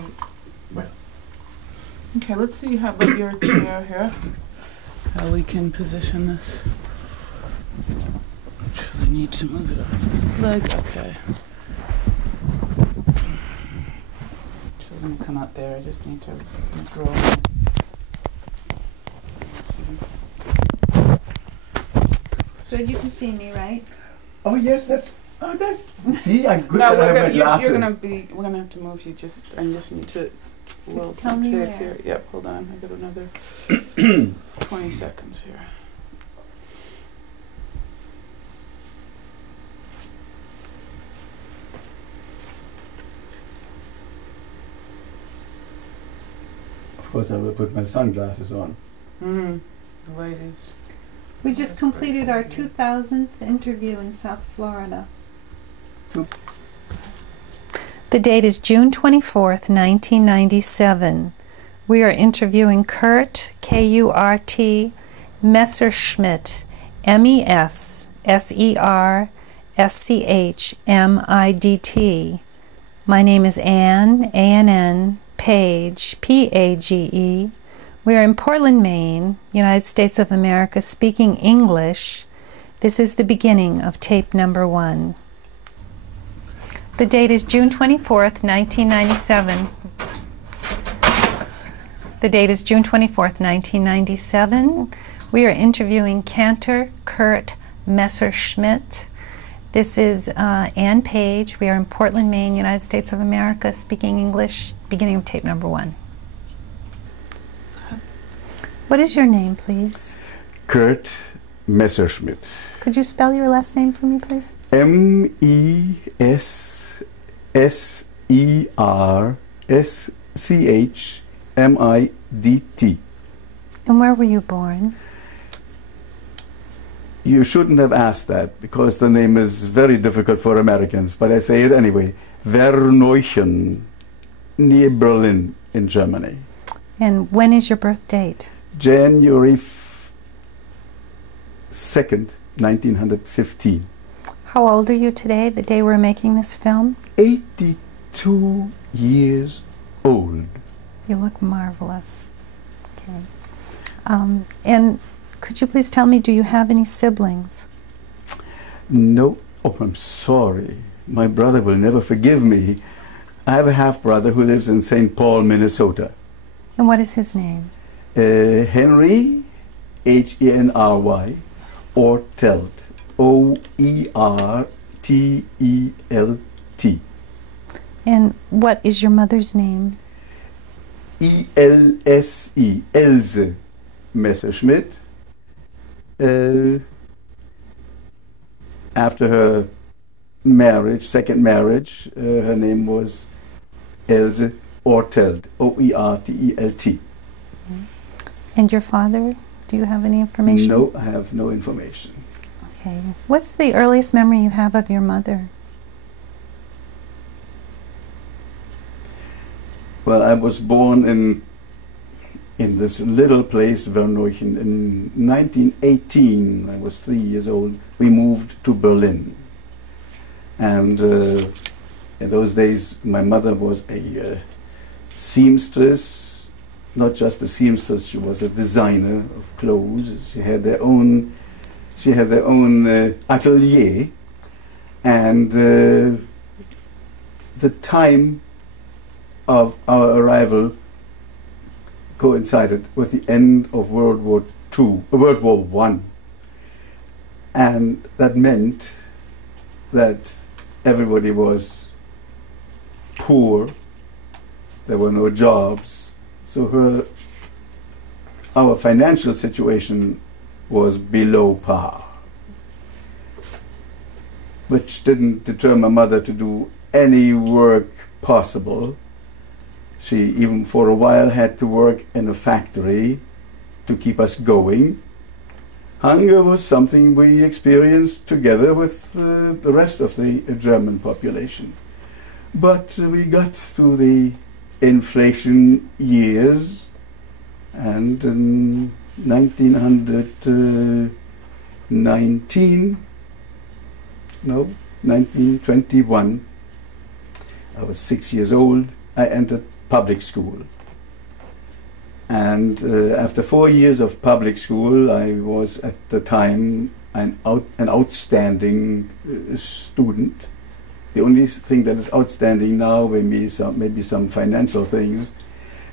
tape. Well. Okay, let's see how about your chair here. How we can position this. Actually need to move it off this leg. Okay. She's gonna come out there. I just need to grow. Good, you can see me, right? Oh yes, that's. See, I'm good No, that I have my you're glasses. we're gonna have to move you. I just need to. Just tell me where. Here. Yep. Hold on. I got another 20 seconds here. Of course, I will put my sunglasses on. The ladies. We just completed our 2000th interview in South Florida. The date is June 24th, 1997. We are interviewing Kurt, K-U-R-T, Messerschmidt, M-E-S-S-E-R-S-C-H-M-I-D-T. My name is Ann, A-N-N, Page, P-A-G-E. We are in Portland, Maine, United States of America, speaking English. This is the beginning of tape number 1. The date is June 24th, 1997. The date is June 24th, 1997. We are interviewing Cantor Kurt Messerschmidt. This is Ann Page. We are in Portland, Maine, United States of America, speaking English, beginning of tape number 1. What is your name, please? Kurt Messerschmidt. Could you spell your last name for me, please? M-E-S-S-E-R-S-C-H-M-I-D-T. And where were you born? You shouldn't have asked that because the name is very difficult for Americans, but I say it anyway. Verneuchen, near Berlin in Germany. And when is your birth date? January 2nd, 1915. How old are you today, the day we're making this film? 82 years old. You look marvelous. Okay. And could you please tell me, do you have any siblings? No. Oh, I'm sorry. My brother will never forgive me. I have a half-brother who lives in St. Paul, Minnesota. And what is his name? Henry, H-E-N-R-Y, Ortelt, O-E-R-T-E-L-T. And what is your mother's name? E-L-S-E, Else Messerschmidt. After her marriage, second marriage, her name was Else Ortelt, O-E-R-T-E-L-T. And your father? Do you have any information? No, I have no information. Okay. What's the earliest memory you have of your mother? Well, I was born in this little place, Verneuchen. In 1918, I was 3 years old, we moved to Berlin. And in those days, my mother was a seamstress. Not just a seamstress, she was a designer of clothes. She had their own atelier, and the time of our arrival coincided with the end of World War I, and that meant that everybody was poor. There were no jobs. So our financial situation was below par, which didn't deter my mother to do any work possible. She even for a while had to work in a factory to keep us going. Hunger was something we experienced together with the rest of the German population. But we got through the inflation years, and in 1921, I was 6 years old, I entered public school. And after 4 years of public school, I was at the time an outstanding student. The only thing that is outstanding now maybe some financial things.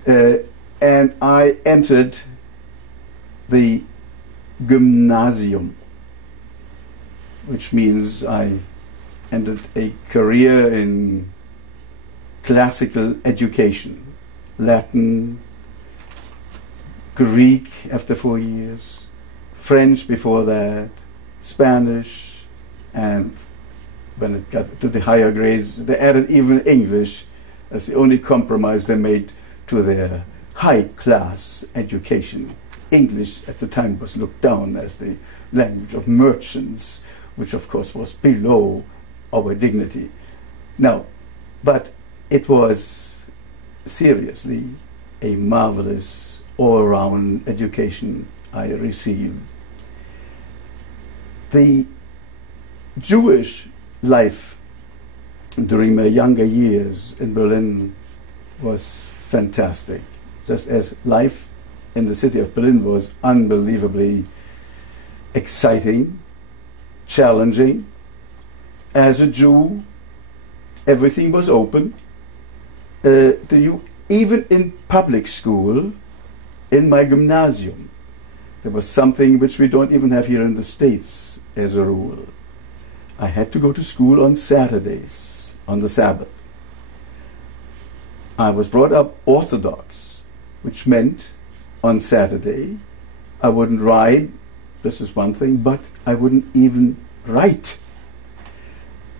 And I entered the gymnasium, which means I entered a career in classical education, Latin, Greek after 4 years, French before that, Spanish, and when it got to the higher grades, they added even English as the only compromise they made to their high-class education. English at the time was looked down as the language of merchants, which of course was below our dignity. Now, but it was seriously a marvelous all-around education I received. The Jewish life during my younger years in Berlin was fantastic, just as life in the city of Berlin was unbelievably exciting, challenging. As a Jew, everything was open to you, even in public school, in my gymnasium. There was something which we don't even have here in the States as a rule. I had to go to school on Saturdays, on the Sabbath. I was brought up Orthodox, which meant on Saturday I wouldn't ride, this is one thing, but I wouldn't even write.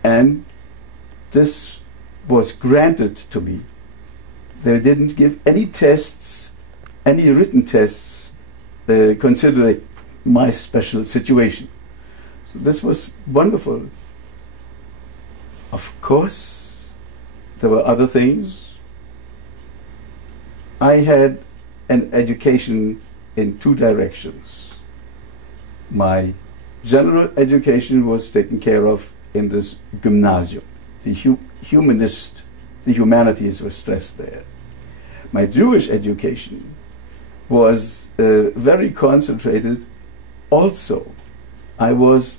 And this was granted to me. They didn't give any tests, any written tests, considering my special situation. So this was wonderful. Of course, there were other things. I had an education in two directions. My general education was taken care of in this gymnasium. The humanities were stressed there. My Jewish education was very concentrated also. I was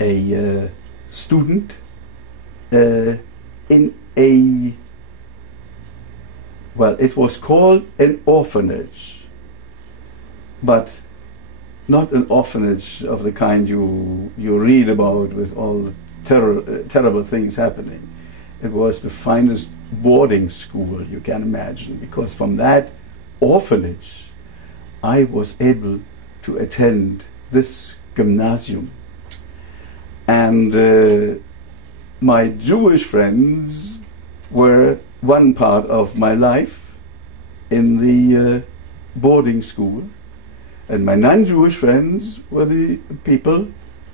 a student in a, well, it was called an orphanage, but not an orphanage of the kind you read about with all the terrible things happening. It was the finest boarding school you can imagine, because from that orphanage I was able to attend this gymnasium. And my Jewish friends were one part of my life in the boarding school, and my non-Jewish friends were the people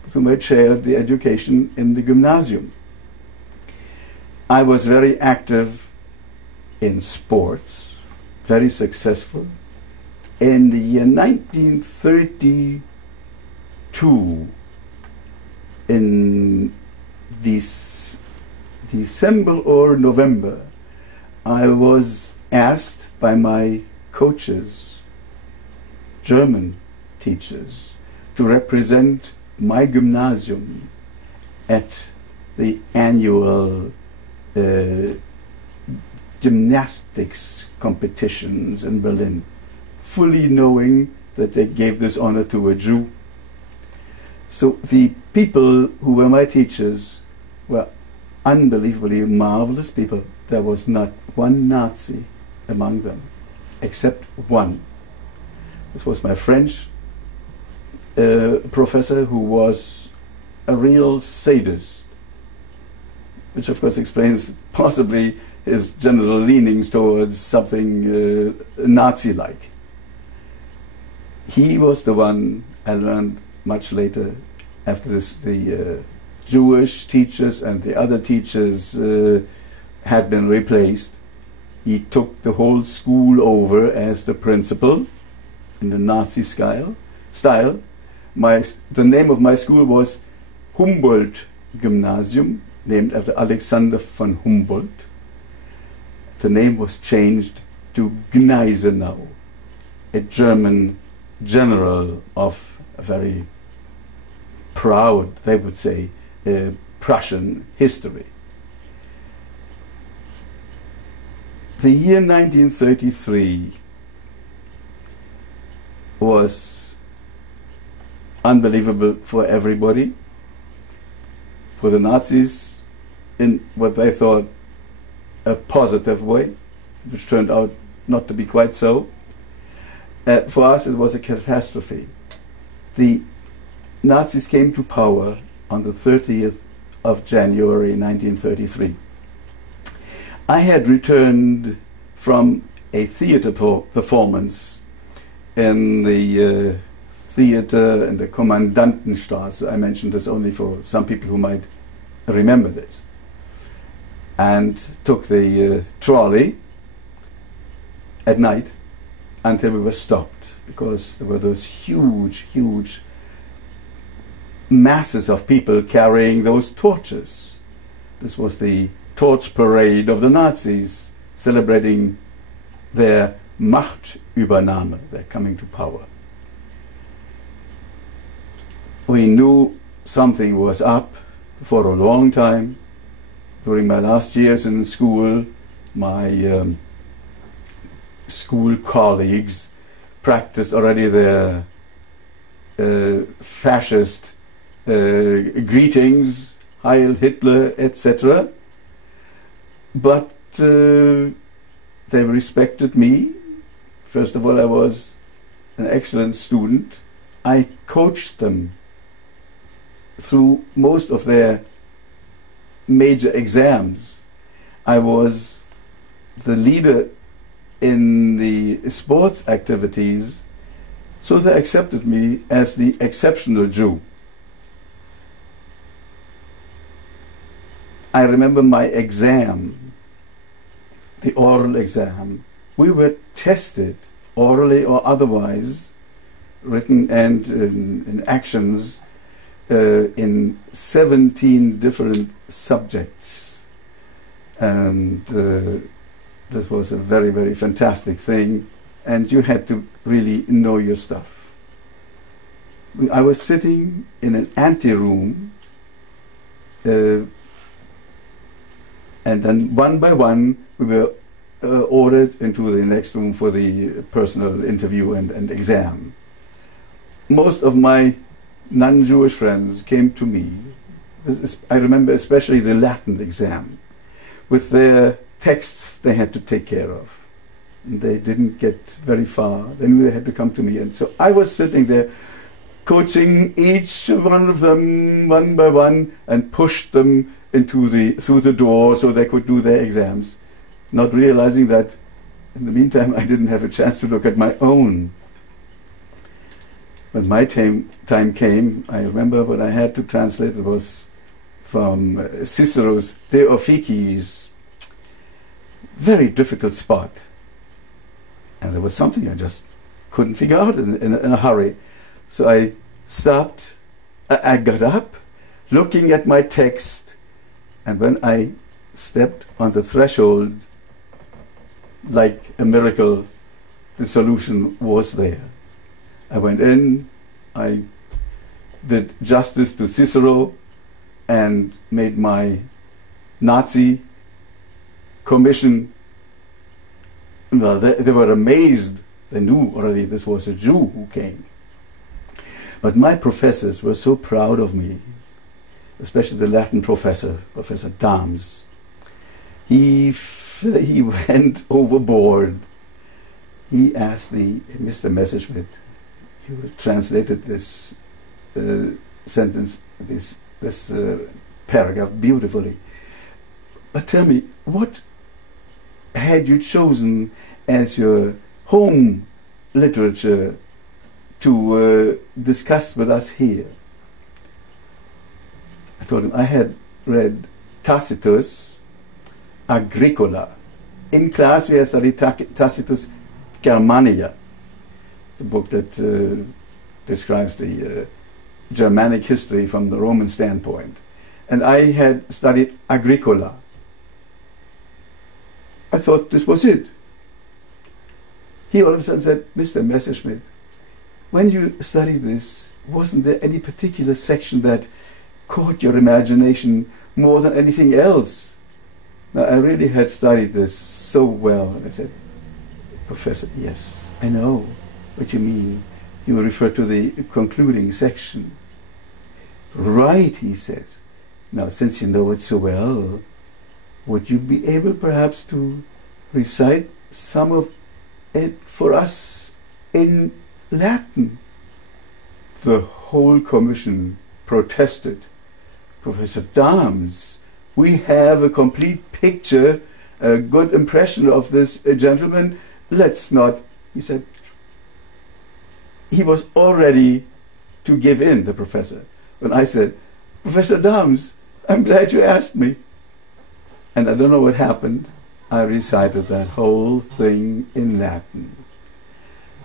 with whom I shared the education in the gymnasium. I was very active in sports, very successful. In the year 1932, in December or November, I was asked by my coaches, German teachers, to represent my gymnasium at the annual gymnastics competitions in Berlin, fully knowing that they gave this honor to a Jew. So the people who were my teachers were unbelievably marvelous people. There was not one Nazi among them, except one. This was my French professor, who was a real sadist, which of course explains possibly his general leanings towards something Nazi-like. He was the one, I learned much later, after this, the Jewish teachers and the other teachers had been replaced. He took the whole school over as the principal in the Nazi style. The name of my school was Humboldt Gymnasium, named after Alexander von Humboldt. the name was changed to Gneisenau, a German general of a very proud, they would say, Prussian history. The year 1933 was unbelievable for everybody, for the Nazis in what they thought a positive way, which turned out not to be quite so. For us it was a catastrophe. The Nazis came to power on the 30th of January 1933. I had returned from a theater performance in the theater in the Kommandantenstraße. I mentioned this only for some people who might remember this. And took the trolley at night until we were stopped, because there were those huge, huge masses of people carrying those torches. This was the torch parade of the Nazis, celebrating their Machtübernahme, their coming to power. We knew something was up for a long time. During my last years in school, my school colleagues practiced already their fascist greetings, Heil Hitler, etc. But they respected me. First of all, I was an excellent student. I coached them through most of their major exams. I was the leader in the sports activities, so they accepted me as the exceptional Jew. I remember my exam, the oral exam. We were tested, orally or otherwise, written and in actions, in 17 different subjects. And this was a very, very fantastic thing, and you had to really know your stuff. I was sitting in an anteroom, and then one by one we were ordered into the next room for the personal interview and exam. Most of my non-Jewish friends came to me. I remember especially the Latin exam, with their texts they had to take care of. And they didn't get very far. They knew they had to come to me. And so I was sitting there coaching each one of them one by one and pushed them through the door so they could do their exams, not realizing that in the meantime I didn't have a chance to look at my own. When my time came, I remember what I had to translate. It was from Cicero's De Officiis, very difficult spot. And there was something I just couldn't figure out in a hurry. So I stopped, I got up, looking at my text, and when I stepped on the threshold, like a miracle, the solution was there. I went in, I did justice to Cicero and made my Nazi commission. Well, they were amazed. They knew already this was a Jew who came. But my professors were so proud of me, especially the Latin professor, Professor Dahms. He went overboard. He asked Mr. Messerschmidt, he translated this sentence, this paragraph beautifully. But tell me, what had you chosen as your home literature to discuss with us here? I told him I had read Tacitus, Agricola. In class we had studied Tacitus Germania. It's a book that describes the Germanic history from the Roman standpoint. And I had studied Agricola. I thought this was it. He all of a sudden said, Mr. Messerschmidt, when you studied this, wasn't there any particular section that caught your imagination more than anything else? Now, I really had studied this so well. And I said, Professor, yes, I know what you mean. You refer to the concluding section. Right, he says. Now, since you know it so well, would you be able perhaps to recite some of it for us in Latin? The whole commission protested. Professor Dahms, we have a complete picture, a good impression of this gentleman. Let's not, he said. He was already to give in, the professor, when I said, Professor Dahms, I'm glad you asked me. And I don't know what happened. I recited that whole thing in Latin.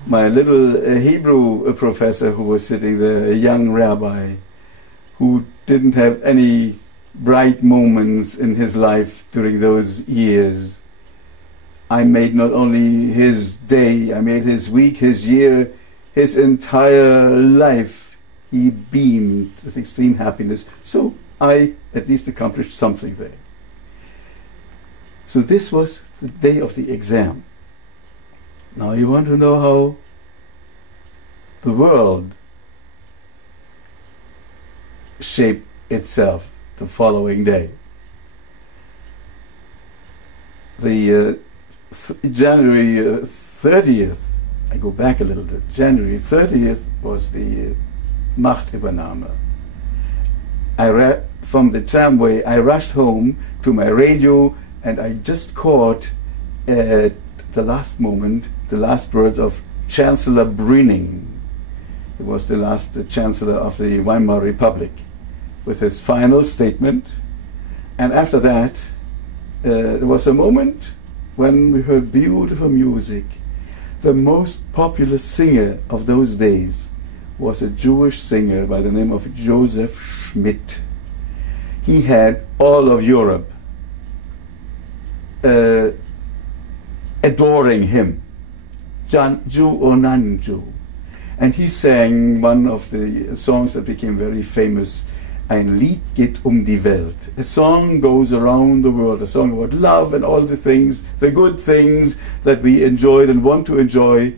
My little Hebrew professor who was sitting there, a young rabbi, who didn't have any bright moments in his life during those years, I made not only his day, I made his week, his year, his entire life. He beamed with extreme happiness. So I at least accomplished something there. So this was the day of the exam. Now you want to know how the world shaped itself the following day. The January 30th, I go back a little bit, January 30th was the Machtübernahme. From the tramway, I rushed home to my radio, and I just caught at the last moment the last words of Chancellor Brüning. He was the last Chancellor of the Weimar Republic, with his final statement. And after that, there was a moment when we heard beautiful music. The most popular singer of those days was a Jewish singer by the name of Joseph Schmidt. He had all of Europe adoring him, Jew or non-Jew. And he sang one of the songs that became very famous, Ein Lied geht die Welt. A song goes around the world, a song about love and all the things, the good things that we enjoyed and want to enjoy,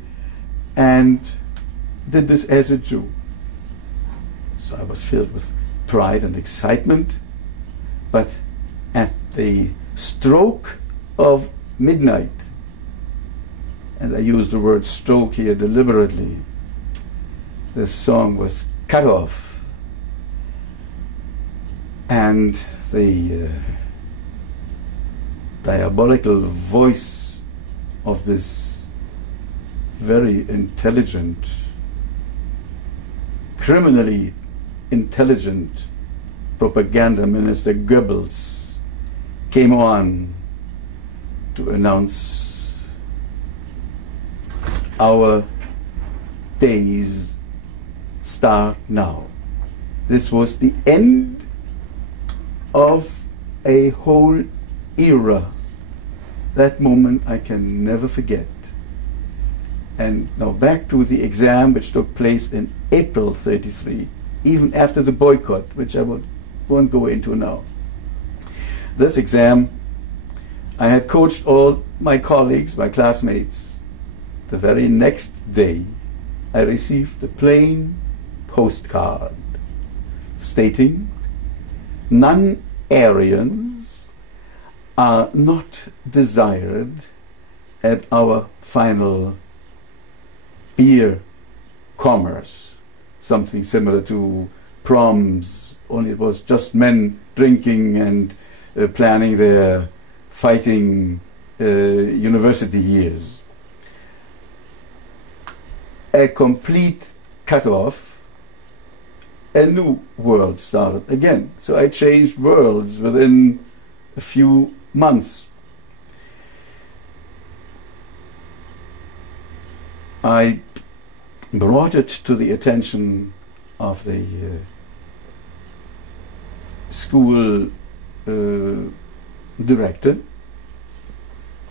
and did this as a Jew. So I was filled with pride and excitement, but at the stroke of midnight, and I use the word stroke here deliberately, this song was cut off, and the diabolical voice of this very intelligent, criminally intelligent propaganda minister Goebbels came on to announce our days start now. This was the end of a whole era. That moment I can never forget. And now back to the exam, which took place in April 33, even after the boycott, which I won't go into now. This exam, I had coached all my colleagues, my classmates. The very next day, I received a plain postcard stating, non-Aryans are not desired at our final beer commerce, something similar to proms, only it was just men drinking and planning their fighting university years. A complete cut-off. A new world started again. So I changed worlds within a few months. I brought it to the attention of the school director,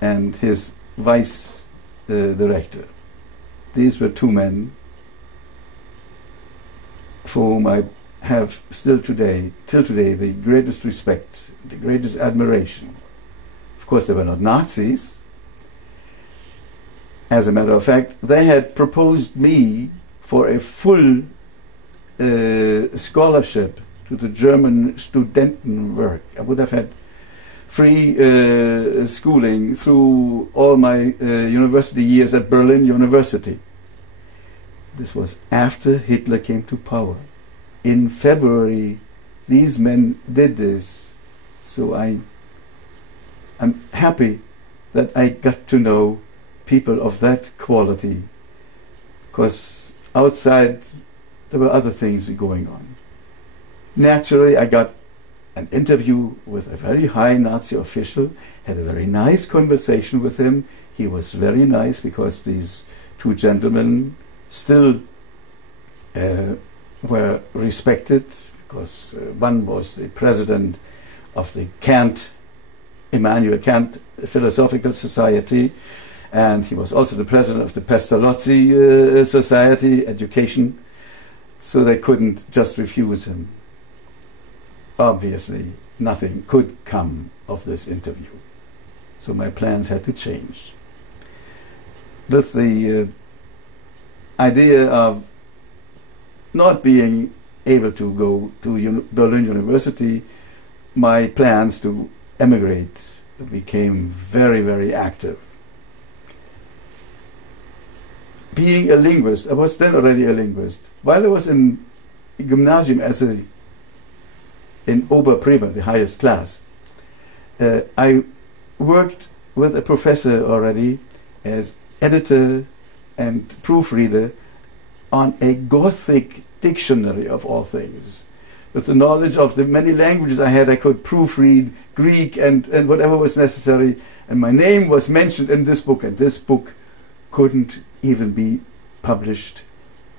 and his vice director. These were two men for whom I have till today, the greatest respect, the greatest admiration. Of course, they were not Nazis. As a matter of fact, they had proposed me for a full scholarship to the German Studentenwerk. I would have had free schooling through all my university years at Berlin University. This was after Hitler came to power. In February, these men did this. So I'm happy that I got to know people of that quality, because outside there were other things going on. Naturally, I got an interview with a very high Nazi official, had a very nice conversation with him. He was very nice because these two gentlemen still were respected, because one was the president of the Immanuel Kant Philosophical Society, and he was also the president of the Pestalozzi Society, Education, so they couldn't just refuse him. Obviously, nothing could come of this interview, so my plans had to change. With the idea of not being able to go to Berlin University, my plans to emigrate became very, very active. Being a linguist, I was then already a linguist. While I was in Gymnasium in Oberprima, the highest class, I worked with a professor already as editor and proofreader on a Gothic dictionary of all things. With the knowledge of the many languages I had, I could proofread Greek and whatever was necessary. And my name was mentioned in this book, and this book couldn't even be published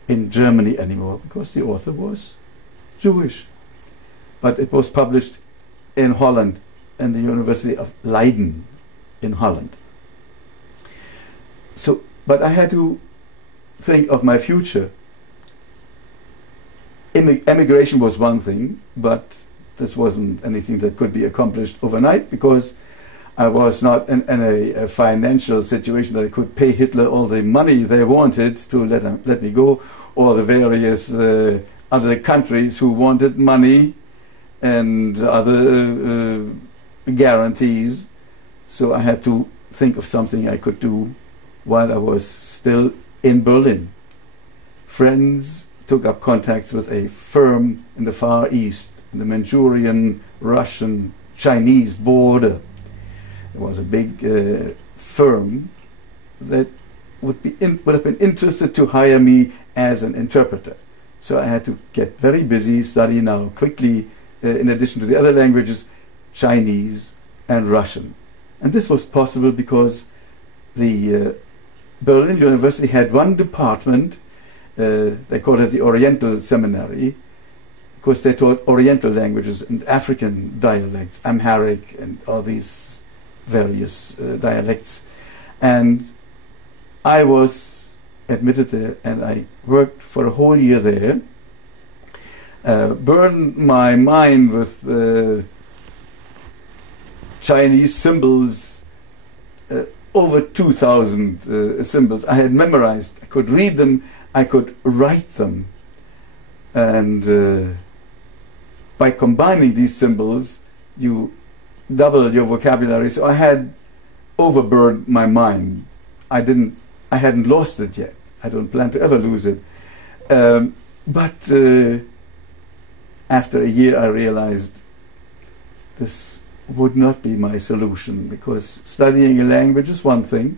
in Germany anymore because the author was Jewish. But it was published in Holland, in the University of Leiden in Holland. So, but I had to think of my future. Emigration was one thing, but this wasn't anything that could be accomplished overnight, because I was not in a financial situation that I could pay Hitler all the money they wanted to let me go, or the various other countries who wanted money and other guarantees. So I had to think of something I could do while I was still in Berlin. Friends took up contacts with a firm in the Far East, in the Manchurian, Russian, Chinese border. It was a big firm that would have been interested to hire me as an interpreter. So I had to get very busy, study now quickly, in addition to the other languages, Chinese and Russian. And this was possible because the Berlin University had one department, they called it the Oriental Seminary, because they taught Oriental languages and African dialects, Amharic and all these various dialects. And I was admitted there, and I worked for a whole year there, burned my mind with Chinese symbols, over 2,000 symbols. I had memorized, I could read them, I could write them. And by combining these symbols, you double your vocabulary. So I had overburdened my mind. I hadn't lost it yet. I don't plan to ever lose it. But after a year I realized this would not be my solution, because studying a language is one thing,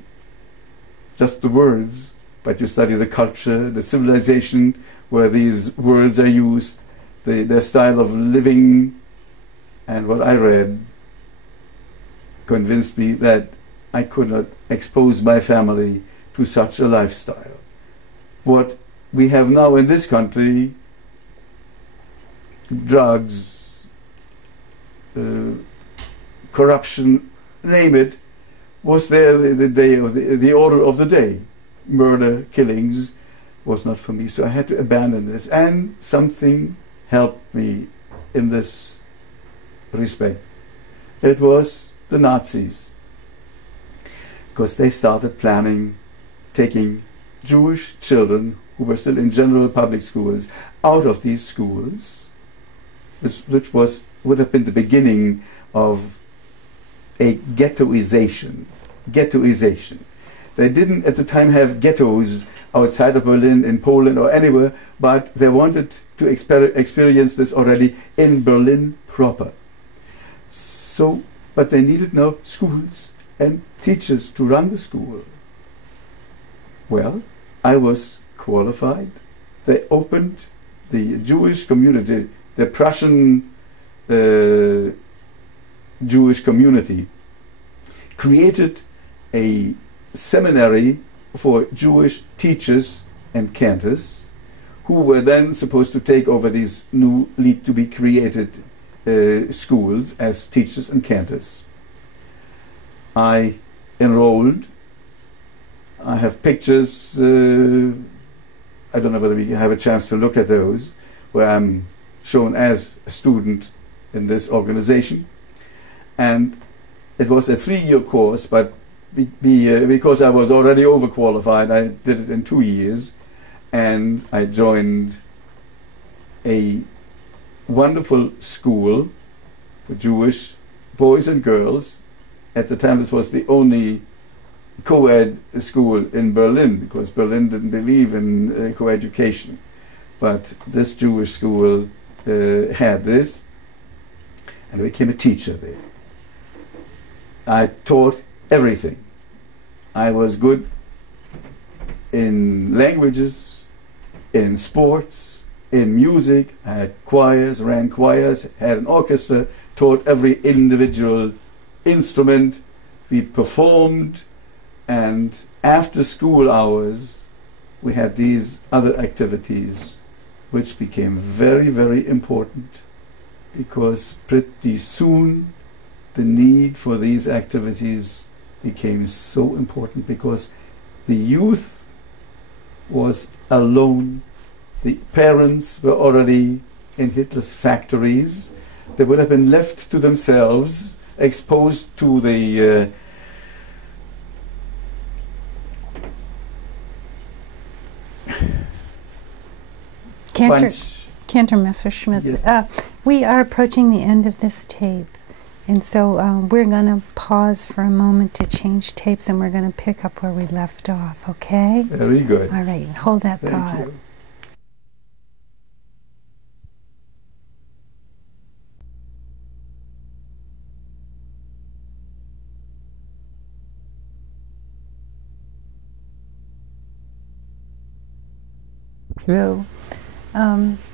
just the words, but you study the culture, the civilization where these words are used, their style of living. And what I read convinced me that I could not expose my family to such a lifestyle. What we have now in this country, drugs, corruption, name it, was there the day of the order of the day. Murder, killings was not for me, so I had to abandon this. And something helped me in this respect. It was the Nazis, because they started planning taking Jewish children who were still in general public schools out of these schools, which would have been the beginning of a ghettoization. They didn't at the time have ghettos outside of Berlin, in Poland or anywhere, but they wanted to experience this already in Berlin proper. So, but they needed now schools and teachers to run the school. Well, I was qualified. They opened the Jewish community, the Prussian Jewish community, created a seminary for Jewish teachers and cantors, who were then supposed to take over these newly to be created schools as teachers and cantors. I enrolled. I have pictures, I don't know whether we have a chance to look at those, where I'm shown as a student in this organization. And it was a 3-year course, but because I was already overqualified, I did it in 2 years, and I joined a wonderful school for Jewish boys and girls. At the time, this was the only co-ed school in Berlin, because Berlin didn't believe in co-education. But this Jewish school had this, and I became a teacher there. I taught everything. I was good in languages, in sports, in music. I had choirs, ran choirs, had an orchestra, taught every individual instrument. We performed, and after school hours we had these other activities which became very, very important, because pretty soon the need for these activities became so important, because the youth was alone. The parents were already in Hitler's factories. They would have been left to themselves, exposed to the Cantor Messerschmidt. Yes. We are approaching the end of this tape, and so we're going to pause for a moment to change tapes, and we're going to pick up where we left off, okay? Very good. All right, hold that Thank thought. you. Through.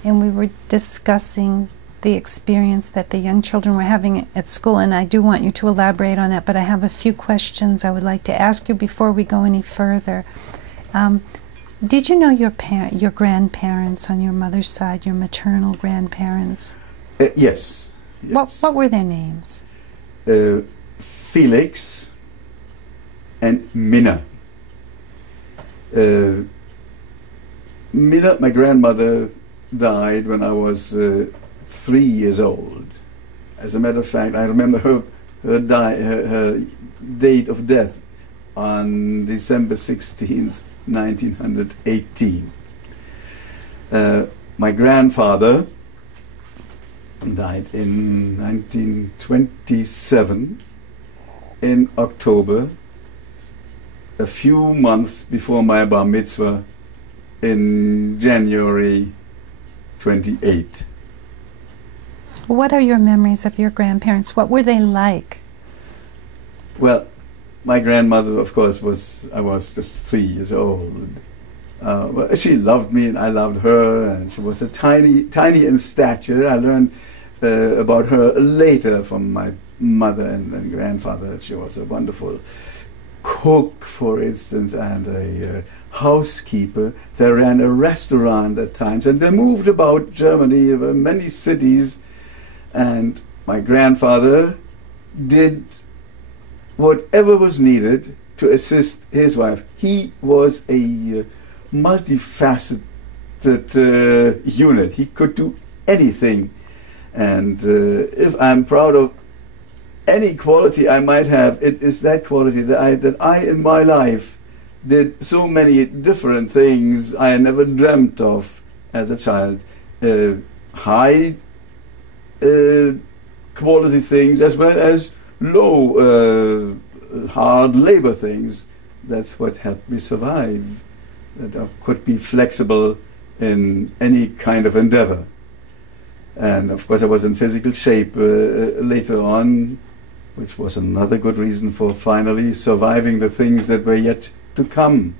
And we were discussing the experience that the young children were having at school, and I do want you to elaborate on that, but I have a few questions I would like to ask you before we go any further. Did you know your grandparents on your mother's side, your maternal grandparents? Yes. What were their names? Felix and Minna. Minna, my grandmother, died when I was 3 years old. As a matter of fact, I remember her date of death on December 16th, 1918. My grandfather died in 1927 in October, a few months before my bar mitzvah in January 28. What are your memories of your grandparents? What were they like? Well, my grandmother, of course, I was just 3 years old. Well, she loved me and I loved her, and she was a tiny in stature. I learned about her later from my mother and grandfather. She was a wonderful cook, for instance, and a housekeeper. They ran a restaurant at times, and they moved about Germany, many cities. And my grandfather did whatever was needed to assist his wife. He was a multifaceted unit. He could do anything. And if I'm proud of any quality I might have, it is that quality that I in my life did so many different things I never dreamt of as a child. High quality things as well as low hard labor things. That's what helped me survive. That I could be flexible in any kind of endeavor. And of course I was in physical shape later on, which was another good reason for finally surviving the things that were yet to come.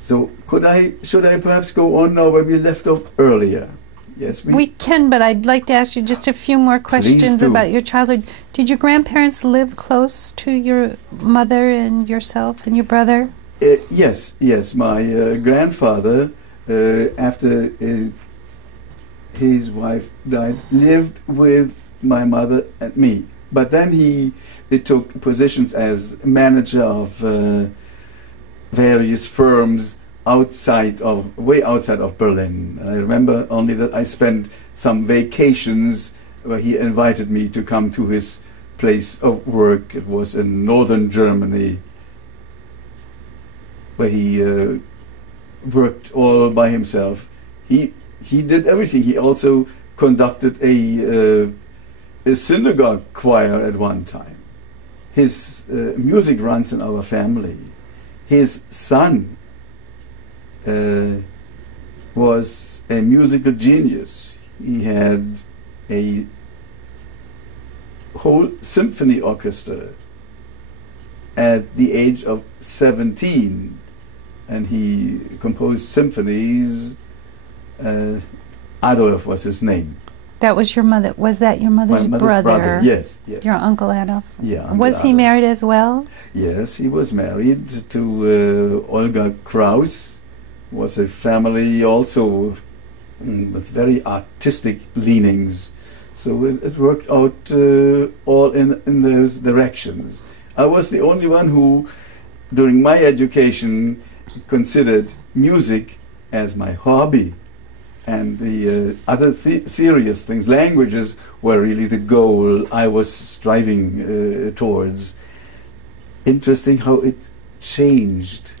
So should I perhaps go on now where we left off earlier? Yes, we can, but I'd like to ask you just a few more questions about your childhood. Did your grandparents live close to your mother and yourself and your brother? Yes. My grandfather, after his wife died, lived with my mother and me. But then he took positions as manager of various firms way outside of Berlin. I remember only that I spent some vacations where he invited me to come to his place of work. It was in northern Germany, where he worked all by himself. He did everything. He also conducted a synagogue choir at one time. His music runs in our family. His son was a musical genius. He had a whole symphony orchestra at the age of 17, and he composed symphonies. Adolf was his name. That was your mother. Was that your mother's brother? Yes. Your Uncle Adolf? Yeah. Was he married as well? Yes, he was married to Olga Kraus. Was a family also with very artistic leanings. So it worked out all in those directions. I was the only one who, during my education, considered music as my hobby. And the other serious things, languages, were really the goal I was striving towards. Interesting how it changed,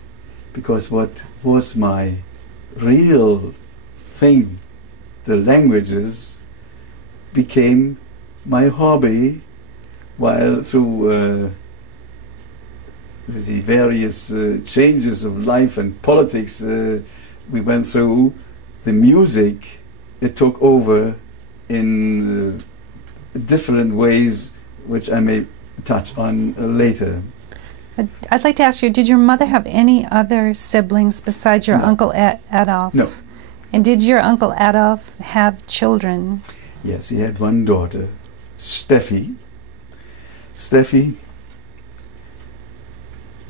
because what was my real thing, the languages, became my hobby, while through the various changes of life and politics we went through, the music, it took over in different ways, which I may touch on later. I'd like to ask you, did your mother have any other siblings besides your Uncle Adolf? No. And did your Uncle Adolf have children? Yes, he had one daughter, Steffi. Steffi,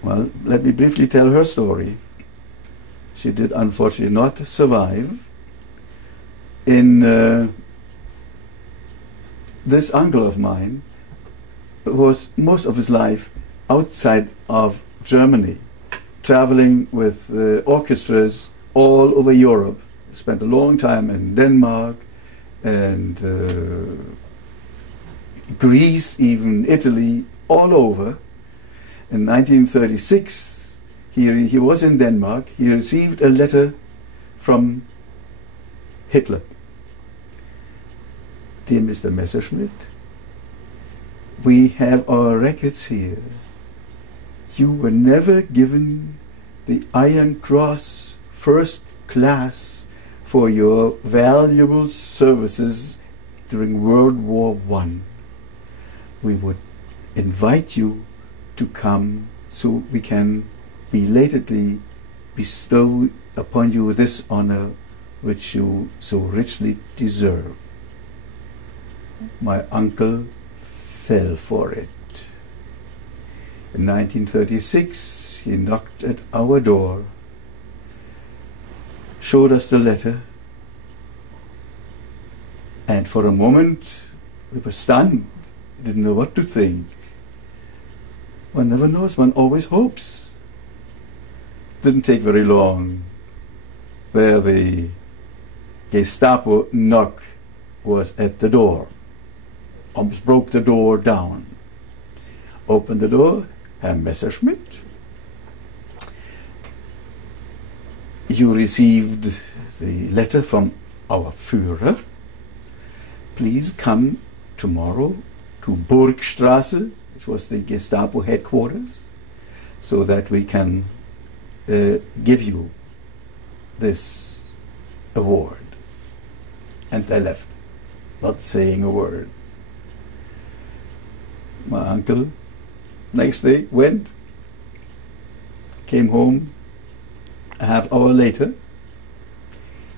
well, let me briefly tell her story. She did unfortunately not survive. In this uncle of mine was most of his life outside of Germany, traveling with orchestras all over Europe. Spent a long time in Denmark and Greece, even Italy, all over. In 1936, he was in Denmark. He received a letter from Hitler. Dear Mr. Messerschmidt, we have our records here. You were never given the Iron Cross First Class for your valuable services during World War I. We would invite you to come so we can belatedly bestow upon you this honor which you so richly deserve. My uncle fell for it. In 1936, he knocked at our door, showed us the letter, and for a moment we were stunned, didn't know what to think. One never knows, one always hopes. Didn't take very long. There the Gestapo knock was at the door. Almost broke the door down. Opened the door, Herr Messerschmidt. You received the letter from our Führer. Please come tomorrow to Burgstrasse, which was the Gestapo headquarters, so that we can give you this award. And I left, not saying a word. My uncle, next day, went, came home a half hour later.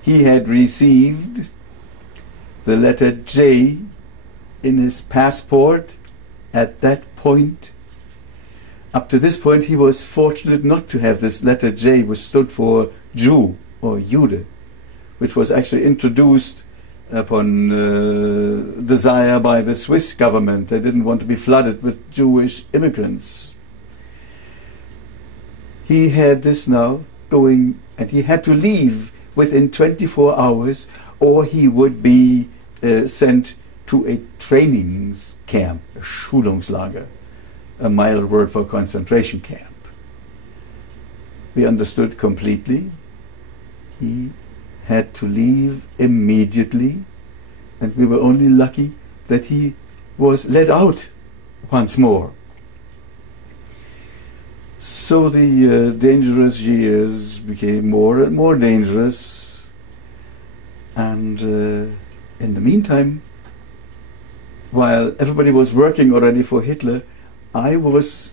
He had received the letter J in his passport at that point. Up to this point, he was fortunate not to have this letter J, which stood for Jew or Jude, which was actually introduced upon desire by the Swiss government. They didn't want to be flooded with Jewish immigrants. He had this now going, and he had to leave within 24 hours, or he would be sent to a training camp, a Schulungslager, a mild word for concentration camp. We understood completely. He had to leave immediately, and we were only lucky that he was let out once more. So the dangerous years became more and more dangerous, and in the meantime, while everybody was working already for Hitler, I was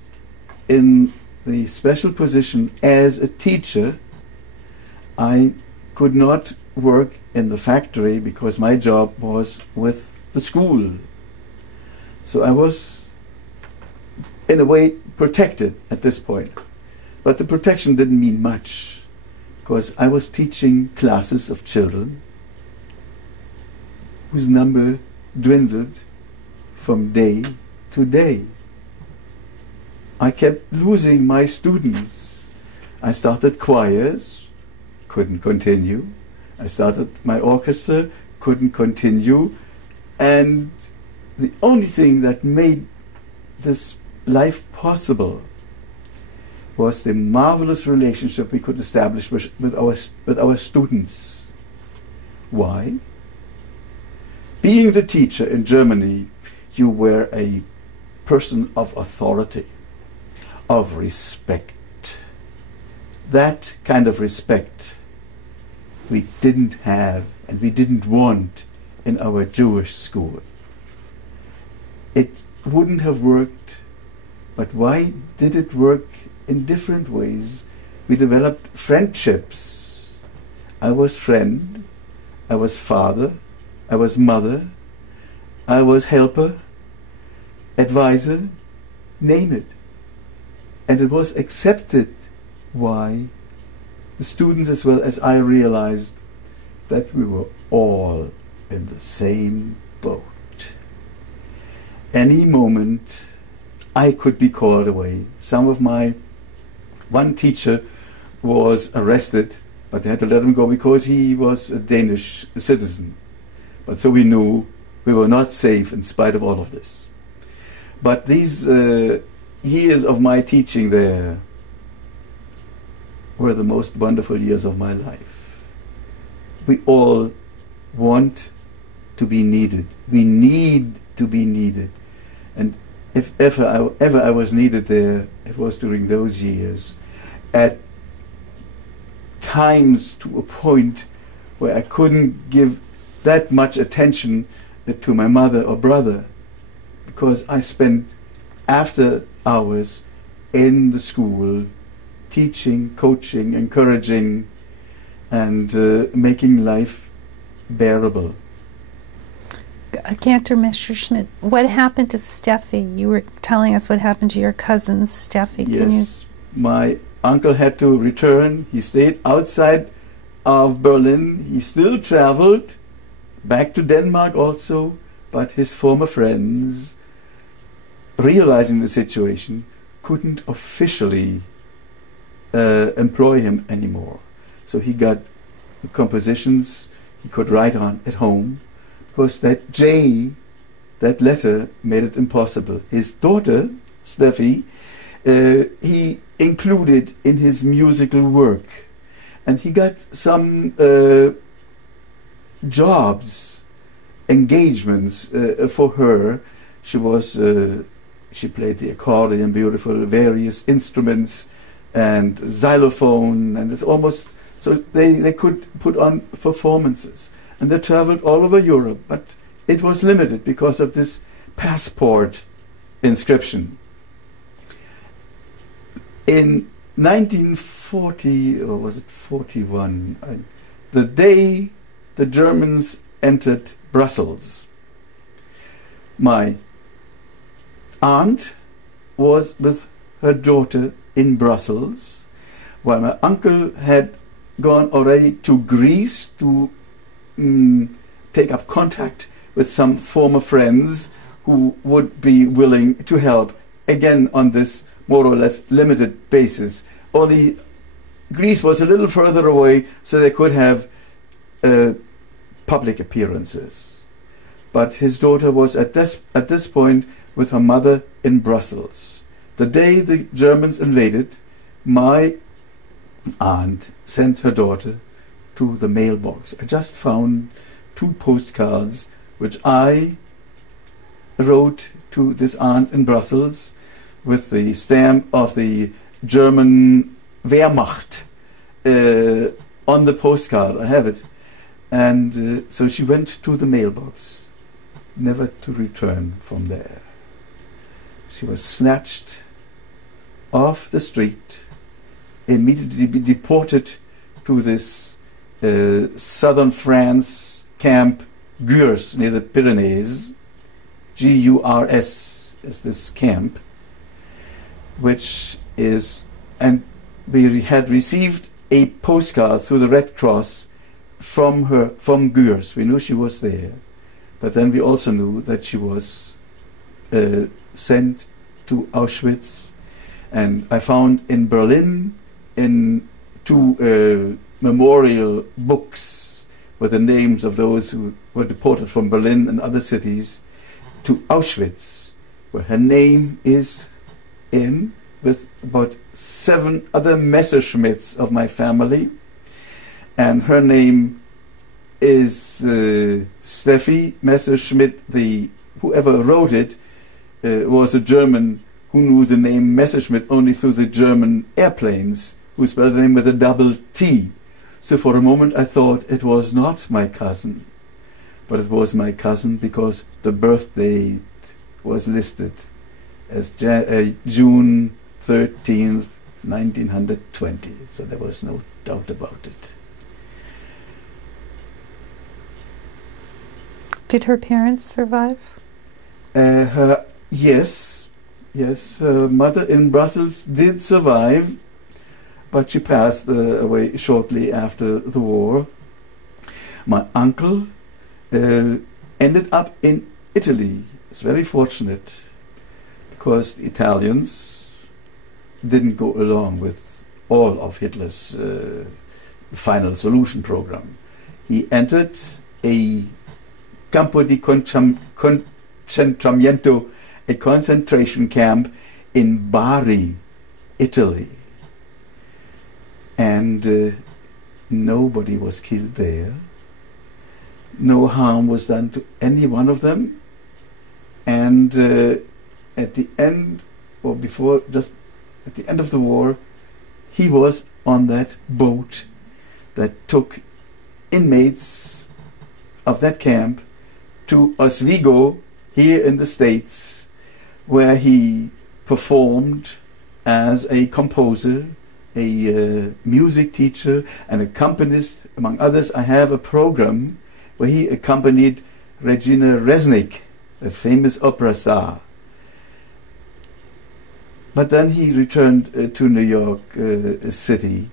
in the special position as a teacher. I could not work in the factory because my job was with the school. So I was, in a way, protected at this point. But the protection didn't mean much, because I was teaching classes of children whose number dwindled from day to day. I kept losing my students. I started choirs, couldn't continue. I started my orchestra, couldn't continue. And the only thing that made this life possible was the marvelous relationship we could establish with our students. Why? Being the teacher in Germany, you were a person of authority, of respect. That kind of respect we didn't have and we didn't want in our Jewish school. It wouldn't have worked, but why did it work in different ways? We developed friendships. I was friend, I was father, I was mother, I was helper, advisor, name it. And it was accepted. Why? The students as well as I realized that we were all in the same boat. Any moment I could be called away. One teacher was arrested, but they had to let him go because he was a Danish citizen. But so we knew we were not safe in spite of all of this. But these years of my teaching there were the most wonderful years of my life. We all want to be needed. We need to be needed. And if ever I was needed there, it was during those years. At times to a point where I couldn't give that much attention to my mother or brother, because I spent after hours in the school teaching, coaching, encouraging, and making life bearable. Cantor Messerschmidt, what happened to Steffi? You were telling us what happened to your cousin Steffi. Yes, my uncle had to return. He stayed outside of Berlin. He still traveled back to Denmark also, but his former friends, realizing the situation, couldn't officially employ him anymore. So he got compositions he could write on at home, because that J, that letter, made it impossible. His daughter, Steffi, he included in his musical work, and he got some jobs, engagements for her. She played the accordion, beautiful, various instruments, and xylophone, and it's almost so they could put on performances, and they traveled all over Europe, but it was limited because of this passport inscription. In 1940, or was it 41, the day the Germans entered Brussels, my aunt was with her daughter in Brussels, while my uncle had gone already to Greece to take up contact with some former friends who would be willing to help, again on this more or less limited basis. Only Greece was a little further away, so they could have public appearances. But his daughter was at this point with her mother in Brussels. The day the Germans invaded, my aunt sent her daughter to the mailbox. I just found 2 postcards which I wrote to this aunt in Brussels with the stamp of the German Wehrmacht on the postcard. I have it. And so she went to the mailbox, never to return from there. She was snatched off the street, immediately be deported to this southern France camp, Gurs, near the Pyrenees. Gurs is this camp, which is, and we had received a postcard through the Red Cross from her, from Gurs. We knew she was there, but then we also knew that she was sent to Auschwitz. And I found in Berlin in 2 memorial books with the names of those who were deported from Berlin and other cities to Auschwitz, where her name is in, with about 7 other Messerschmitts of my family, and her name is Steffi Messerschmidt. Whoever wrote it was a German who knew the name Messerschmitt only through the German airplanes, who spelled the name with a double T. So for a moment I thought it was not my cousin, but it was my cousin because the birth date was listed as June 13th, 1920. So there was no doubt about it. Did her parents survive? Yes, her mother in Brussels did survive, but she passed away shortly after the war. My uncle ended up in Italy. It's very fortunate, because the Italians didn't go along with all of Hitler's final solution program. He entered a campo di concentramento, a concentration camp in Bari, Italy. And nobody was killed there. No harm was done to any one of them. And at the end, or before, just at the end of the war, he was on that boat that took inmates of that camp to Oswego, here in the States, where he performed as a composer, a music teacher, an accompanist. Among others, I have a program where he accompanied Regina Resnick, a famous opera star. But then he returned to New York City,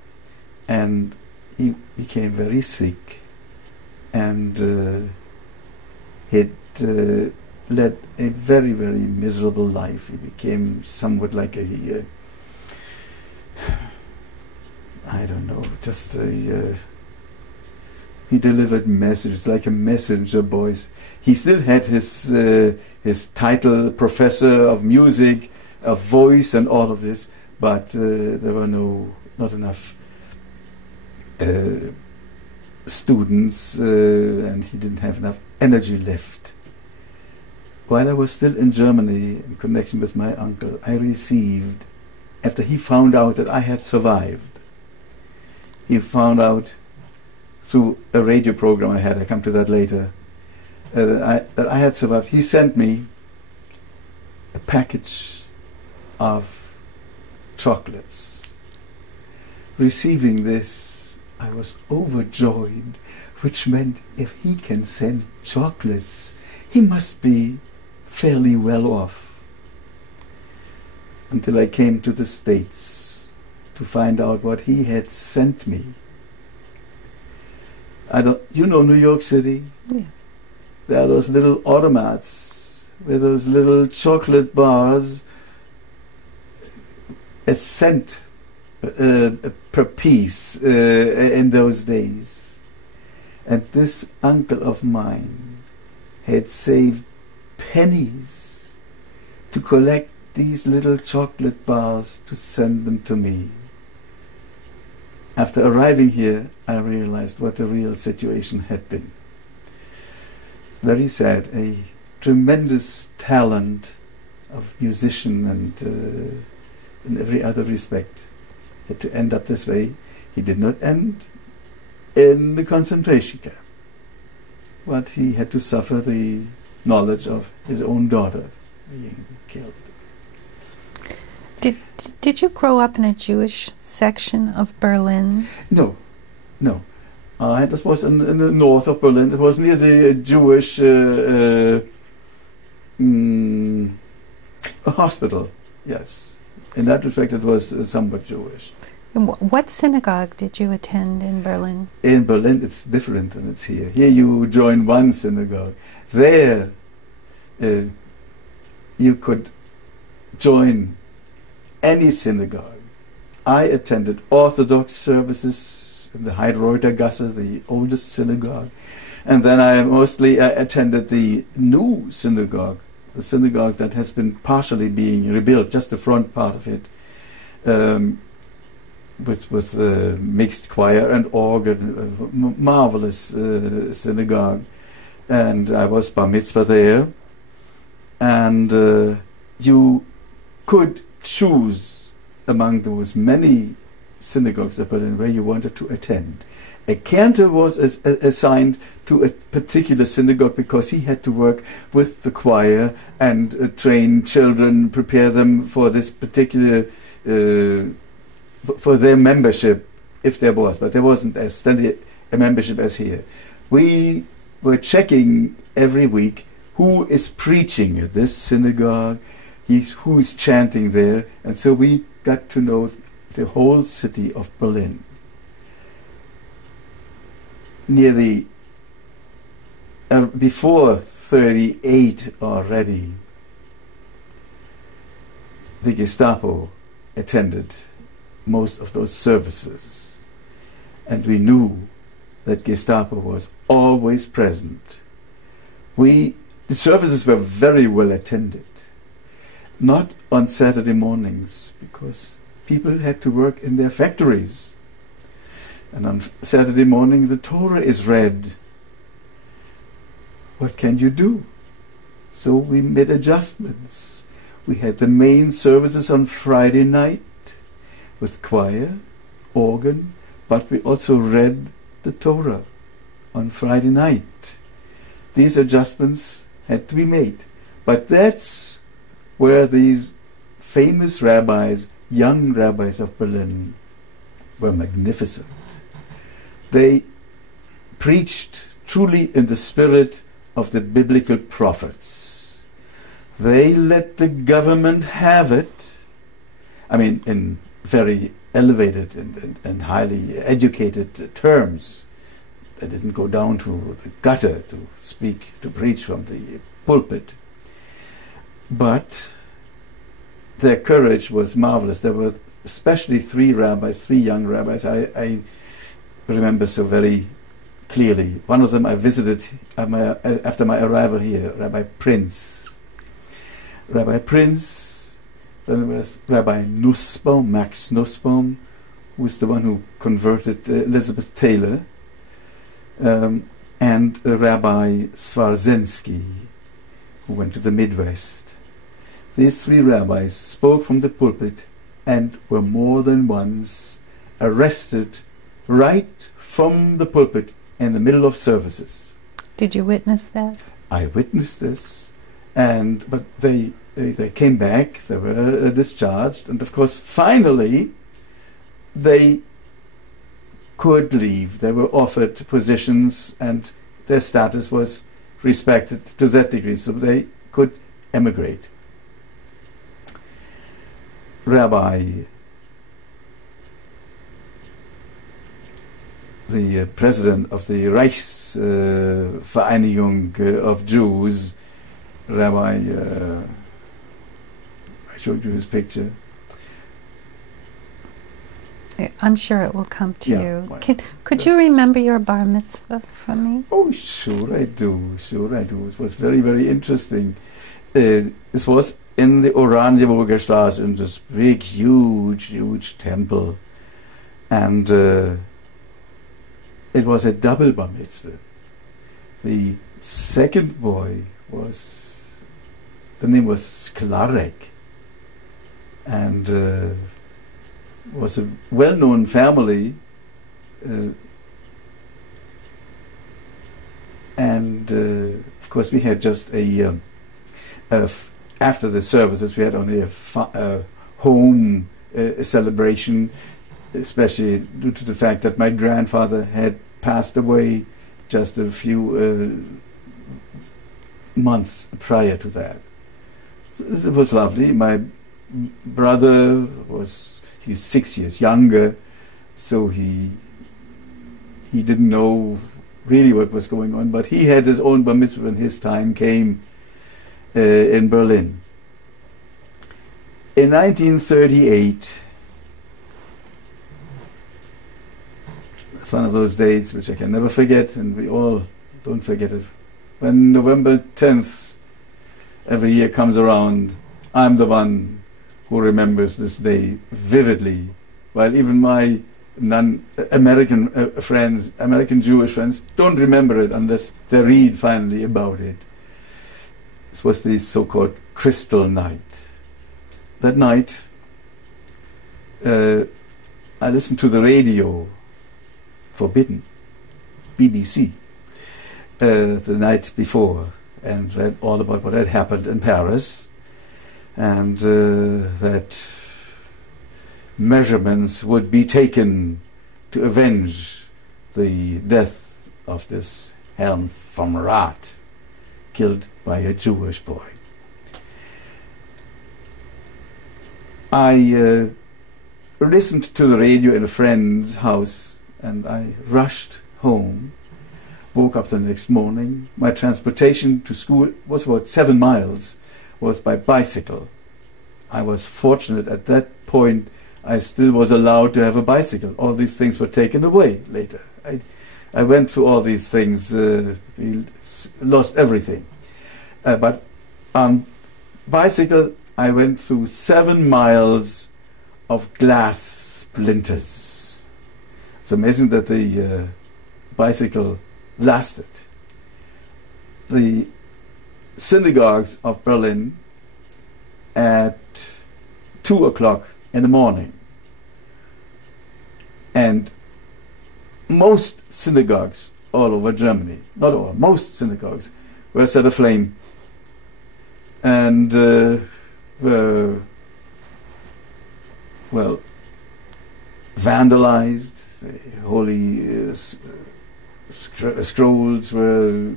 and he became very sick, and led a very, very miserable life. He became somewhat like a, I don't know, just a, he delivered messages like a messenger boys. He still had his title, professor of music, of voice and all of this, but there were not enough students, and he didn't have enough energy left. While I was still in Germany, in connection with my uncle, I received, after he found out that I had survived, he found out through a radio program I had, I come to that later, that I had survived. He sent me a package of chocolates. Receiving this, I was overjoyed, which meant if he can send chocolates, he must be fairly well off. Until I came to the States to find out what he had sent me. You know New York City? Yes. There are those little automats with those little chocolate bars, a cent per piece in those days. And this uncle of mine had saved pennies to collect these little chocolate bars to send them to me. After arriving here, I realized what the real situation had been. Very sad. A tremendous talent of musician and in every other respect had to end up this way. He did not end in the concentration camp, but he had to suffer the knowledge of his own daughter being killed. Did you grow up in a Jewish section of Berlin? No. This was in the north of Berlin. It was near the Jewish hospital, yes. In that respect, it was somewhat Jewish. And what synagogue did you attend in Berlin? In Berlin, it's different than it's here. Here you join one synagogue. There, you could join any synagogue. I attended Orthodox services in the Heidreutergasse, the oldest synagogue, and then I attended the new synagogue, the synagogue that has been partially being rebuilt, just the front part of it, with mixed choir and organ, marvelous synagogue. And I was bar mitzvah there, and you could choose among those many synagogues of Berlin where you wanted to attend. A cantor was assigned to a particular synagogue because he had to work with the choir and train children, prepare them for this particular, for their membership, if there was. But there wasn't as steady a membership as here. We were checking every week who is preaching at this synagogue, who is chanting there, and so we got to know the whole city of Berlin. Near the before 38 already, the Gestapo attended most of those services, and we knew that Gestapo was always present. The services were very well attended, not on Saturday mornings, because people had to work in their factories. And on Saturday morning the Torah is read. What can you do? So we made adjustments. We had the main services on Friday night with choir, organ, but we also read the Torah on Friday night. These adjustments had to be made. But that's where these famous rabbis, young rabbis of Berlin, were magnificent. They preached truly in the spirit of the biblical prophets. They let the government have it, I mean, in very elevated and highly educated terms. They didn't go down to the gutter to preach from the pulpit. But their courage was marvelous. There were especially three young rabbis, I remember so very clearly. One of them I visited after my arrival here, Rabbi Prince. Rabbi Prince, then there was Rabbi Nussbaum, Max Nussbaum, who was the one who converted Elizabeth Taylor, and Rabbi Swarzensky, who went to the Midwest. These three rabbis spoke from the pulpit and were more than once arrested right from the pulpit in the middle of services. Did you witness that? I witnessed this, but they came back, they were discharged, and of course finally they could leave. They were offered positions and their status was respected to that degree, so they could emigrate. The president of the Reichsvereinigung of Jews, Rabbi, I showed you his picture. I'm sure it will come to you. Well, Could you remember your bar mitzvah from me? Oh, sure I do. It was very, very interesting. This was in the Oranienburger Straße, in this big, huge temple. And it was a double bar mitzvah. The second boy the name was Sklarek. And was a well-known family, of course we had just after the services we had only a home celebration, especially due to the fact that my grandfather had passed away just a few months prior to that. It was lovely. My brother he's 6 years younger, so he didn't know really what was going on, but he had his own bar mitzvah when his time came in Berlin. In 1938, it's one of those dates which I can never forget, and we all don't forget it. When November 10th every year comes around, I'm the one who remembers this day vividly, while even my non-American friends, American Jewish friends, don't remember it unless they read finally about it. This was the so-called Crystal Night. That night, I listened to the radio, forbidden, BBC, the night before, and read all about what had happened in Paris, and that measurements would be taken to avenge the death of this Herrn vom Rath, killed by a Jewish boy. I listened to the radio in a friend's house, and I rushed home, woke up the next morning. My transportation to school was about 7 miles, was by bicycle. I was fortunate at that point. I still was allowed to have a bicycle. All these things were taken away later. I went through all these things, we lost everything. But on bicycle, I went through 7 miles of glass splinters. It's amazing that the bicycle lasted. The synagogues of Berlin at 2 o'clock in the morning, and most synagogues all over Germany, not all, most synagogues were set aflame and were, well, vandalized. The holy scrolls were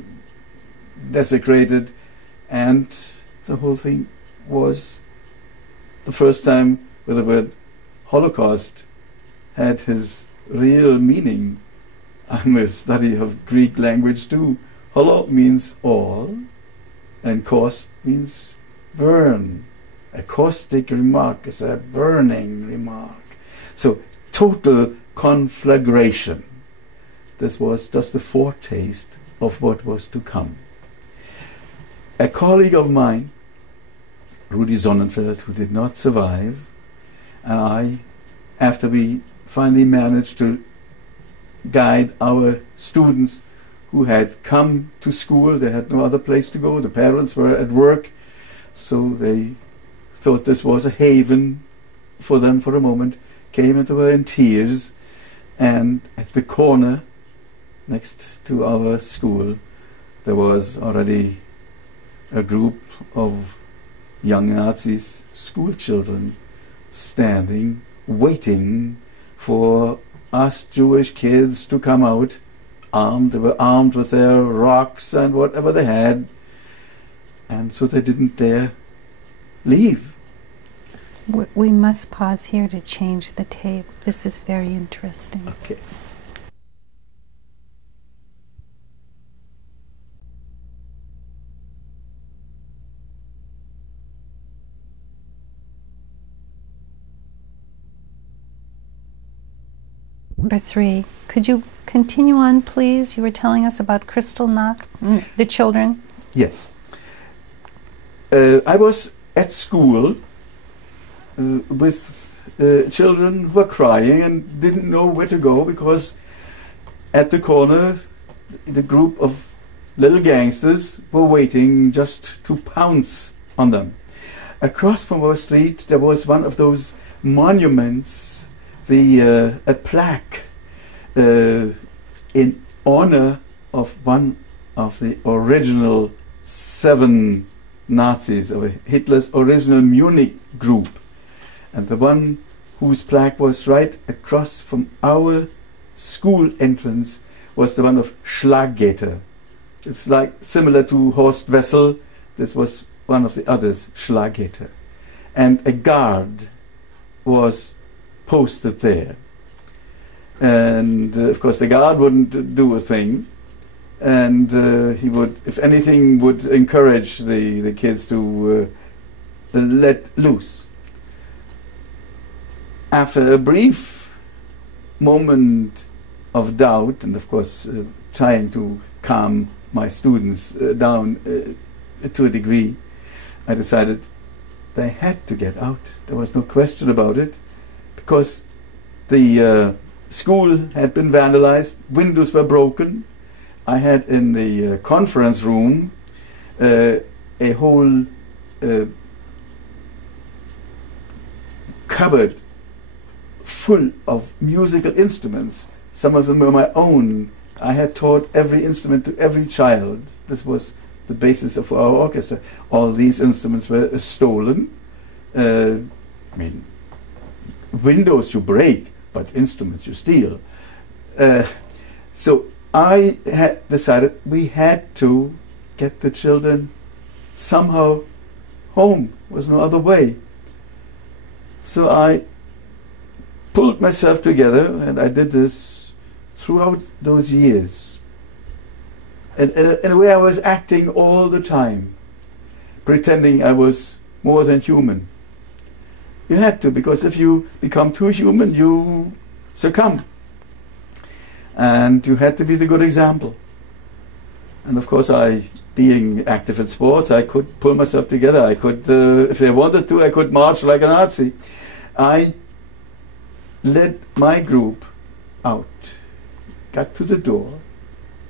desecrated, and the whole thing was the first time where the word Holocaust had his real meaning. I'm a study of Greek language too. Holo means all, and kos means burn. A caustic remark is a burning remark. So total conflagration. This was just a foretaste of what was to come. A colleague of mine, Rudi Sonnenfeld, who did not survive, and I, after we finally managed to guide our students who had come to school, they had no other place to go, the parents were at work, so they thought this was a haven for them for a moment, came and were in tears, and at the corner next to our school there was already a group of young Nazis, school children, standing, waiting for us Jewish kids to come out, armed. They were armed with their rocks and whatever they had, and so they didn't dare leave. We must pause here to change the tape. This is very interesting. Okay. Number 3. Could you continue on, please? You were telling us about Kristallnacht, the children. Yes. I was at school with children who were crying and didn't know where to go, because at the corner the group of little gangsters were waiting just to pounce on them. Across from our street there was one of those monuments, a plaque in honor of one of the original 7 Nazis, of Hitler's original Munich group, and the one whose plaque was right across from our school entrance was the one of Schlaggeter. It's like similar to Horst Wessel. This was one of the others, Schlaggeter, and a guard was posted there, and of course the guard wouldn't do a thing, and he would, if anything, would encourage the kids to let loose. After a brief moment of doubt, and of course trying to calm my students down to a degree, I decided they had to get out. There was no question about it, because the school had been vandalized, windows were broken. I had in the conference room a whole cupboard full of musical instruments. Some of them were my own. I had taught every instrument to every child. This was the basis of our orchestra. All these instruments were stolen. I mean, windows you break, but instruments you steal. So I had decided we had to get the children somehow home. There was no other way. So I pulled myself together, and I did this throughout those years. And in a way I was acting all the time, pretending I was more than human. You had to, because if you become too human, you succumb. And you had to be the good example. And of course, I, being active in sports, I could pull myself together. I could, if I wanted to, I could march like a Nazi. I led my group out, got to the door.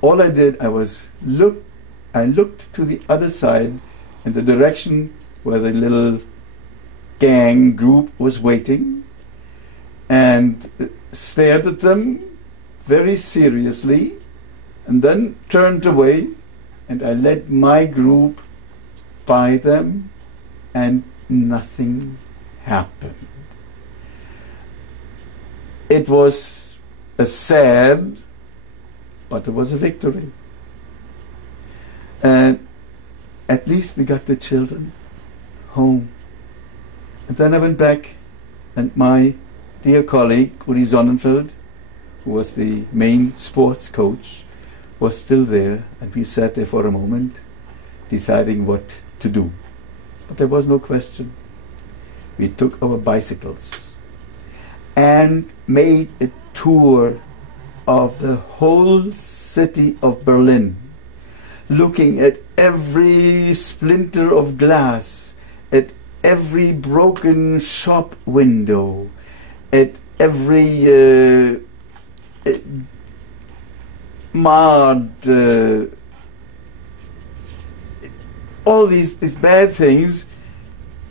All I did, I looked to the other side, in the direction where the little gang group was waiting, and stared at them very seriously, and then turned away, and I led my group by them, and nothing happened. It was a sad, but it was a victory. And at least we got the children home. And then I went back, and my dear colleague, Rudi Sonnenfeld, who was the main sports coach, was still there, and we sat there for a moment, deciding what to do. But there was no question. We took our bicycles and made a tour of the whole city of Berlin, looking at every splinter of glass, at every broken shop window, at every marred, all these bad things.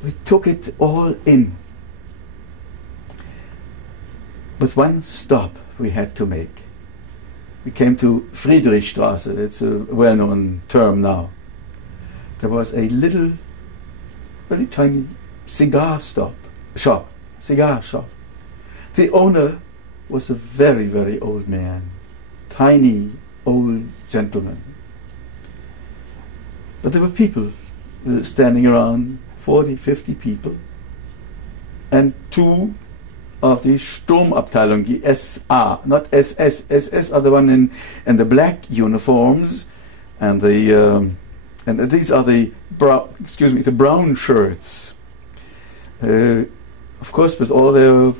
We took it all in. With one stop we had to make. We came to Friedrichstraße. It's a well-known term now. There was a little, very tiny cigar shop. The owner was a very, very old man, tiny old gentleman. But there were people standing around, 40, 50 people, and two of the Sturmabteilung, the SA, not SS. SS are the one in the black uniforms, and and these are the brown shirts. Of course, with all their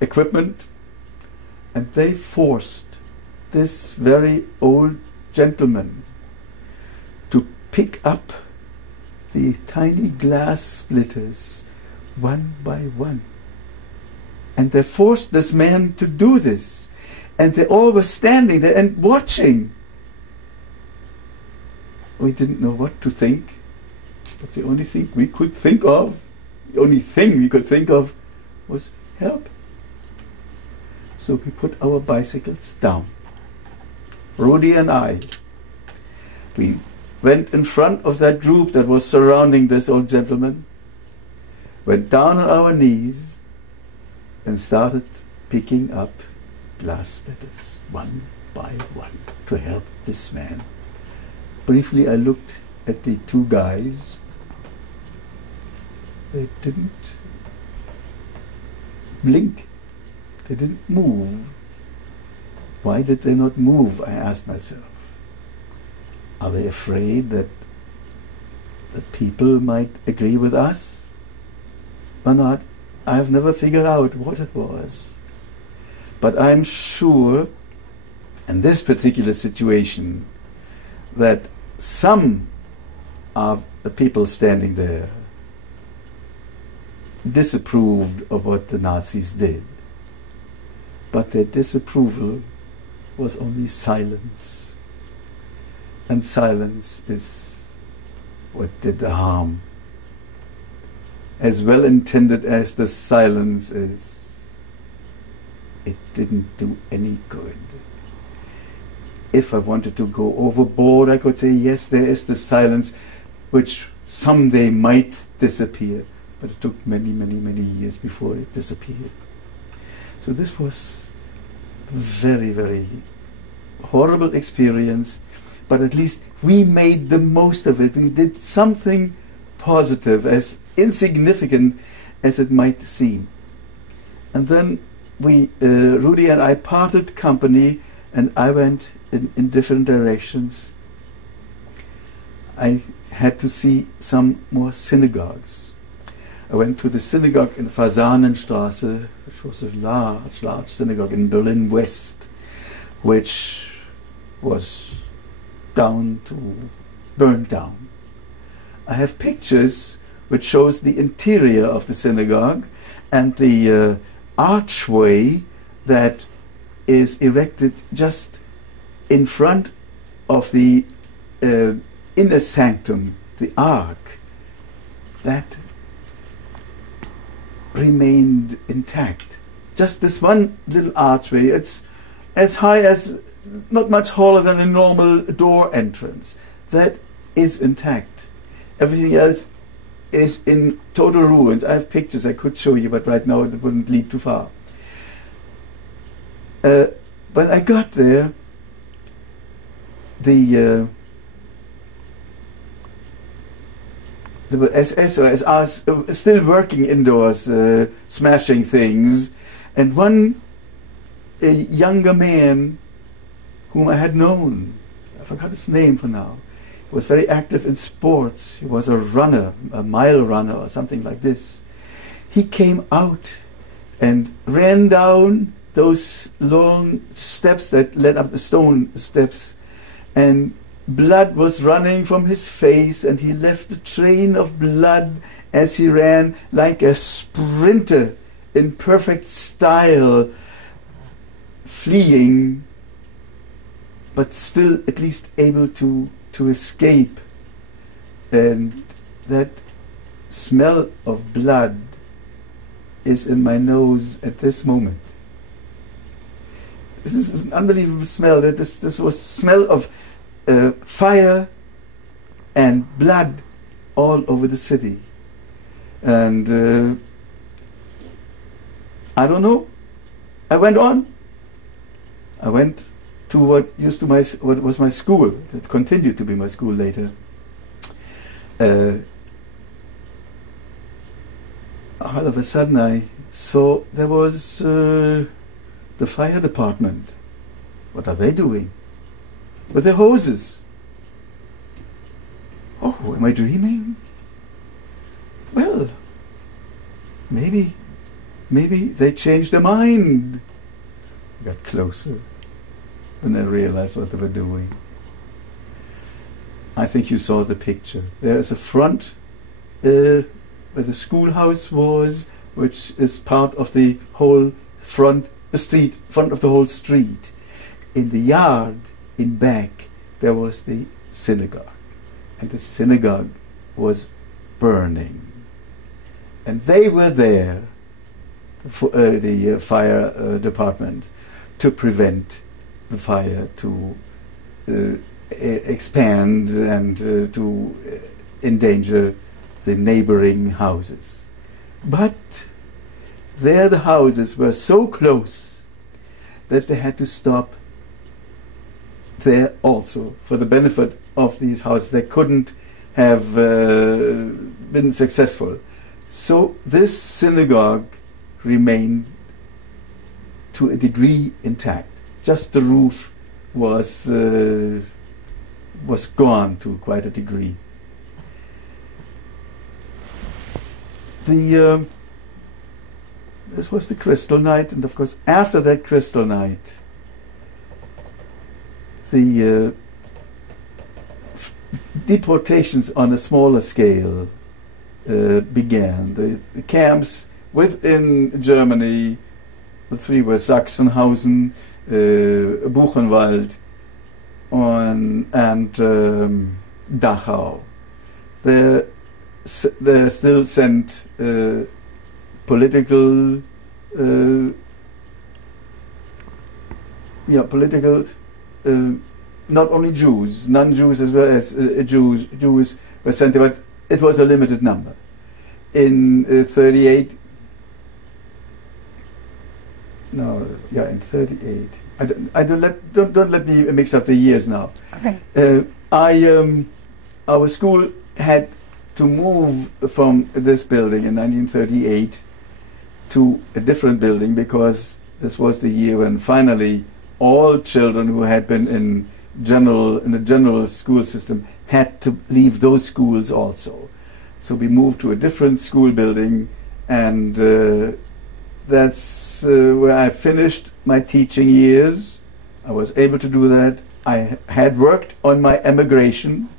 equipment, and they forced this very old gentleman to pick up the tiny glass splitters one by one. And they forced this man to do this. And they all were standing there and watching. We didn't know what to think. But the only thing we could think of was help. So we put our bicycles down. Rudy and I. We went in front of that group that was surrounding this old gentleman, went down on our knees, and started picking up glass splitters one by one to help this man. Briefly I looked at the two guys. They didn't blink. They didn't move. Why did they not move? I asked myself. Are they afraid that the people might agree with us or not? I've never figured out what it was. But I'm sure, in this particular situation, that some of the people standing there disapproved of what the Nazis did. But their disapproval was only silence. And silence is what did the harm. As well intended as the silence is, it didn't do any good. If I wanted to go overboard, I could say, yes, there is the silence which someday might disappear. But it took many, many, many years before it disappeared. So this was a very, very horrible experience, but at least we made the most of it. We did something positive, as insignificant as it might seem. And then Rudy and I parted company, and I went in different directions. I had to see some more synagogues. I went to the synagogue in Fasanenstraße, which was a large, large synagogue in Berlin West, which was burned down. I have pictures which shows the interior of the synagogue and the archway that is erected just in front of the inner sanctum, the ark. That remained intact. Just this one little archway. It's as high as, not much taller than a normal door entrance. That is intact. Everything else is in total ruins. I have pictures I could show you, but right now it wouldn't lead too far. When I got there, the SS still working indoors, smashing things, and one younger man whom I had known, I forgot his name for now, was very active in sports. He was a runner, a mile runner or something like this. He came out and ran down those long steps that led up the stone steps, and blood was running from his face, and he left a train of blood as he ran like a sprinter in perfect style, fleeing, but still at least able to escape. And that smell of blood is in my nose at this moment. This is an unbelievable smell. This was smell of fire and blood all over the city. And I don't know. I went on. I went to what was my school. That continued to be my school later. All of a sudden, I saw there was the fire department. What are they doing? With their hoses. Oh, am I dreaming? Well, maybe they changed their mind. I got closer, and I realized what they were doing. I think you saw the picture. There's a front where the schoolhouse was, which is part of the whole front of the whole street. In the yard, in back, there was the synagogue, and the synagogue was burning. And they were there, the fire department, to prevent the fire to expand and to endanger the neighboring houses. But there the houses were so close that they had to stop there also for the benefit of these houses. They couldn't have been successful. So this synagogue remained to a degree intact. Just the roof was gone to quite a degree. This was the Crystal Night, and of course after that Crystal Night, the deportations on a smaller scale began. The camps within Germany, the three were Sachsenhausen, Buchenwald, and Dachau. They still sent political not only Jews, non-Jews as well as Jews were sent, but it was a limited number. In 38. Don't let me mix up the years now. Okay. Our school had to move from this building in 1938 to a different building, because this was the year when finally all children who had been in the general school system had to leave those schools also. So we moved to a different school building, and that's where I finished my teaching years. I was able to do that. I had worked on my emigration.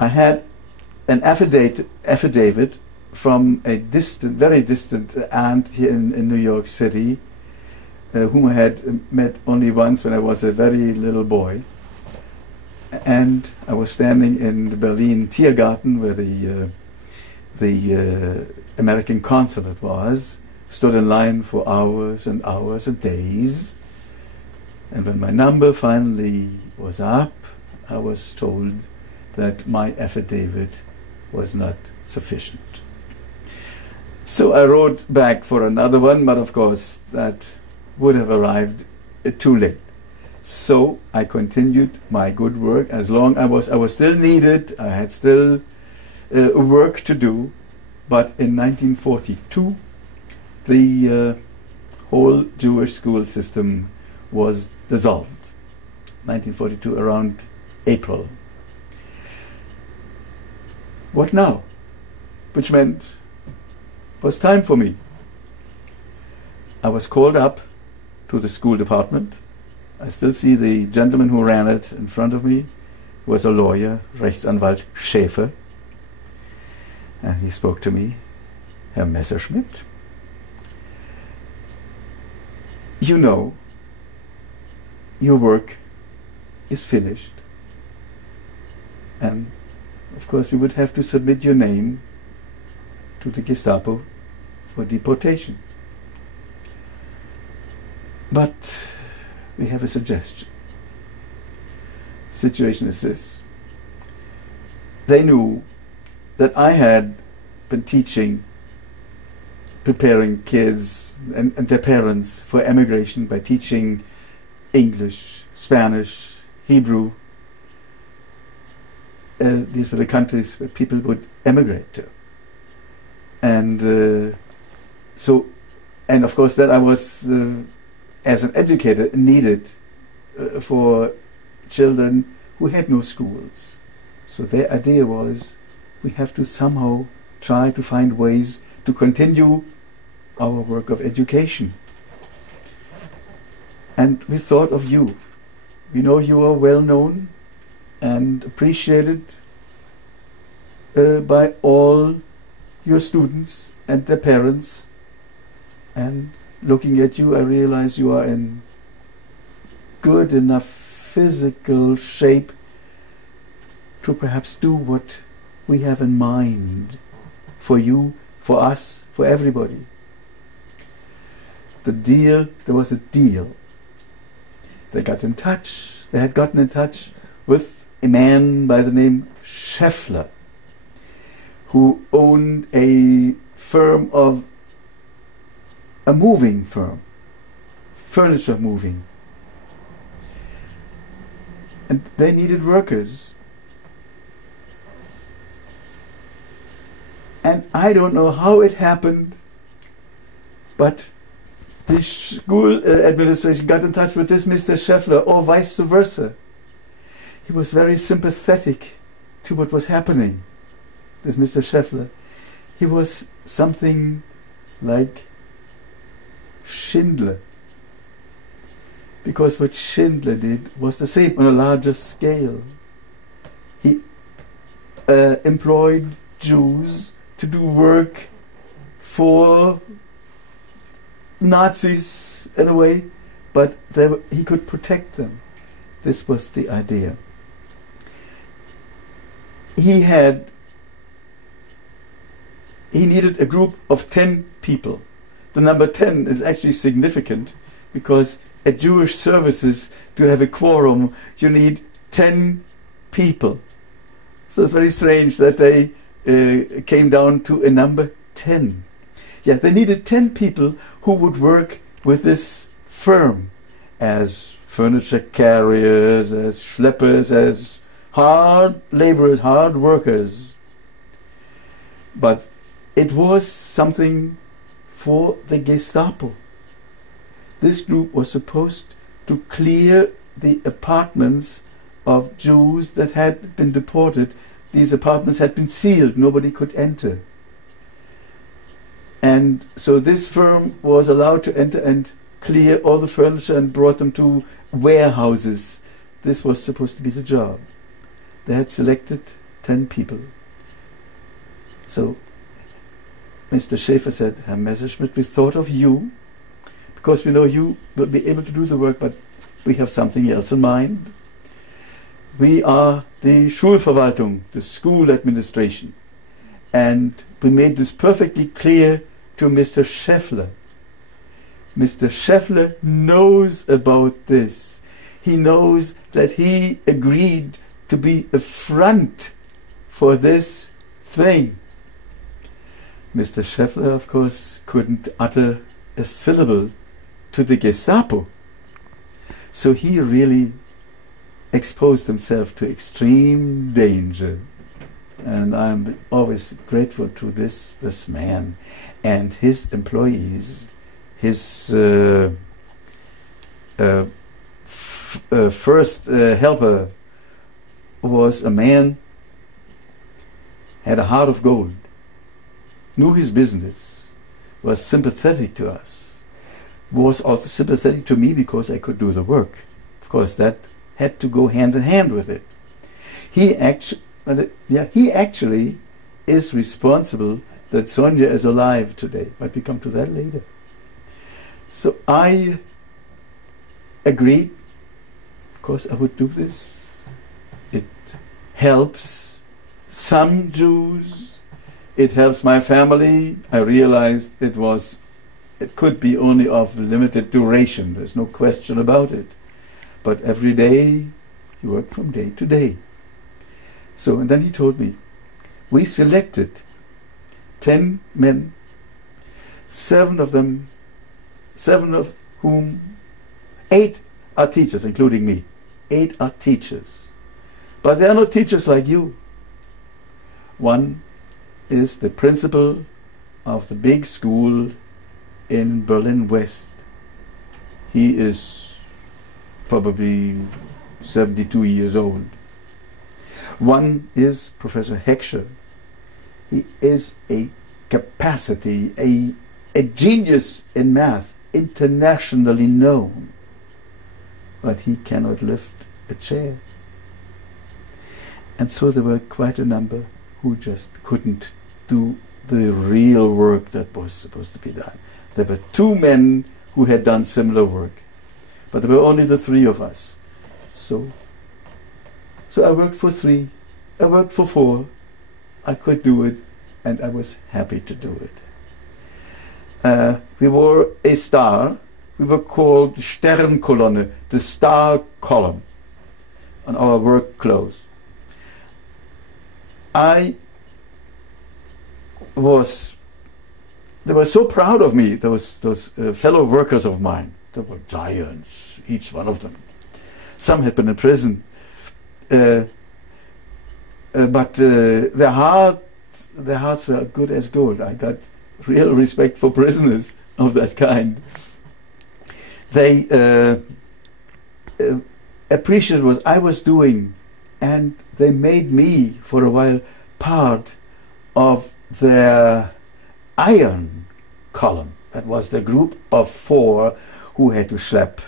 I had an affidavit from a very distant aunt here in New York City, whom I had met only once when I was a very little boy. And I was standing in the Berlin Tiergarten, where the American consulate was, stood in line for hours and hours and days. And when my number finally was up, I was told that my affidavit was not sufficient. So I wrote back for another one, but of course that would have arrived too late. So I continued my good work as long as I was still needed. I had still work to do. But in 1942, the whole Jewish school system was dissolved. 1942, around April what now? Which meant it was time for me. I was called up to the school department. I still see the gentleman who ran it in front of me. He was a lawyer, Rechtsanwalt Schäfer. And he spoke to me, Herr Messerschmidt, you know, your work is finished. And of course we would have to submit your name to the Gestapo for deportation. But we have a suggestion. The situation is this. They knew that I had been teaching, preparing kids and their parents for emigration by teaching English, Spanish, Hebrew. These were the countries where people would emigrate to. And and of course that I was, as an educator, needed for children who had no schools. So their idea was, we have to somehow try to find ways to continue our work of education. And we thought of you. We know you are well known and appreciated by all your students and their parents. And looking at you, I realize you are in good enough physical shape to perhaps do what we have in mind for you, for us, for everybody. There was a deal. They had gotten in touch with a man by the name Scheffler, who owned a moving firm, furniture moving. And they needed workers. And I don't know how it happened, but the school administration got in touch with this Mr. Scheffler, or vice versa. He was very sympathetic to what was happening, this Mr. Scheffler. He was something like Schindler, because what Schindler did was the same on a larger scale. He employed Jews to do work for Nazis in a way, but he could protect them. This was the idea. He needed a group of 10 people. The number 10 is actually significant because at Jewish services, to have a quorum, you need 10 people. So it's very strange that they came down to a number 10. Yeah, they needed 10 people who would work with this firm as furniture carriers, as schleppers, as hard laborers, hard workers. But it was something for the Gestapo. This group was supposed to clear the apartments of Jews that had been deported. These apartments had been sealed, nobody could enter. And so this firm was allowed to enter and clear all the furniture and brought them to warehouses. This was supposed to be the job. They had selected 10 people. So Mr. Schäfer said, Herr Messerschmidt, we thought of you because we know you will be able to do the work, but we have something else in mind. We are the Schulverwaltung, the school administration, and we made this perfectly clear to Mr. Scheffler. Mr. Scheffler knows about this. He knows that he agreed to be a front for this thing. Mr. Scheffler, of course, couldn't utter a syllable to the Gestapo. So he really exposed himself to extreme danger. And I'm always grateful to this man and his employees. His first helper was a man had a heart of gold, knew his business, was sympathetic to us, was also sympathetic to me because I could do the work. Of course, that had to go hand in hand with it. He actually is responsible that Sonia is alive today, but we come to that later. So I agreed, of course I would do this. It helps some Jews, it helps my family. I realized it could be only of limited duration, there's no question about it. But every day, you work from day to day. So, and then he told me, we selected 10 men, 7 of whom 8 are teachers, including me. 8 are teachers. But they are not teachers like you. One is the principal of the big school in Berlin West. He is probably 72 years old. One is Professor Heckscher. He is a capacity, a genius in math, internationally known. But he cannot lift a chair. And so there were quite a number who just couldn't do the real work that was supposed to be done. There were 2 men who had done similar work, but there were only the 3 of us. So I worked for 3, I worked for 4, I could do it, and I was happy to do it. We wore a star, we were called Sternkolonne, the star column, on our work clothes. They were so proud of me, those fellow workers of mine. They were giants, each one of them. Some had been in prison, but their hearts were good as gold. I got real respect for prisoners of that kind. They appreciated what I was doing, and they made me, for a while, part of their iron column. That was the group of 4 who had to schlep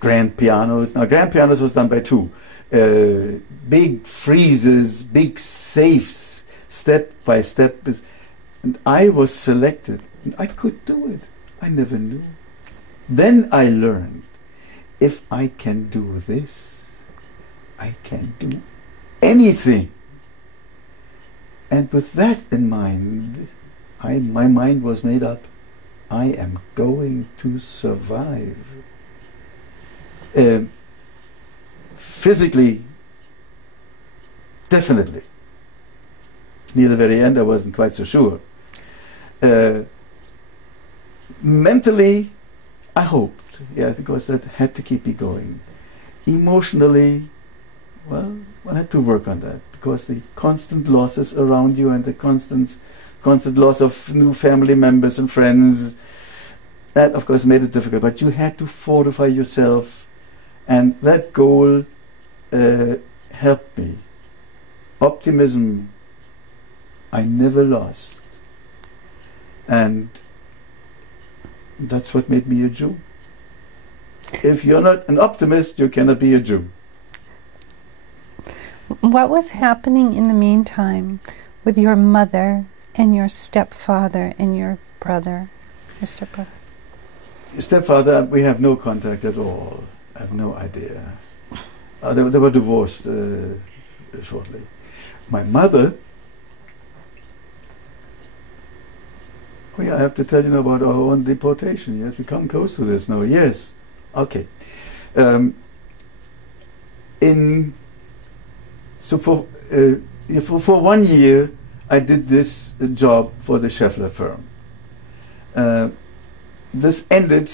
grand pianos. Now, grand pianos was done by 2. Big freezers, big safes, step by step. And I was selected, and I could do it. I never knew. Then I learned, if I can do this, I can do anything. And with that in mind, my mind was made up. I am going to survive. Physically, definitely. Near the very end, I wasn't quite so sure. Mentally, I hoped, because that had to keep me going. Emotionally, well, I had to work on that, because the constant losses around you and the constant loss of new family members and friends, that of course made it difficult. But you had to fortify yourself, and that goal helped me. Optimism, I never lost. And that's what made me a Jew. If you're not an optimist, you cannot be a Jew. What was happening in the meantime with your mother and your stepfather and your brother, your stepbrother? Your stepfather, we have no contact at all. I have no idea. They were divorced shortly. My mother, I have to tell you about our own deportation. Yes, we come close to this now. Yes. Okay. So for 1 year, I did this job for the Scheffler firm. This ended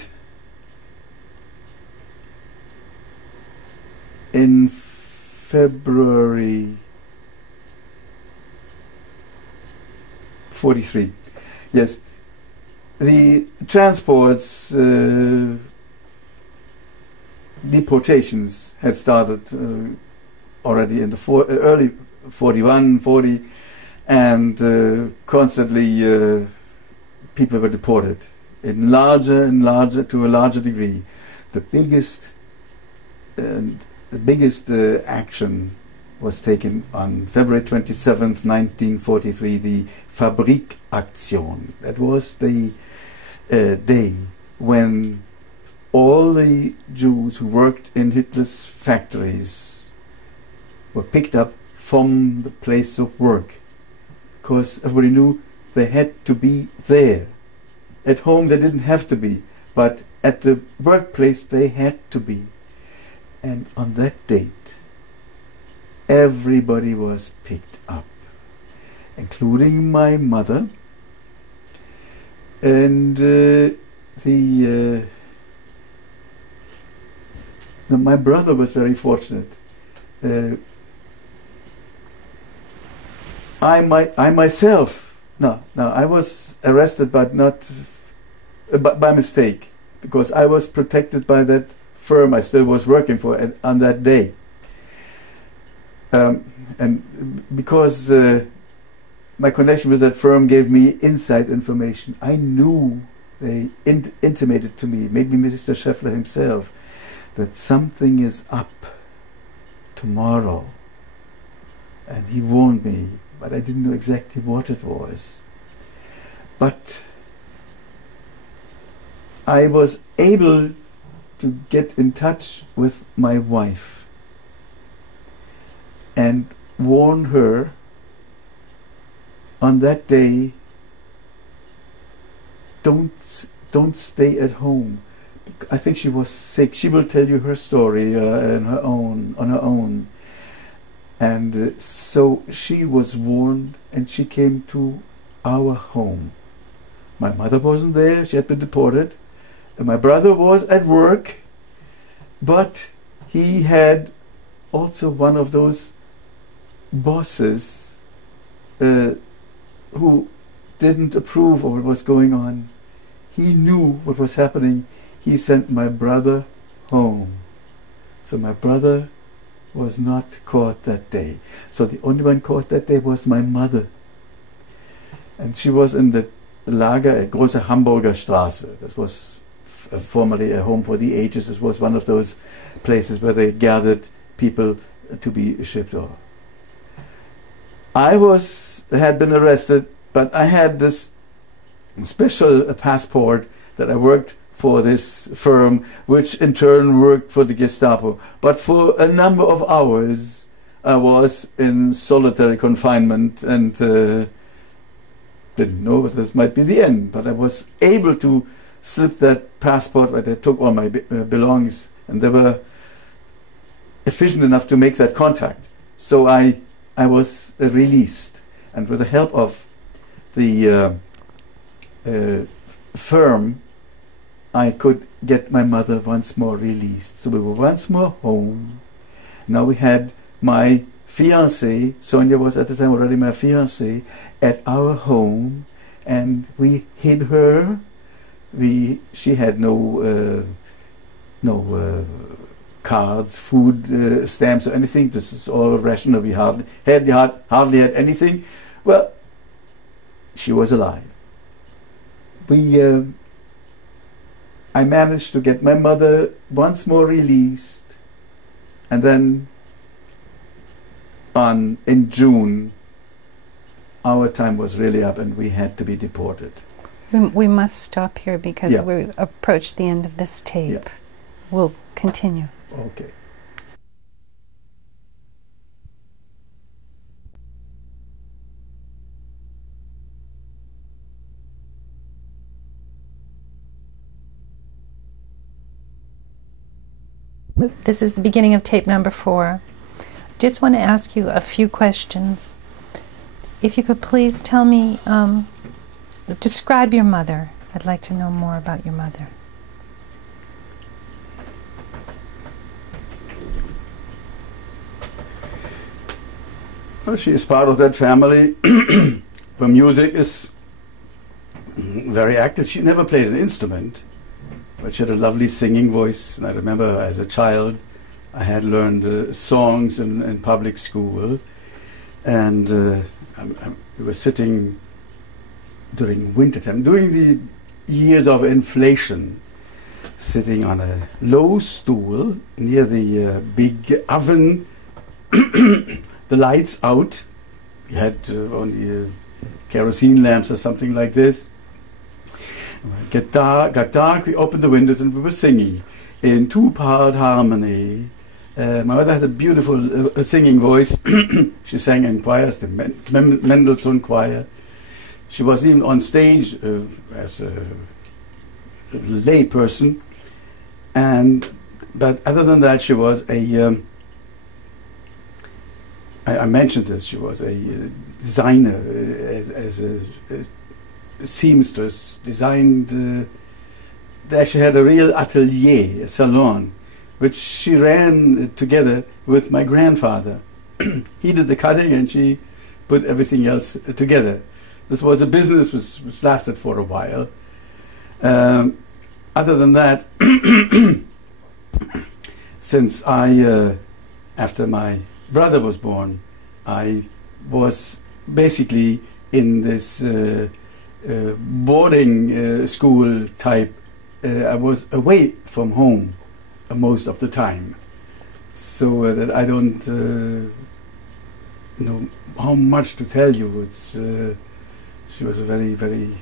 in February 43. Yes. The transports, deportations had started already in the early 41, 40. and constantly people were deported in larger and larger, to a larger degree. The biggest action was taken on February 27th, 1943, the Fabrikaktion. That was the day when all the Jews who worked in Hitler's factories were picked up from the place of work, because everybody knew they had to be there. At home they didn't have to be, but at the workplace they had to be. And on that date, everybody was picked up, including my mother. And my brother was very fortunate. I myself, I was arrested, but not by mistake, because I was protected by that firm I still was working for on that day. And because my connection with that firm gave me inside information, I knew they intimated to me, maybe Mr. Scheffler himself, that something is up tomorrow. And he warned me, but I didn't know exactly what it was. But I was able to get in touch with my wife and warn her on that day, don't stay at home. I think she was sick. She will tell you her story on her own. And so she was warned, and she came to our home. My mother wasn't there, she had been deported. And my brother was at work, but he had also one of those bosses who didn't approve of what was going on. He knew what was happening. He sent my brother home. So my brother was not caught that day. So the only one caught that day was my mother. And she was in the Lager, Große Hamburger Straße. This was formerly a home for the ages. It was one of those places where they gathered people to be shipped off. I had been arrested, but I had this special passport that I worked for this firm, which in turn worked for the Gestapo. But for a number of hours I was in solitary confinement and didn't know whether this might be the end, but I was able to slip that passport, but they took all my belongings, and they were efficient enough to make that contact. So I was released, and with the help of the firm, I could get my mother once more released. So we were once more home. Now we had my fiancée, Sonia was at the time already my fiancée, at our home, and we hid her. She had no cards, food stamps or anything. This is all rational. We hardly had anything. Well, she was alive. I managed to get my mother once more released, and then in June our time was really up and we had to be deported. We must stop here because we approach the end of this tape. Yeah. We'll continue. Okay. This is the beginning of tape number 4. Just want to ask you a few questions. If you could please tell me, describe your mother. I'd like to know more about your mother. Well, she is part of that family. Her music is very active. She never played an instrument, but she had a lovely singing voice. And I remember as a child, I had learned songs in public school. And we were sitting during wintertime, during the years of inflation, sitting on a low stool near the big oven, the lights out. We had only kerosene lamps or something like this. Got dark, we opened the windows and we were singing in two-part harmony. My mother had a beautiful singing voice. She sang in choirs, the Mendelssohn choir. She was even on stage as a lay person. But other than that, she was I mentioned this, she was a designer, as a seamstress, designed, they actually had a real atelier, a salon, which she ran together with my grandfather. He did the cutting and she put everything else together. This was a business which lasted for a while. Other than that, since after my brother was born, I was basically in this boarding school type. I was away from home most of the time, so that I don't know how much to tell you. It's she was a very, very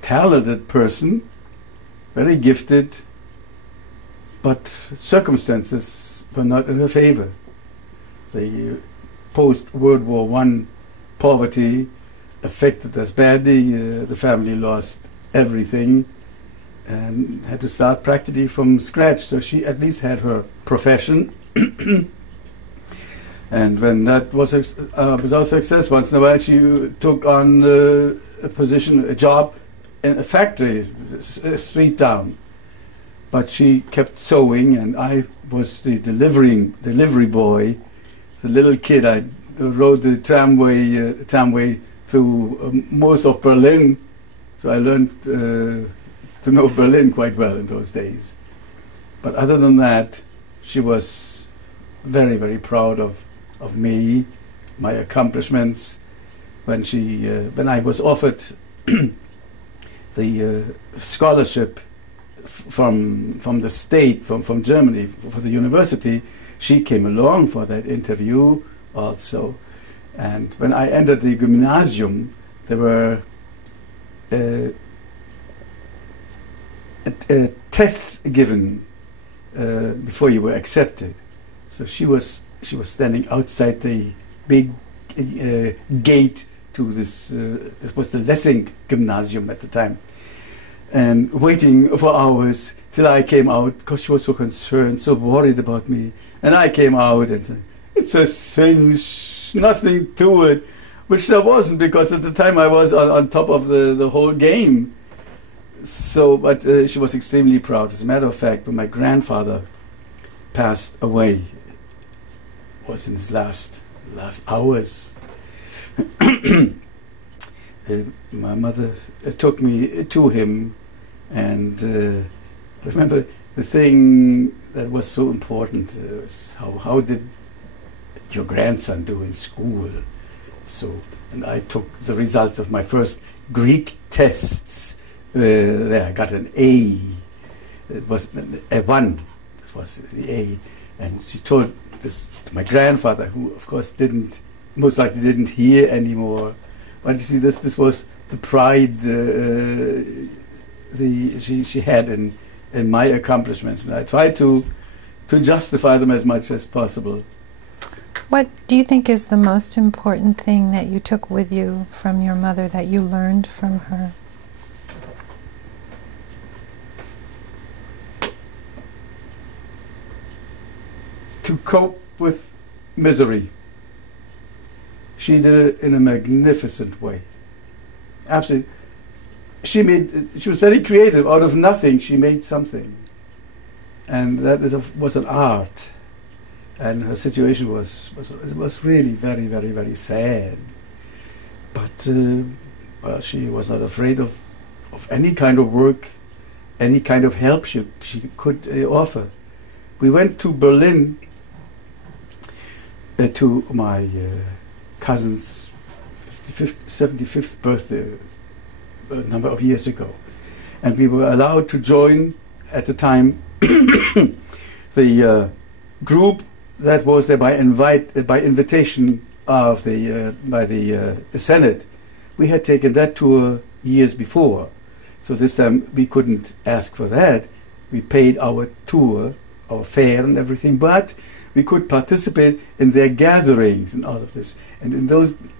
talented person, very gifted, but circumstances were not in her favor. The post-World War I poverty affected us badly. The family lost everything and had to start practically from scratch. So she at least had her profession. And when that was without success, once in a while she took on a position, a job in a factory, a street down. But she kept sewing, and I was the delivery boy. As a little kid, I rode the tramway through most of Berlin, so I learned to know Berlin quite well in those days. But other than that, she was very, very proud of me, my accomplishments. When I was offered the scholarship from the state, from Germany, for the university, she came along for that interview also. And when I entered the gymnasium, there were tests given before you were accepted. So she was standing outside the big gate to this. This was the Lessing Gymnasium at the time, and waiting for hours till I came out, because she was so concerned, so worried about me. And I came out and said, "It's a cinch, nothing to it," which there wasn't, because at the time I was on top of the whole game. So, but she was extremely proud. As a matter of fact, when my grandfather passed away, it was in his last hours, my mother took me to him, and remember the thing that was so important was how did your grandson do in school? So, and I took the results of my first Greek tests. There, I got an A. It was a 1. This was the A, and she told this to my grandfather, who of course most likely didn't hear anymore. But you see, this was the pride she had in my accomplishments, and I tried to justify them as much as possible. What do you think is the most important thing that you took with you from your mother, that you learned from her? To cope with misery. She did it in a magnificent way. Absolutely. She was very creative. Out of nothing, she made something. And that was an art. And her situation was really very, very, very sad. But well, she was not afraid of any kind of work, any kind of help she could offer. We went to Berlin to my cousin's 75th birthday a number of years ago. And we were allowed to join at the time the group that was there by invitation of by the Senate. We had taken that tour years before, so this time we couldn't ask for that. We paid our tour, our fare and everything, but we could participate in their gatherings and all of this. And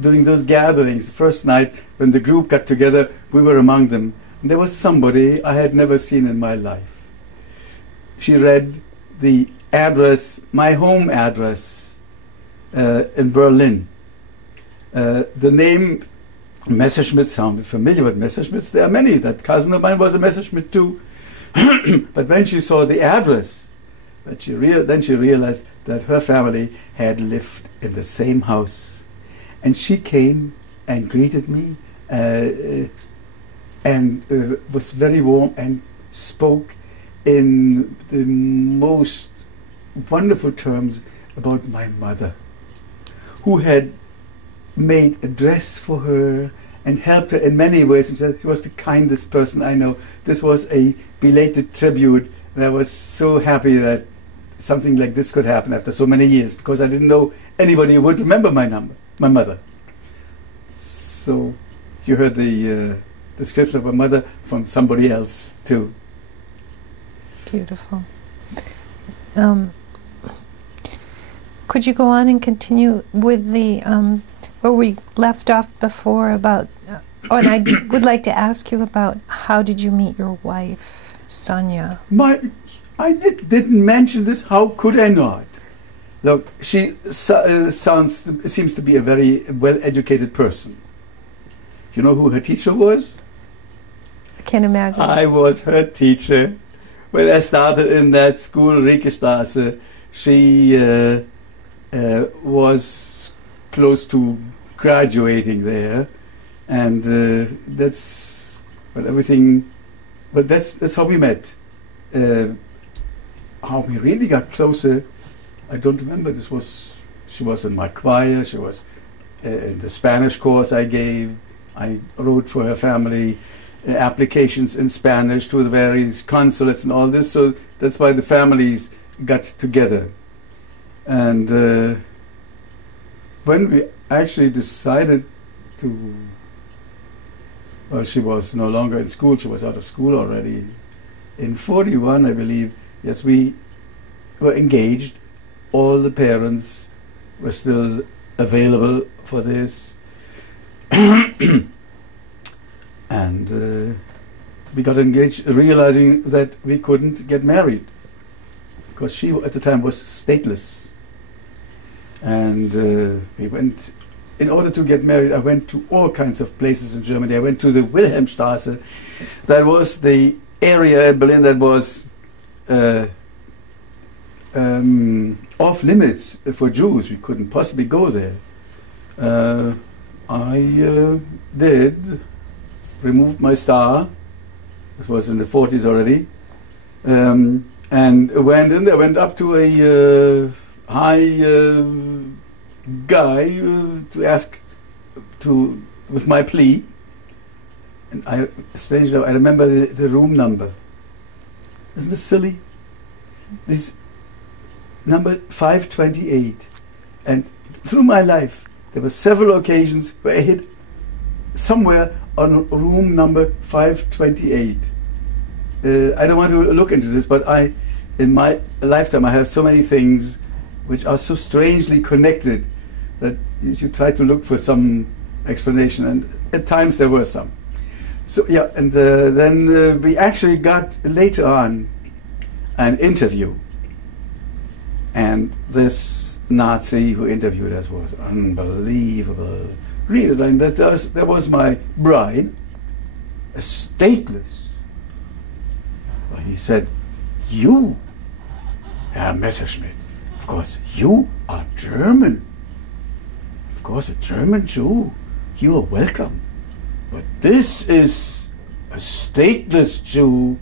during those gatherings, the first night when the group got together, we were among them. And there was somebody I had never seen in my life. She read the address, my home address in Berlin. The name Messerschmidt sounded familiar, but Messerschmitts, there are many. That cousin of mine was a Messerschmidt too. But when she saw the address, then she realized that her family had lived in the same house. And she came and greeted me and was very warm and spoke in the most wonderful terms about my mother, who had made a dress for her and helped her in many ways. And said she was the kindest person I know. This was a belated tribute, and I was so happy that something like this could happen after so many years, because I didn't know anybody who would remember my mother. So you heard the description of my mother from somebody else too. Beautiful. Could you go on and continue with the where we left off before about? And I would like to ask you about how did you meet your wife, Sonia? I didn't mention this. How could I not? Look, she seems to be a very well-educated person. You know who her teacher was? I can't imagine. I was her teacher. When I started in that school, Riekestraße, she was close to graduating there, and that's how we met. How we really got closer, I don't remember. She was in my choir. She was in the Spanish course I gave. I wrote for her family applications in Spanish to the various consulates and all this. So that's why the families got together. And when we actually decided to, well, she was no longer in school. She was out of school already. In 41, I believe, yes, we were engaged. All the parents were still available for this. And we got engaged, realizing that we couldn't get married because she at the time was stateless. And we went, in order to get married, I went to all kinds of places in Germany. I went to the Wilhelmstraße. That was the area in Berlin that was off limits for Jews. We couldn't possibly go there. I did removed my star. This was in the 40s already, and went in there. Went up to a high guy to ask with my plea. And strangely, I remember the room number. Isn't this silly? This number 528. And through my life, there were several occasions where I hit somewhere on room number 528. I don't want to look into this, but in my lifetime, I have so many things which are so strangely connected that you try to look for some explanation, and at times there were some. So yeah, and then we actually got later on an interview, and this Nazi who interviewed us was unbelievable. Really, and that was my bride, a stateless. Well, he said, "You, Herr Messerschmidt, of course you are German. Of course, a German Jew. You are welcome. But this is a stateless Jew."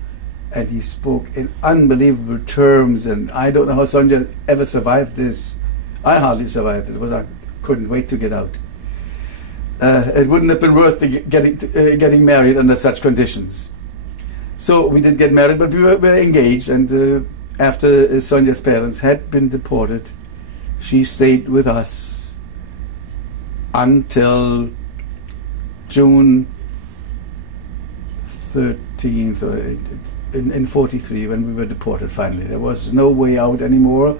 And he spoke in unbelievable terms, and I don't know how Sonia ever survived this. I hardly survived it. I couldn't wait to get out. it wouldn't have been worth getting married under such conditions. So we did get married, but we were engaged, and after Sonia's parents had been deported, she stayed with us until June 13th, or in 43, when we were deported finally. There was no way out anymore.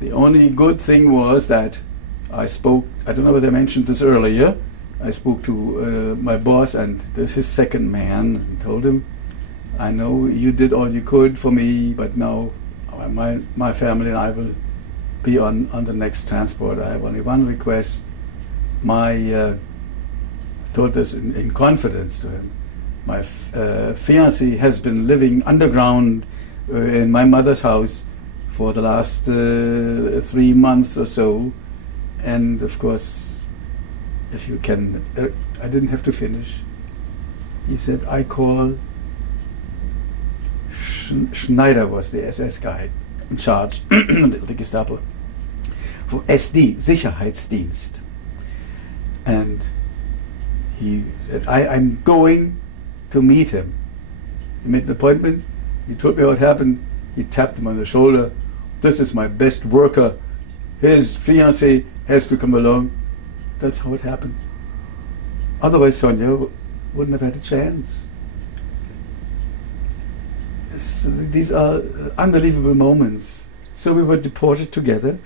The only good thing was that I spoke, I don't know whether I mentioned this earlier, I spoke to my boss and his second man and told him, I know you did all you could for me, but now my family and I will be on the next transport. I have only one request. I told this in confidence to him. My fiancée has been living underground in my mother's house for the last 3 months or so, and of course, if you can, I didn't have to finish. He said, I call Schneider, was the SS guy in charge of the Gestapo, for SD, Sicherheitsdienst. And he said, I'm going to meet him. He made an appointment. He told me what happened. He tapped him on the shoulder. This is my best worker. His fiancée has to come along. That's how it happened. Otherwise, Sonia wouldn't have had a chance. These are unbelievable moments. So we were deported together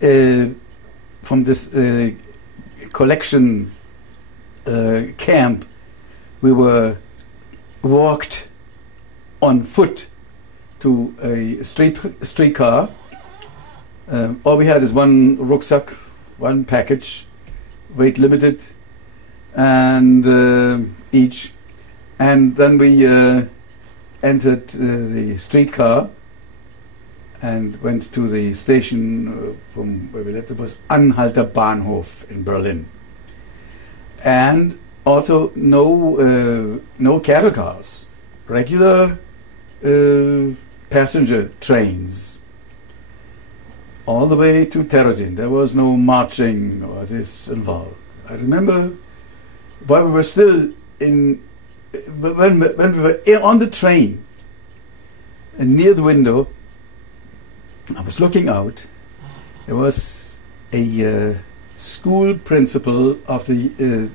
from this collection camp. We were walked on foot to a streetcar. All we had is one rucksack, one package, weight limited, and each. And then we entered the streetcar and went to the station from where we left. It was Anhalter Bahnhof in Berlin. And also no cattle cars, regular passenger trains all the way to Terezin. There was no marching or this involved. I remember while we were still when we were on the train and near the window, I was looking out. There was a school principal of the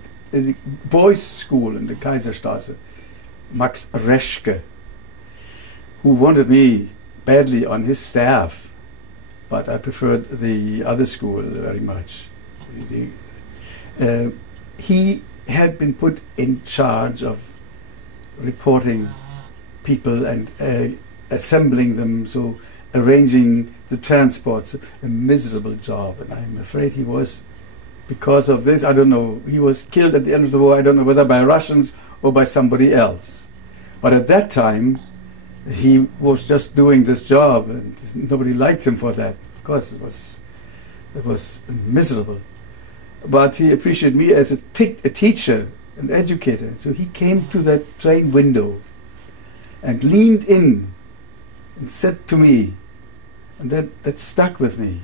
boys' school in the Kaiserstraße, Max Reschke, who wanted me badly on his staff, but I preferred the other school very much. He had been put in charge of reporting people and assembling them, so arranging the transports, a miserable job. And I'm afraid he was, because of this, I don't know, he was killed at the end of the war, I don't know whether by Russians or by somebody else. But at that time, he was just doing this job, and nobody liked him for that. Of course, it was miserable. But he appreciated me as a teacher, an educator. So he came to that train window and leaned in and said to me, and that stuck with me,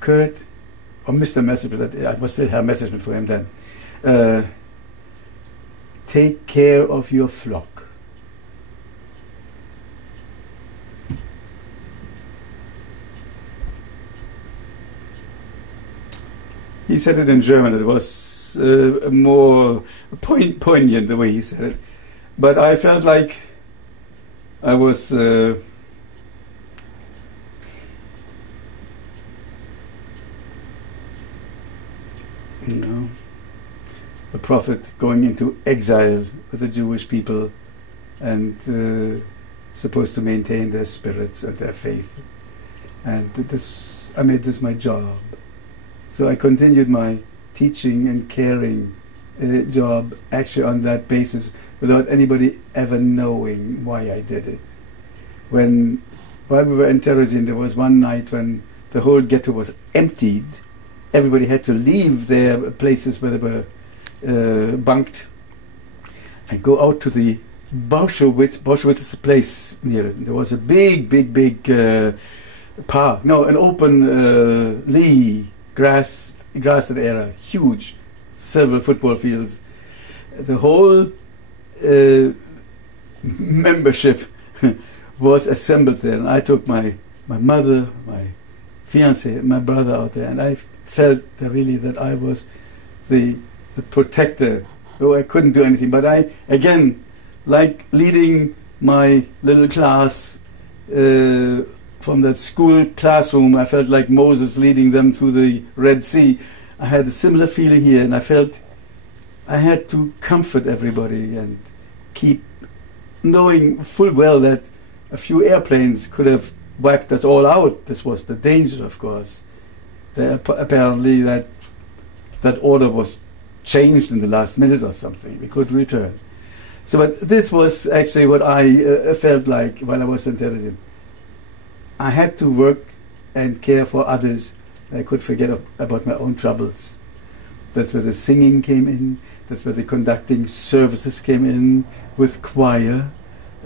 Kurt, or Mr. Messerschmidt, I must still have Messerschmidt for him then, take care of your flock. He said it in German. It was more poignant the way he said it. But I felt like I was you know, a prophet going into exile with the Jewish people and supposed to maintain their spirits and their faith. And I made this my job. So I continued my teaching and caring job actually on that basis without anybody ever knowing why I did it. While we were in Terezin, there was one night when the whole ghetto was emptied. Everybody had to leave their places where they were bunked and go out to the Bauschowitz. Bauschowitz is a place near it. There was a big park, no, an open grassed area, huge, several football fields. The whole membership was assembled there, and I took my mother, my fiancé, and my brother out there, and I felt really that I was the protector, though I couldn't do anything. But I, again, like leading my little class from that school classroom, I felt like Moses leading them through the Red Sea. I had a similar feeling here, and I felt I had to comfort everybody and keep knowing full well that a few airplanes could have wiped us all out. This was the danger, of course. Apparently that order was changed in the last minute or something. We could return. So, but this was actually what I felt like while I was in Terezin. I had to work and care for others. I could forget about my own troubles. That's where the singing came in. That's where the conducting services came in with choir.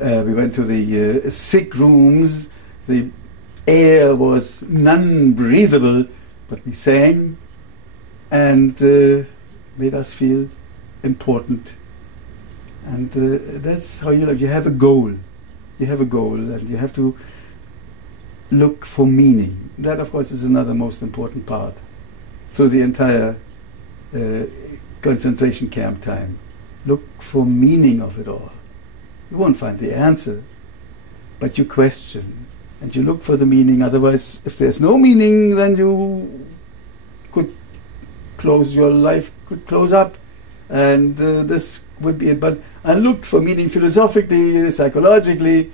We went to the sick rooms. The air was non-breathable, but we sang and made us feel important. And that's how you live. You have a goal. You have a goal, and you have to look for meaning. That, of course, is another most important part through the entire concentration camp time. Look for meaning of it all. You won't find the answer, but you question and you look for the meaning. Otherwise, if there's no meaning, then you could close your life, could close up, and this would be it. But I looked for meaning philosophically, psychologically,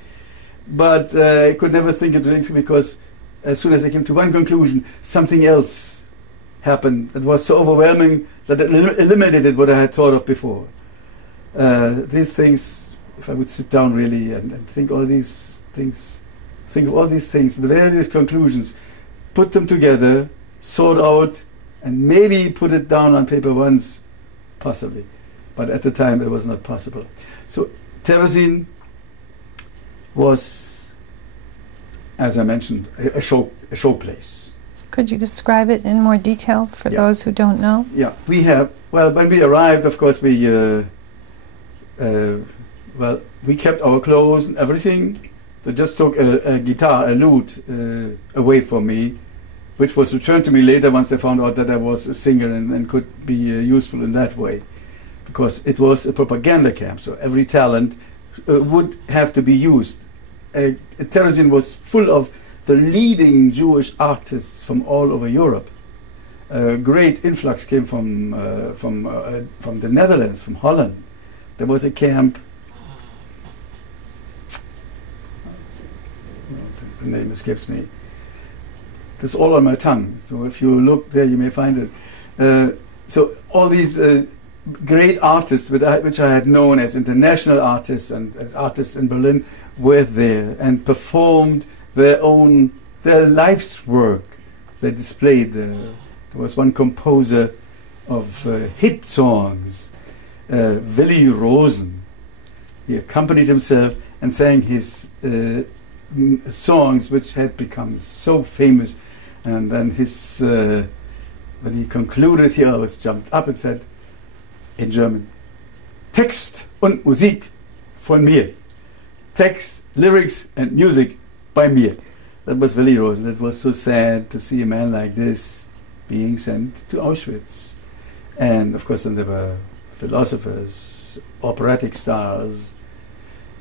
but I could never think of doing so, because as soon as I came to one conclusion, something else happened. It was so overwhelming that it eliminated what I had thought of before. These things, if I would sit down really and think all these things, think of all these things, the various conclusions, put them together, sort out, and maybe put it down on paper once, possibly. But at the time it was not possible. So Terezin was, as I mentioned, a show place. Could you describe it in more detail for those who don't know? Yeah, we have, well, when we arrived, of course, we kept our clothes and everything. They just took a guitar, a lute, away from me, which was returned to me later once they found out that I was a singer and could be useful in that way. Because it was a propaganda camp, so every talent would have to be used. Terezin was full of the leading Jewish artists from all over Europe. A great influx came from the Netherlands, from Holland. There was a camp. The name escapes me. It's all on my tongue, so if you look there, you may find it. So all these great artists, which I had known as international artists and as artists in Berlin, were there and performed their life's work. They displayed there. There was one composer of hit songs, Willy Rosen. He accompanied himself and sang his songs, which had become so famous. And then when he concluded, he always jumped up and said, in German, Text und Musik von mir. Text, lyrics and music by mir. That was Willy Rosen. It was so sad to see a man like this being sent to Auschwitz. And of course then there were philosophers, operatic stars.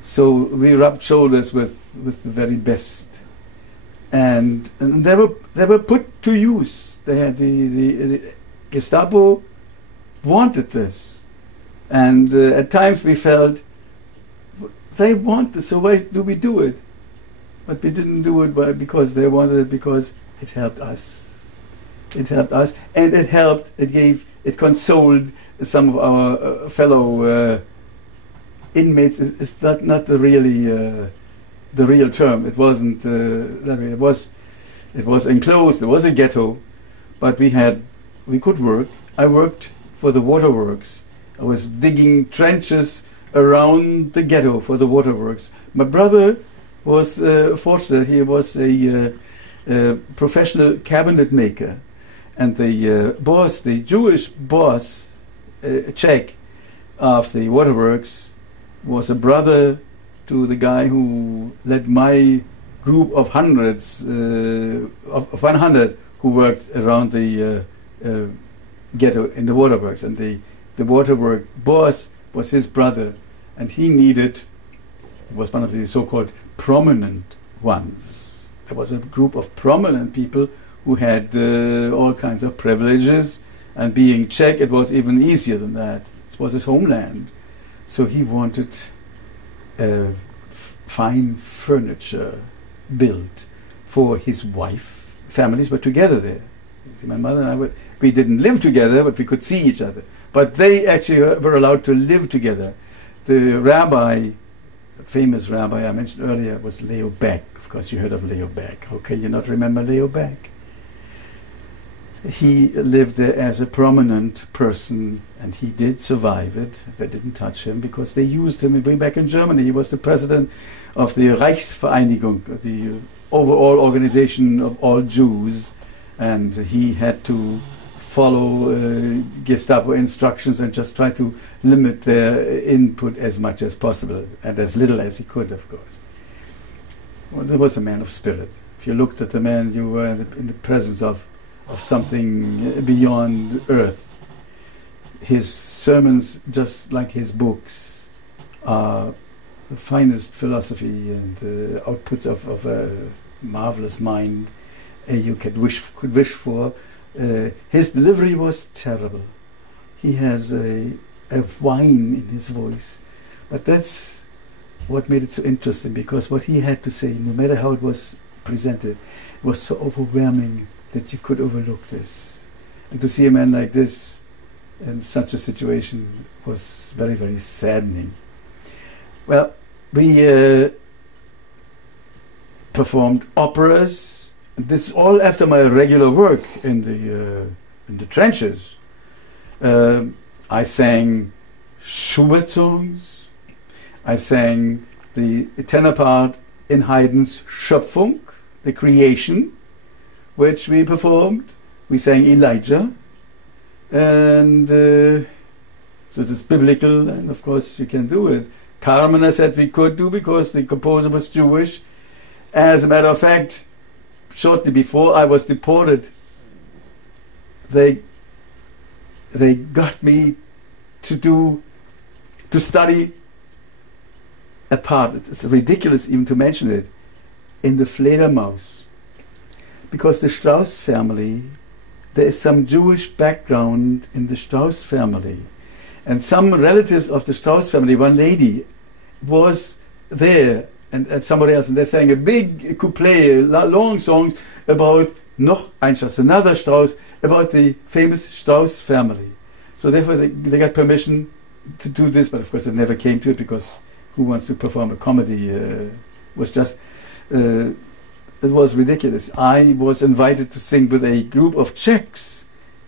So we rubbed shoulders with the very best. And they were put to use. They had the Gestapo wanted this, and at times we felt they want this, so why do we do it? But we didn't do it because they wanted it, because it helped us. It helped us, and it consoled some of our fellow inmates. Is not the real term. It wasn't that way. It was enclosed. It was a ghetto, but we could work. I worked for the waterworks. I was digging trenches around the ghetto for the waterworks. My brother was fortunate. He was a professional cabinet maker, and the boss, the Jewish boss, check of the waterworks was a brother to the guy who led my group of hundreds, of 100 who worked around the ghetto in the waterworks. And the waterwork boss was his brother, and he was one of the so-called prominent ones. There was a group of prominent people who had all kinds of privileges, and being Czech, it was even easier than that. It was his homeland. So he wanted fine furniture built for his wife. Families were together there. My mother and I we didn't live together, but we could see each other. But they actually were allowed to live together. The rabbi, famous rabbi I mentioned earlier, was Leo Beck. Of course, you heard of Leo Beck. How can you not remember Leo Beck? He lived there as a prominent person, and he did survive it. They didn't touch him because they used him way back in Germany. He was the president of the Reichsvereinigung, the overall organization of all Jews, and he had to follow Gestapo instructions and just try to limit their input as much as possible, and as little as he could, of course. Well, there was a man of spirit. If you looked at the man, you were in the presence of something beyond earth. His sermons, just like his books, are the finest philosophy and outputs of a marvelous mind you could wish for. His delivery was terrible. He has a whine in his voice, but that's what made it so interesting, because what he had to say, no matter how it was presented, was so overwhelming that you could overlook this. And to see a man like this in such a situation was very, very saddening. Well, we performed operas. And this is all after my regular work in the trenches. I sang Schubert songs. I sang the tenor part in Haydn's Schöpfung, the Creation, which we performed. We sang Elijah, and so this is biblical, and of course you can do it. Carmen, I said we could do because the composer was Jewish. As a matter of fact, shortly before I was deported, they got me to study a part. It's ridiculous even to mention it, in the Fledermaus. Because the Strauss family, there is some Jewish background in the Strauss family. And some relatives of the Strauss family, one lady, was there, and somebody else, and they sang a big couplet, long songs about noch ein Strauss, another Strauss, about the famous Strauss family. So therefore they got permission to do this, but of course it never came to it, because who wants to perform a comedy? Was just... it was ridiculous. I was invited to sing with a group of Czechs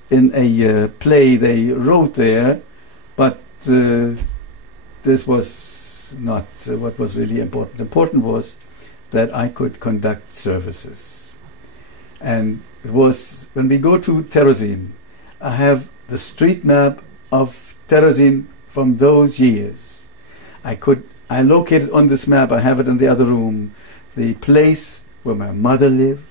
in a play they wrote there, but this was not what was really important. Important was that I could conduct services. And it was, when we go to Terezin, I have the street map of Terezin from those years. I located on this map, I have it in the other room, the place where my mother lived,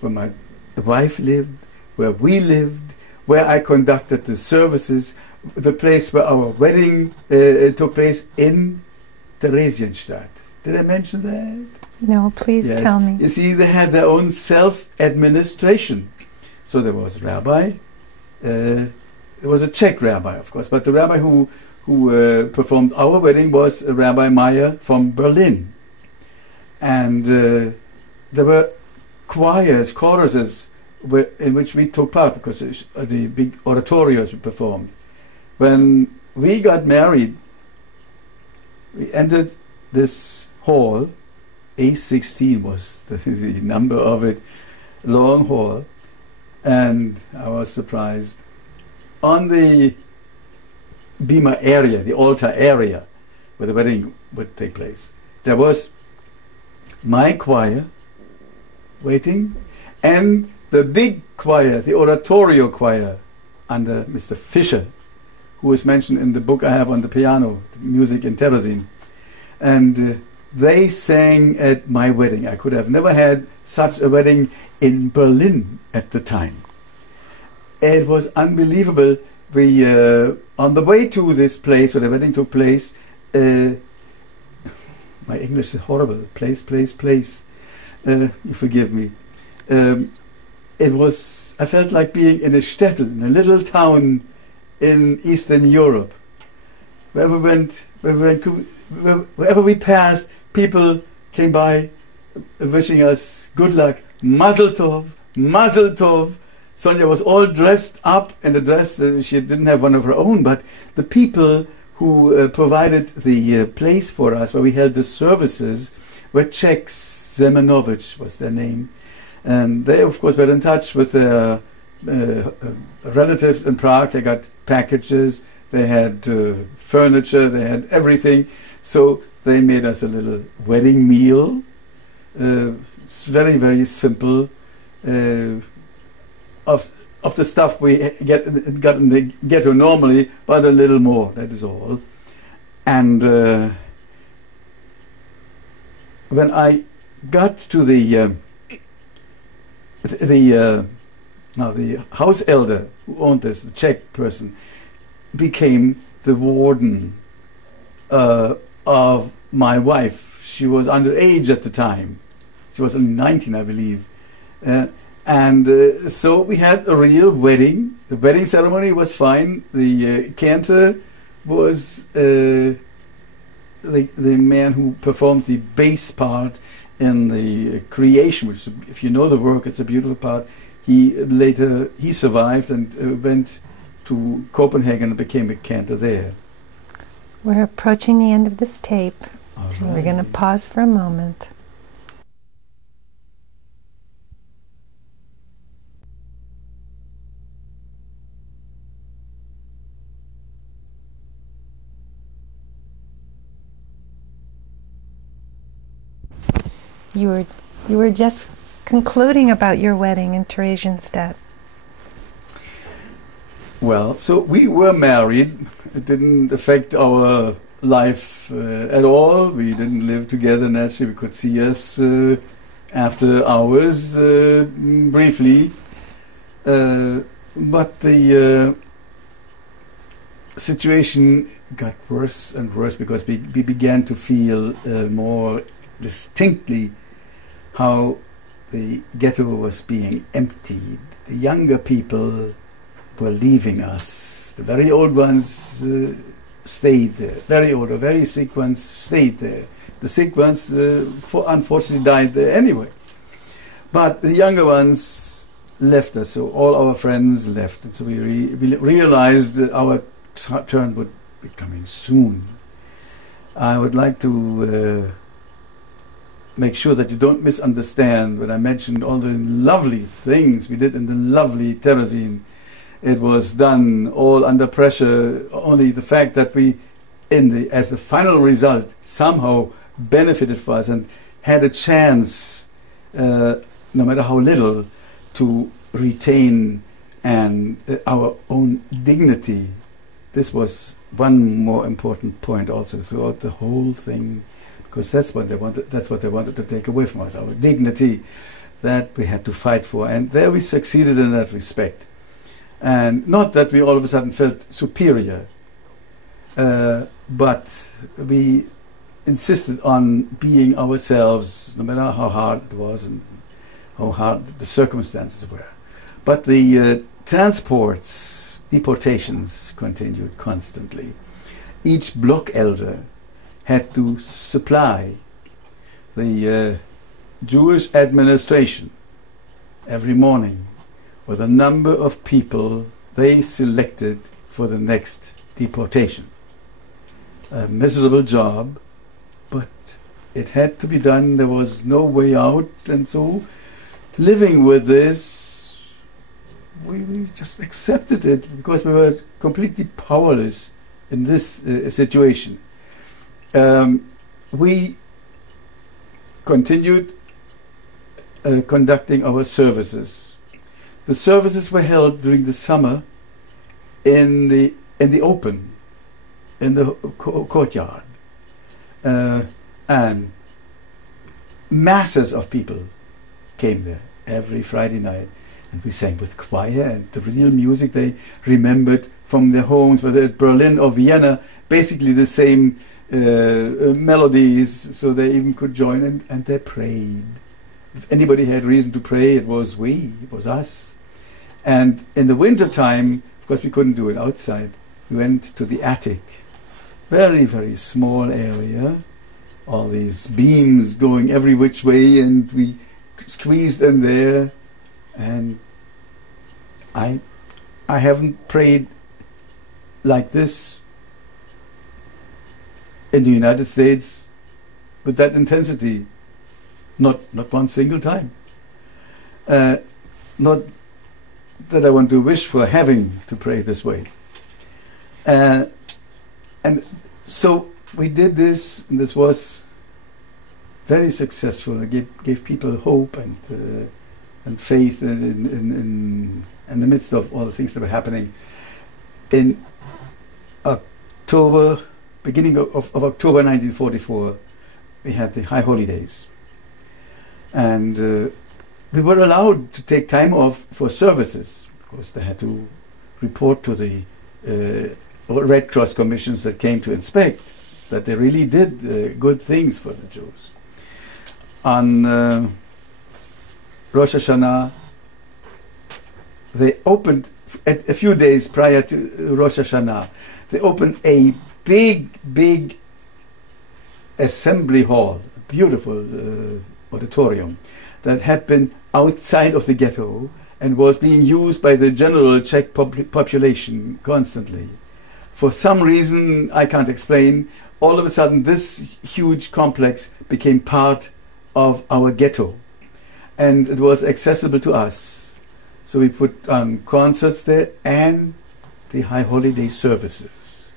where my wife lived, where we lived, where I conducted the services, the place where our wedding took place in Theresienstadt. Did I mention that? No, please Yes. tell me. You see, they had their own self-administration. So there was a rabbi. There was a Czech rabbi, of course, but the rabbi who performed our wedding was Rabbi Meyer from Berlin. And there were choirs, choruses in which we took part, because the big oratorios we performed. When we got married, we entered this hall. A16 was the number of it, long hall, and I was surprised. On the bima area, the altar area, where the wedding would take place, there was my choir waiting, and the big choir, the oratorio choir, under Mr. Fischer. who is mentioned in the book I have on the piano, Music in Terezin. And they sang at my wedding. I could have never had such a wedding in Berlin at the time. It was unbelievable. We, on the way to this place where the wedding took place, my English is horrible. Place. You forgive me. It was. I felt like being in a shtetl, in a little town in Eastern Europe. Wherever we passed, people came by wishing us good luck. Mazel tov, Mazel tov. Sonia was all dressed up in a dress. She didn't have one of her own, but the people who provided the place for us, where we held the services, were Czechs. Zemenovich was their name. And they, of course, were in touch with their relatives in Prague. They got packages, they had furniture, they had everything. So they made us a little wedding meal. It's very, very simple. Of the stuff we got in the ghetto normally, but a little more, that is all. And when I got to the house elder who owned this, the Czech person, became the warden of my wife. She was underage at the time. She was only 19, I believe. So we had a real wedding. The wedding ceremony was fine. The cantor was the man who performed the bass part in the creation, which, if you know the work, it's a beautiful part. He survived and went to Copenhagen and became a cantor there. We're approaching the end of this tape. All right. We're going to pause for a moment. You were just concluding about your wedding in Theresienstadt. Well, so we were married. It didn't affect our life at all. We didn't live together naturally. We could see us after hours briefly. But the situation got worse and worse because we began to feel more distinctly how the ghetto was being emptied. The younger people were leaving us. The very old ones stayed there. Very old or very sick ones stayed there. The sick ones unfortunately died there anyway. But the younger ones left us, so all our friends left. And so we realized that our turn would be coming soon. I would like to make sure that you don't misunderstand when I mentioned all the lovely things we did in the lovely Terezin. It was done all under pressure. Only the fact that we, as the final result, somehow benefited for us and had a chance, no matter how little, to retain our own dignity. This was one more important point also throughout the whole thing, because that's what they wanted. That's what they wanted to take away from us, our dignity, that we had to fight for, and there we succeeded in that respect. And not that we all of a sudden felt superior, but we insisted on being ourselves, no matter how hard it was and how hard the circumstances were. But the transports, deportations continued constantly. Each block elder had to supply the Jewish administration every morning with a number of people they selected for the next deportation. A miserable job, but it had to be done. There was no way out, and so living with this, we just accepted it because we were completely powerless in this situation. We continued conducting our services. The services were held during the summer in the in the open, in the courtyard, and masses of people came there every Friday night, and we sang with choir and the real music they remembered from their homes, whether at Berlin or Vienna, basically the same melodies, so they even could join, and they prayed. If anybody had reason to pray, it was us. And in the winter time, of course we couldn't do it outside, we went to the attic, very, very small area, all these beams going every which way, and we squeezed in there, and I haven't prayed like this in the United States with that intensity, not one single time. Not that I want to wish for having to pray this way. And so we did this, and this was very successful. It gave people hope and faith in the midst of all the things that were happening. In October, beginning of October 1944, we had the High Holidays. And we were allowed to take time off for services. Of course, they had to report to the Red Cross commissions that came to inspect that they really did good things for the Jews. On Rosh Hashanah, they opened, a few days prior to Rosh Hashanah, they opened a big assembly hall, a beautiful auditorium that had been outside of the ghetto and was being used by the general Czech population constantly. For some reason I can't explain, all of a sudden this huge complex became part of our ghetto, and it was accessible to us. So we put on concerts there and the High Holiday services.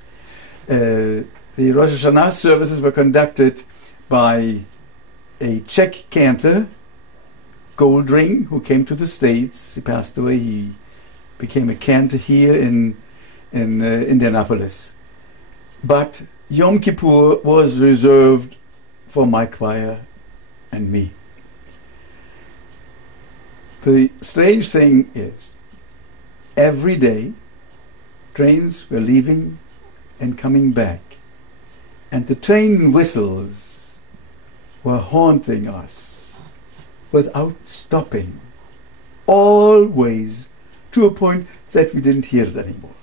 The Rosh Hashanah services were conducted by a Czech cantor, Goldring, who came to the States. He passed away. He became a cantor here in Indianapolis. But Yom Kippur was reserved for my choir and me. The strange thing is, every day trains were leaving and coming back, and the train whistles were haunting us without stopping, always, to a point that we didn't hear it anymore.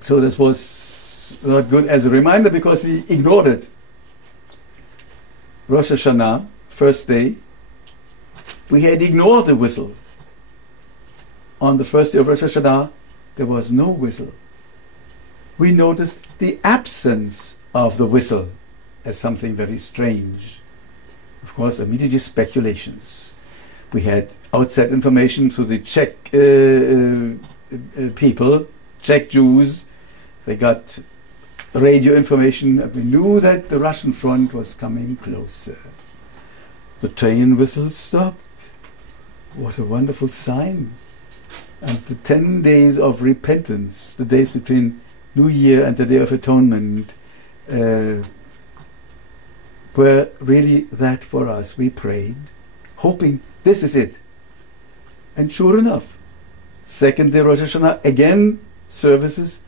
So this was not good as a reminder, because we ignored it. Rosh Hashanah, first day, we had ignored the whistle. On the first day of Rosh Hashanah, there was no whistle. We noticed the absence of the whistle as something very strange. Of course, immediately speculations. We had outside information through the Czech people, Czech Jews. They got radio information, and we knew that the Russian front was coming closer. The train whistle stopped. What a wonderful sign. And the 10 days of repentance, the days between New Year and the Day of Atonement, were really that for us. We prayed, hoping this is it. And sure enough, second day Rosh Hashanah, again services,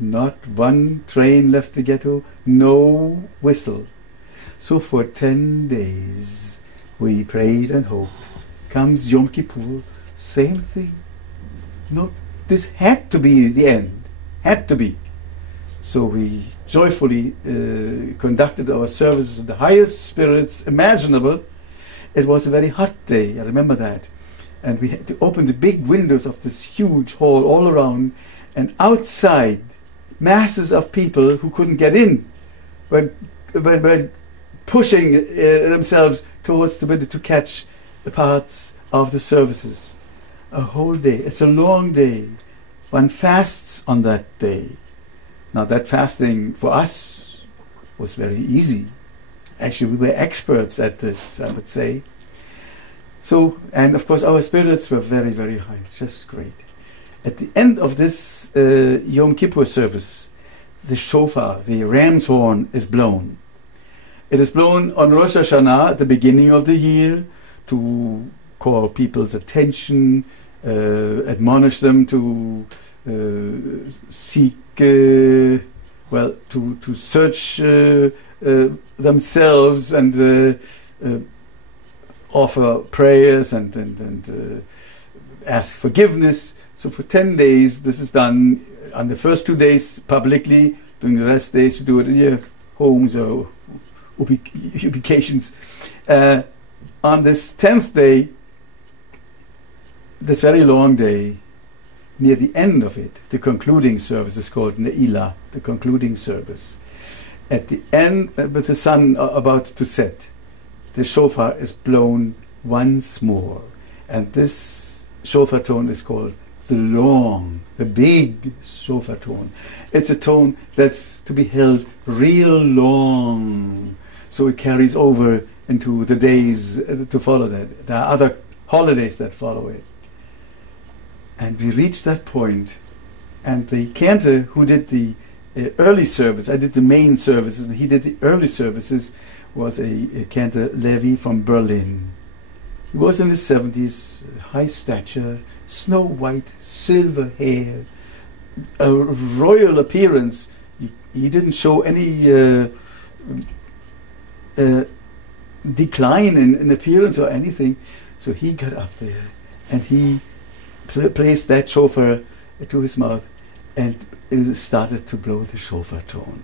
not one train left the ghetto, no whistle. So for 10 days we prayed and hoped. Comes Yom Kippur, same thing. No, this had to be the end, had to be. So we joyfully conducted our services in the highest spirits imaginable. It was a very hot day, I remember that. And we had to open the big windows of this huge hall all around, and outside, masses of people who couldn't get in were pushing themselves towards the window to catch the parts of the services. A whole day. It's a long day. One fasts on that day. Now that fasting for us was very easy. Actually, we were experts at this, I would say. So, and of course our spirits were very, very high, just great. At the end of this Yom Kippur service, the shofar, the ram's horn, is blown. It is blown on Rosh Hashanah at the beginning of the year to call people's attention, admonish them to seek, well, to search themselves and offer prayers and ask forgiveness. So for 10 days this is done. On the first 2 days publicly, during the rest days you do it in your homes or ubications. On this 10th day, this very long day, near the end of it, the concluding service is called Ne'ilah, the concluding service. At the end, with the sun about to set, the shofar is blown once more. And this shofar tone is called the long, the big shofar tone. It's a tone that's to be held real long. So it carries over into the days to follow that. There are other holidays that follow it. And we reached that point, and the cantor who did the early service, I did the main services, and he did the early services, was a cantor Levi from Berlin. He was in his 70s, high stature, snow white, silver hair, a royal appearance. He didn't show any decline in appearance or anything. So he got up there and he placed that shofar to his mouth and started to blow the shofar tone.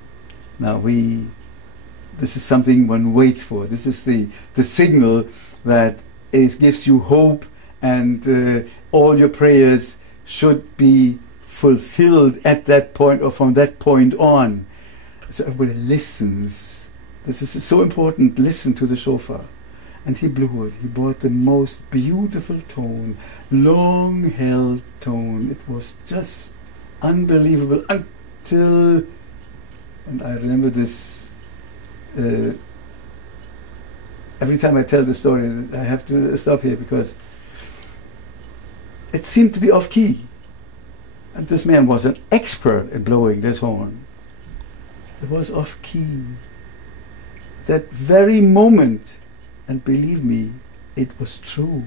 Now this is something one waits for. This is the signal that it gives you hope, and all your prayers should be fulfilled at that point or from that point on. So everybody listens. This is so important. Listen to the shofar. And he blew it. He brought the most beautiful tone, long-held tone. It was just unbelievable until, and I remember this, every time I tell the story, I have to stop here because it seemed to be off-key. And this man was an expert at blowing this horn. It was off-key. That very moment, and believe me, it was true.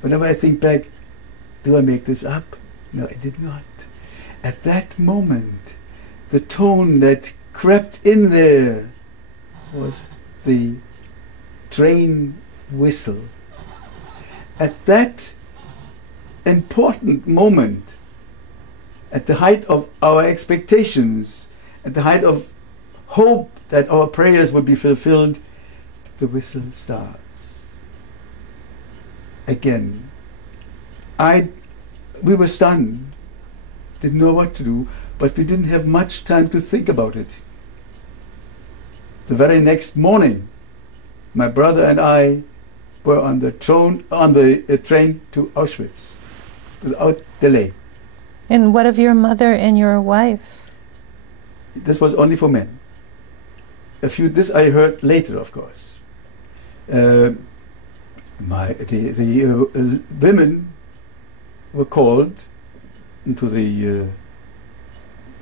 Whenever I think back, do I make this up? No, I did not. At that moment, the tone that crept in there was the train whistle. At that important moment, at the height of our expectations, at the height of hope that our prayers would be fulfilled, the whistle starts. Again, we were stunned, didn't know what to do, but we didn't have much time to think about it. The very next morning, my brother and I were on the train to Auschwitz without delay. And what of your mother and your wife? This was only for men. This I heard later, of course. The women were called into the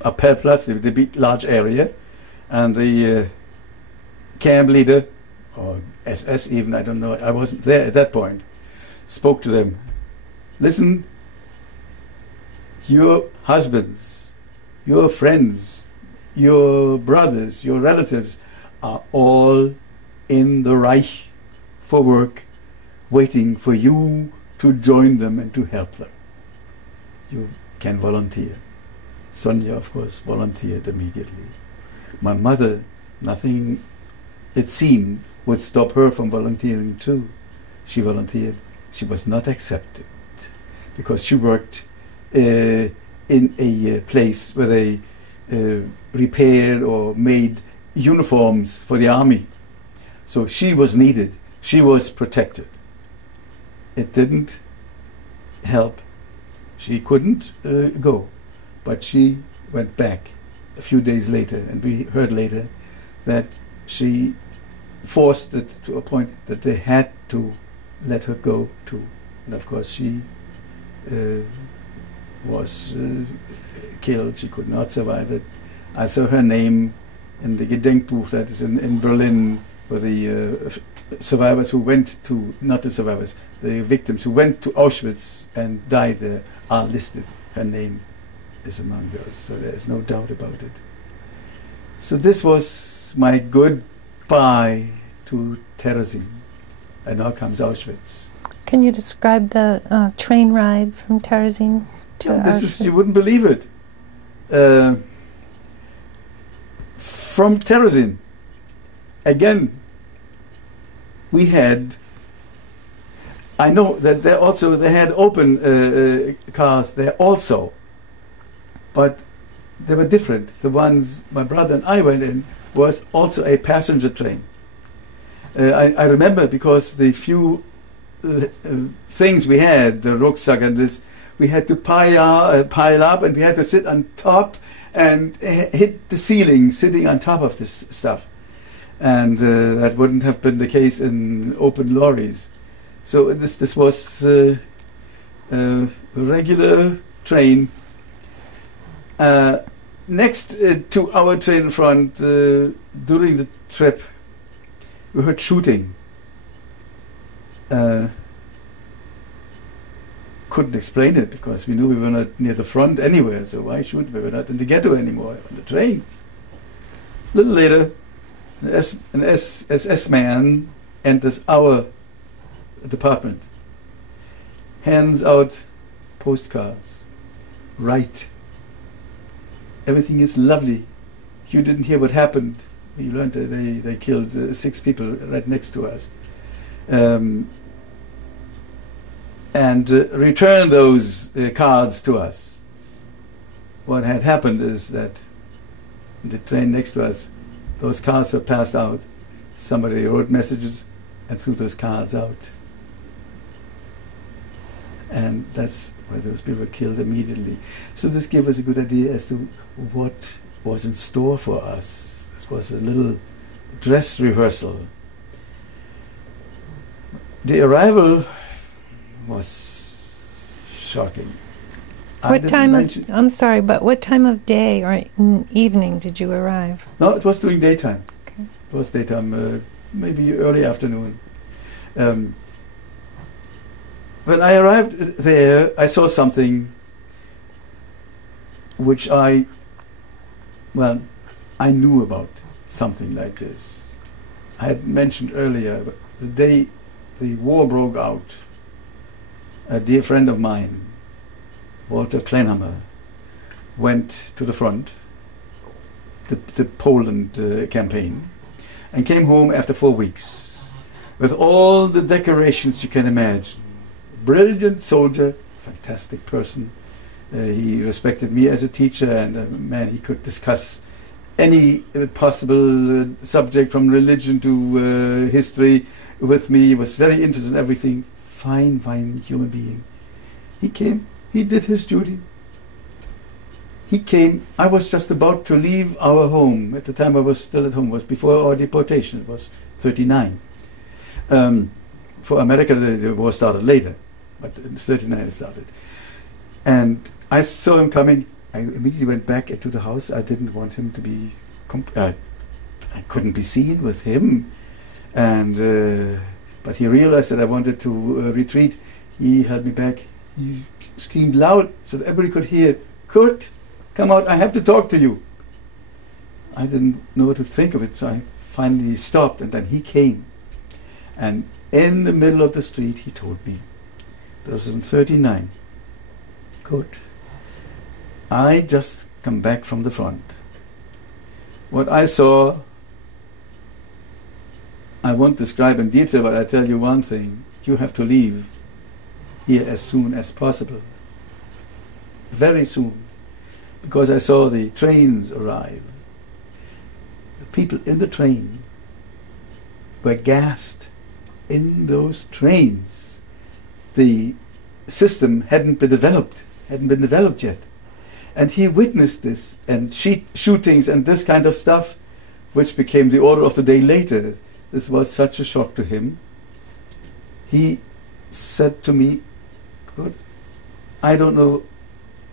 Appellplatz, the big large area, and the camp leader, or SS even, I don't know, I wasn't there at that point, spoke to them. Listen, your husbands, your friends, your brothers, your relatives are all in the Reich for work, waiting for you to join them and to help them. You can volunteer. Sonia, of course, volunteered immediately. My mother, nothing, it seemed, would stop her from volunteering too. She volunteered. She was not accepted because she worked in a place where they repaired or made uniforms for the army. So she was needed. She was protected. It didn't help. She couldn't go, but she went back a few days later, and we heard later that she forced it to a point that they had to let her go too. And of course she was killed. She could not survive it. I saw her name in the Gedenkbuch that is in Berlin, where the survivors who went to, not the survivors, the victims who went to Auschwitz and died there are listed. Her name is among those, so there is no doubt about it. So this was my goodbye to Terezin, and now comes Auschwitz. Can you describe the train ride from Terezin to Auschwitz? This is, you wouldn't believe it. From Terezin, again, we had, I know that they had open cars there also, but they were different. The ones my brother and I went in was also a passenger train. I remember, because the few things we had, the rucksack and this, we had to pile up, and we had to sit on top and hit the ceiling sitting on top of this stuff. And that wouldn't have been the case in open lorries. So this was a regular train. Next to our train front, during the trip, we heard shooting. Couldn't explain it, because we knew we were not near the front anywhere, so why shoot? We were not in the ghetto anymore, on the train. A little later, an SS man enters our department, hands out postcards. Right. Everything is lovely. You didn't hear what happened. We learned that they killed 6 people right next to us. And return those cards to us. What had happened is that the train next to us, those cards were passed out. Somebody wrote messages and threw those cards out. And that's why those people were killed immediately. So this gave us a good idea as to what was in store for us. This was a little dress rehearsal. The arrival was shocking. What time of, I'm sorry, but what time of day or evening did you arrive? No, it was during daytime. Okay. It was daytime, maybe early afternoon. When I arrived there, I saw something which I knew about something like this. I had mentioned earlier, the day the war broke out, a dear friend of mine, Walter Kleinhammer, went to the front, the Poland campaign, and came home after 4 weeks with all the decorations you can imagine. Brilliant soldier, fantastic person. He respected me as a teacher, and man, he could discuss any possible subject from religion to history with me. He was very interested in everything. Fine, fine human being. He came, he did his duty. He came, I was just about to leave our home. At the time I was still at home. It was before our deportation. It was 1939. For America the war started later, but in 1939 it started. And I saw him coming. I immediately went back into the house. I didn't want him to be, I couldn't be seen with him. And but he realized that I wanted to retreat. He held me back. He screamed loud so that everybody could hear, "Kurt, come out, I have to talk to you." I didn't know what to think of it, so I finally stopped, and then he came. And in the middle of the street he told me, this was in 1939, "Kurt, I just come back from the front. What I saw, I won't describe in detail, but I tell you one thing, you have to leave here as soon as possible. Very soon. Because I saw the trains arrive. The people in the train were gassed in those trains. The system hadn't been developed yet. And he witnessed this, and shootings and this kind of stuff, which became the order of the day later. This was such a shock to him. He said to me, "Good, I don't know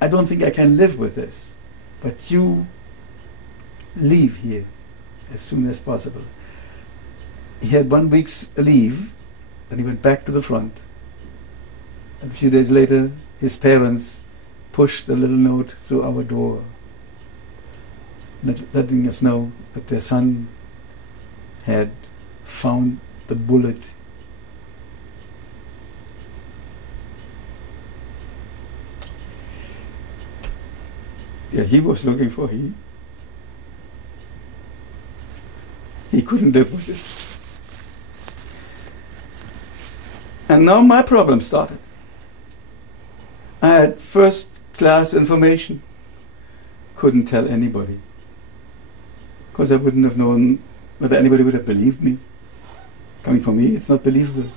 I don't think I can live with this. But you leave here as soon as possible. He had 1 week's leave, and he went back to the front. And a few days later, his parents pushed a little note through our door, letting us know that their son had found the bullet. Yeah, he was looking for he couldn't live with this. And now my problem started. I had first class information, couldn't tell anybody, because I wouldn't have known whether anybody would have believed me. Coming from me, it's not believable.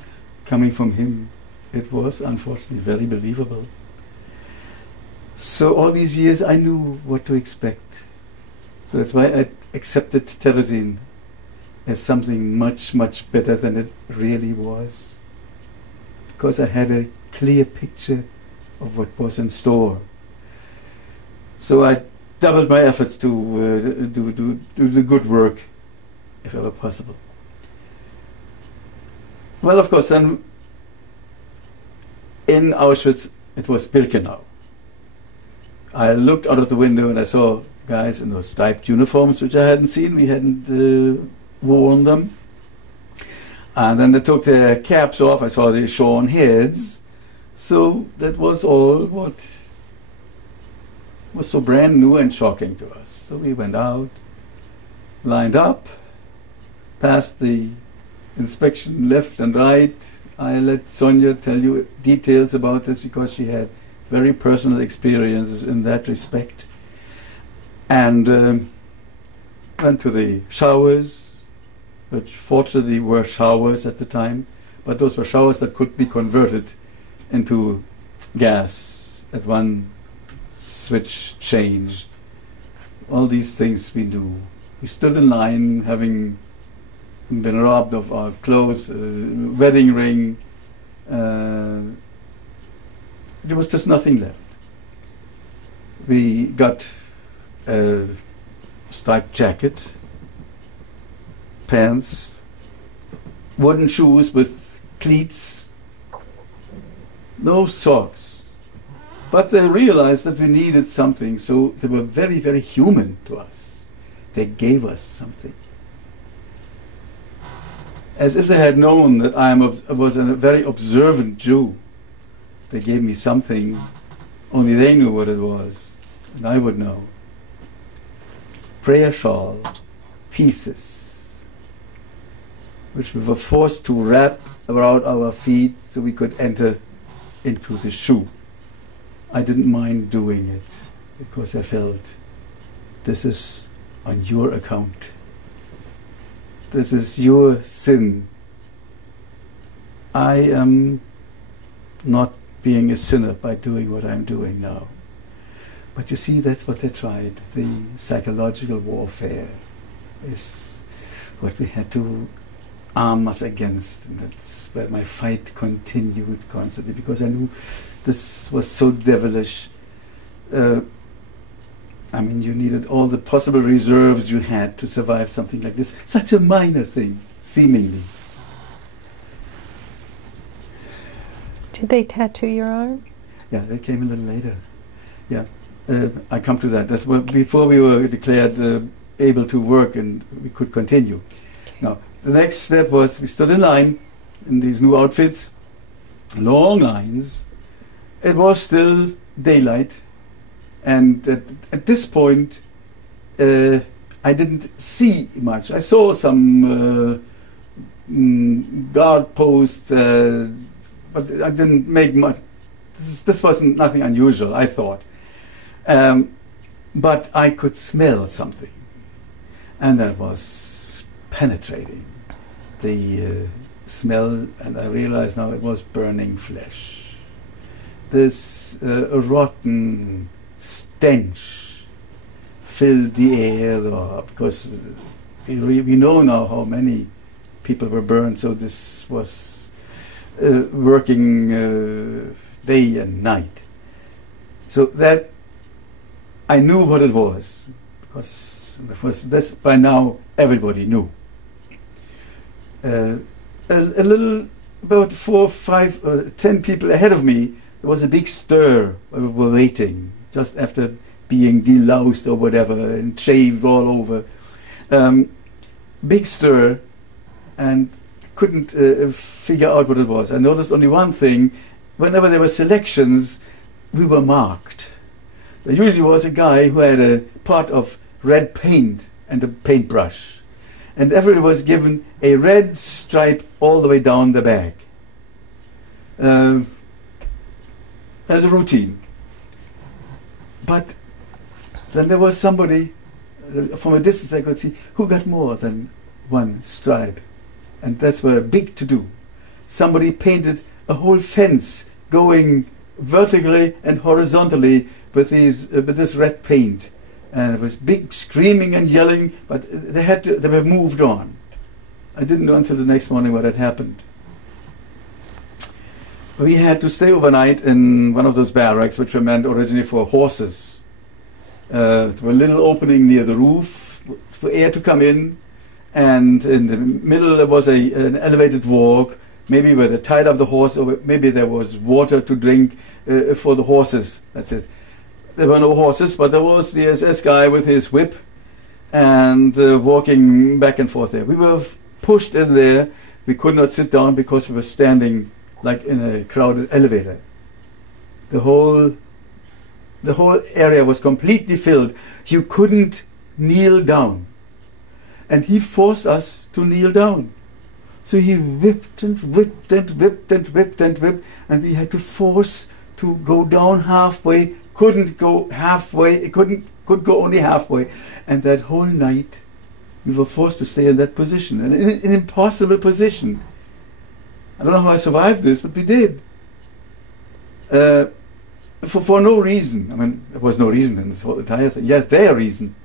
Coming from him, it was unfortunately very believable. So all these years I knew what to expect. So that's why I accepted Terezin as something much, much better than it really was. Because I had a clear picture of what was in store. So I doubled my efforts to do the good work, if ever possible. Well, of course, then in Auschwitz it was Birkenau. I looked out of the window and I saw guys in those striped uniforms, which I hadn't seen. We hadn't worn them. And then they took their caps off. I saw their shorn heads. So that was all what was so brand new and shocking to us. So we went out, lined up, passed the inspection left and right. I let Sonia tell you details about this because she had very personal experiences in that respect. And went to the showers, which fortunately were showers at the time, but those were showers that could be converted into gas at one switch change. All these things we do. We stood in line, having been robbed of our clothes, wedding ring. There was just nothing left. We got a striped jacket, pants, wooden shoes with cleats, no socks. But they realized that we needed something, so they were very, very human to us. They gave us something. As if they had known that I was a very observant Jew. They gave me something, only they knew what it was, and I would know. Prayer shawl, pieces, which we were forced to wrap around our feet so we could enter into the shoe. I didn't mind doing it, because I felt this is on your account. This is your sin. I am not being a sinner by doing what I'm doing now. But you see, that's what they tried. The psychological warfare is what we had to arm us against. And that's where my fight continued constantly, because I knew this was so devilish. I mean, you needed all the possible reserves you had to survive something like this. Such a minor thing, seemingly. Did they tattoo your arm? Yeah, that came a little later. Yeah, I come to that. That's before we were declared able to work and we could continue. Okay. Now, the next step was we stood in line in these new outfits, long lines. It was still daylight, and at this point, I didn't see much. I saw some guard posts, but I didn't make much. This wasn't nothing unusual, I thought. But I could smell something, and that was penetrating. The smell, and I realized now it was burning flesh. This rotten stench filled the air, because we know now how many people were burned, so this was working day and night. So that I knew what it was, because this by now everybody knew. A little, about 4, 5, 10 people ahead of me, there was a big stir. We were waiting just after being deloused or whatever and shaved all over. Big stir, and couldn't figure out what it was. I noticed only one thing: whenever there were selections, we were marked. There usually was a guy who had a pot of red paint and a paintbrush, and everybody was given a red stripe all the way down the back as a routine. But then there was somebody, from a distance I could see, who got more than one stripe. And that's where a big to-do. Somebody painted a whole fence going vertically and horizontally with this red paint. And it was big screaming and yelling, but they were moved on. I didn't know until the next morning what had happened. We had to stay overnight in one of those barracks, which were meant originally for horses. There were a little opening near the roof for air to come in, and in the middle there was an elevated walk, maybe where they tied up the horse, or maybe there was water to drink for the horses. That's it. There were no horses, but there was the SS guy with his whip and walking back and forth there. We were pushed in there. We could not sit down because we were standing like in a crowded elevator. The whole area was completely filled. You couldn't kneel down. And he forced us to kneel down. So he whipped and whipped and whipped and whipped and whipped, and we had to force to go down halfway. Couldn't go halfway. It could go only halfway. And that whole night we were forced to stay in that position, an impossible position. I don't know how I survived this, but we did. For no reason. I mean, there was no reason in this whole entire thing. Yes, their reason,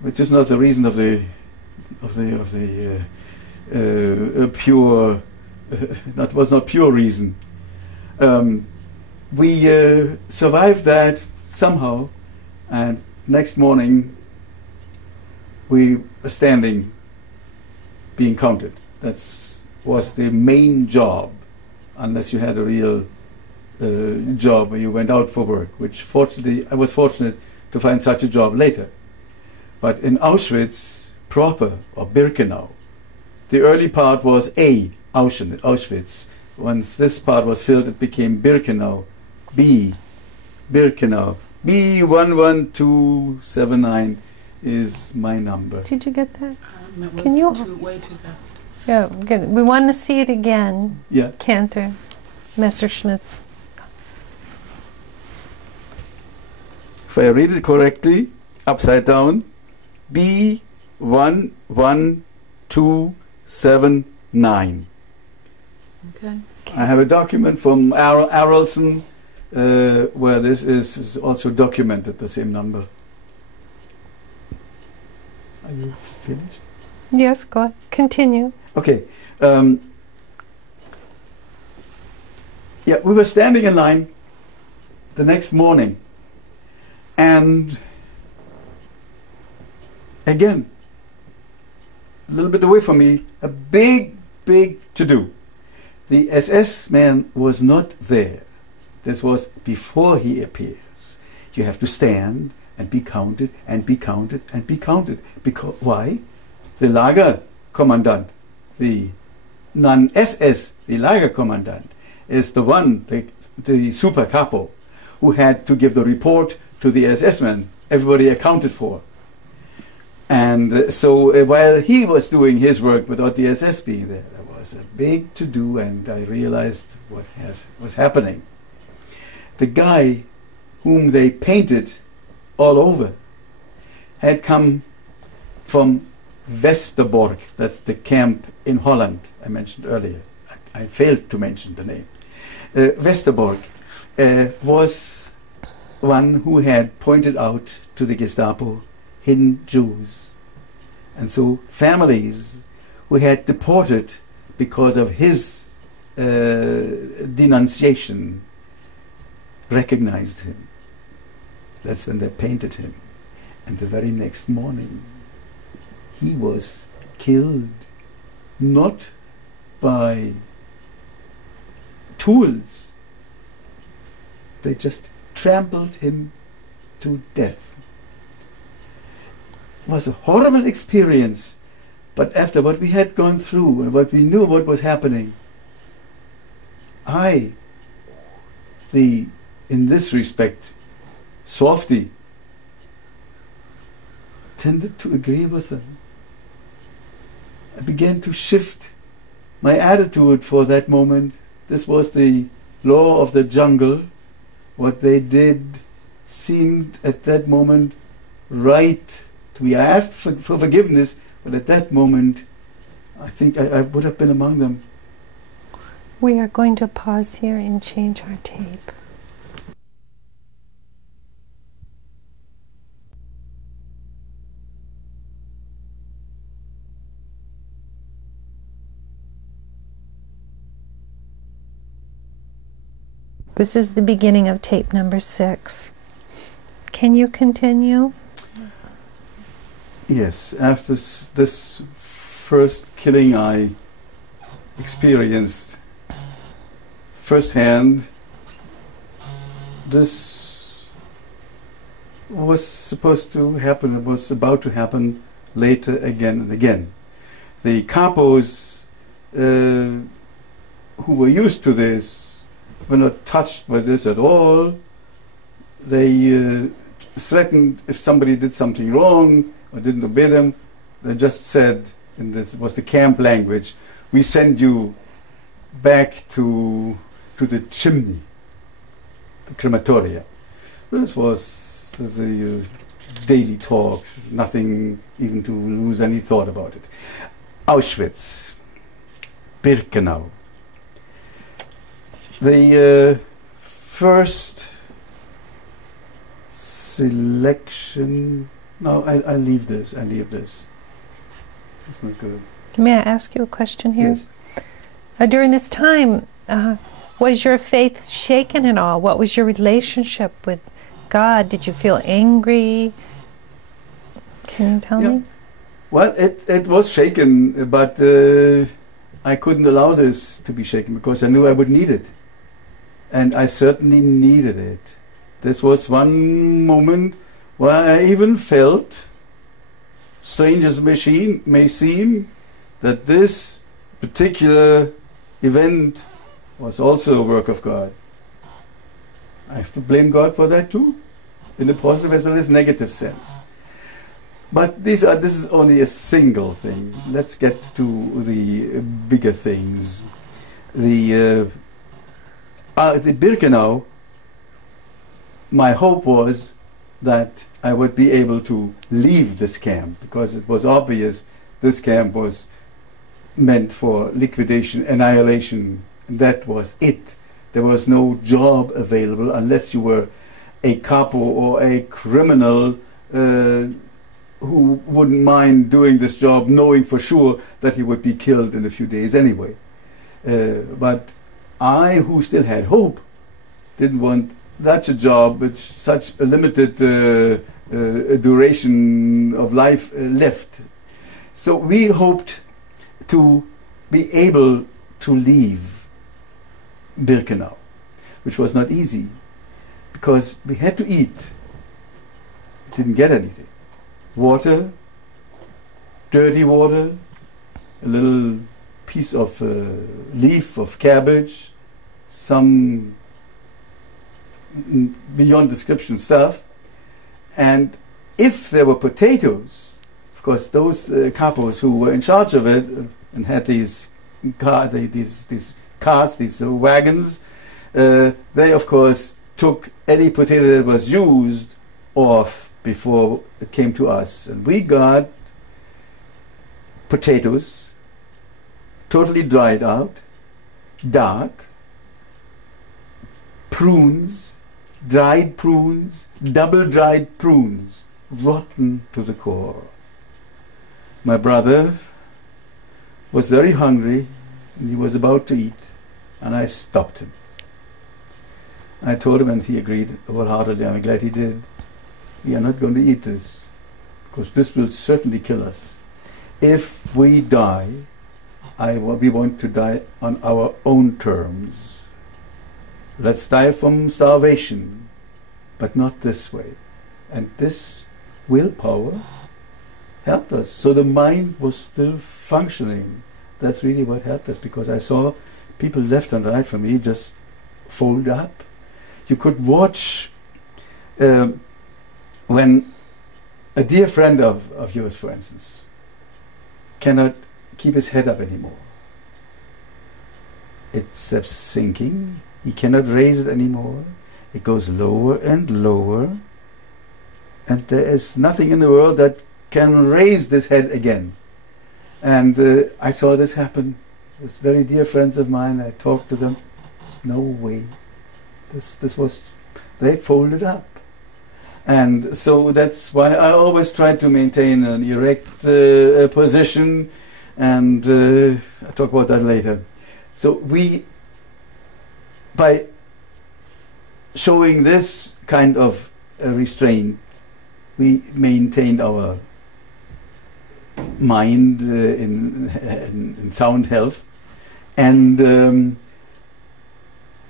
which is not the reason of the pure. That was not pure reason. We survived that somehow, and next morning we were standing, being counted. That was the main job, unless you had a real job where you went out for work, which fortunately I was fortunate to find such a job later. But in Auschwitz proper, or Birkenau, the early part was Auschwitz. Once this part was filled, it became Birkenau. Birkenau. B11279 is my number. Did you get that? It Can was you? way too fast. Yeah, good. We want to see it again. Yeah. Cantor, Messerschmitt's. If I read it correctly, upside down, B11279. Okay. I have a document from Arelson where this is also documented, the same number. Are you finished? Yes, go on. Continue. Okay. Yeah, we were standing in line the next morning, and again, a little bit away from me, a big to-do. The SS man was not there. This was before he appears. You have to stand and be counted and be counted and be counted. Because why? The Lagerkommandant, the non-SS, the Lagerkommandant, is the one, the super capo, who had to give the report to the SS man, everybody accounted for. And so while he was doing his work without the SS being there, there was a big to-do, and I realized what was happening. The guy whom they painted all over had come from Westerbork. That's the camp in Holland I mentioned earlier. I failed to mention the name. Westerbork was one who had pointed out to the Gestapo hidden Jews. And so families who had deported because of his denunciation recognized him. That's when they painted him. And the very next morning, he was killed, not by tools. They just trampled him to death. It was a horrible experience, but after what we had gone through and what we knew what was happening, in this respect, softy, tended to agree with them. I began to shift my attitude for that moment. This was the law of the jungle. What they did seemed at that moment right to me. I asked for forgiveness, but at that moment, I think I would have been among them. We are going to pause here and change our tape. This is the beginning of tape number 6. Can you continue? Yes, after this first killing I experienced firsthand, this was supposed to happen, it was about to happen later again and again. The capos who were used to this were not touched by this at all. They threatened if somebody did something wrong or didn't obey them. They just said, and this was the camp language, we send you back to the chimney, the crematoria. This was the daily talk, nothing even to lose any thought about it. Auschwitz, Birkenau. The first selection. No, I leave this. I leave this. It's not good. May I ask you a question here? Yes. During this time, was your faith shaken at all? What was your relationship with God? Did you feel angry? Can you tell me? Well, it was shaken, but I couldn't allow this to be shaken because I knew I would need it. And I certainly needed it. This was one moment where I even felt, strange as it may seem, that this particular event was also a work of God. I have to blame God for that too, in a positive as well as negative sense. But this is only a single thing. Let's get to the bigger things. The Birkenau, my hope was that I would be able to leave this camp, because it was obvious this camp was meant for liquidation, annihilation. That was it. There was no job available unless you were a capo or a criminal who wouldn't mind doing this job knowing for sure that he would be killed in a few days anyway. But I, who still had hope, didn't want such a job with such a limited duration of life left. So we hoped to be able to leave Birkenau, which was not easy because we had to eat. We didn't get anything. Water, dirty water, a little piece of leaf of cabbage, some beyond description stuff. And if there were potatoes, of course those capos who were in charge of it and had these carts, these wagons, they of course took any potato that was used off before it came to us. And we got potatoes, totally dried out, dark, prunes, dried prunes, double dried prunes, rotten to the core. My brother was very hungry and he was about to eat, and I stopped him. I told him, and he agreed wholeheartedly. I'm glad he did. we are not going to eat this, because this will certainly kill us. If we die, we want to die on our own terms. Let's die from starvation, but not this way. And this willpower helped us. So the mind was still functioning. That's really what helped us, because I saw people left and right from me just fold up. You could watch when a dear friend of yours, for instance, cannot keep his head up anymore. It stops sinking. He cannot raise it anymore. It goes lower and lower. And there is nothing in the world that can raise this head again. And I saw this happen with very dear friends of mine. I talked to them. There's no way. They folded up. And so that's why I always try to maintain an erect position, and I'll talk about that later. So by showing this kind of restraint, we maintained our mind in sound health, and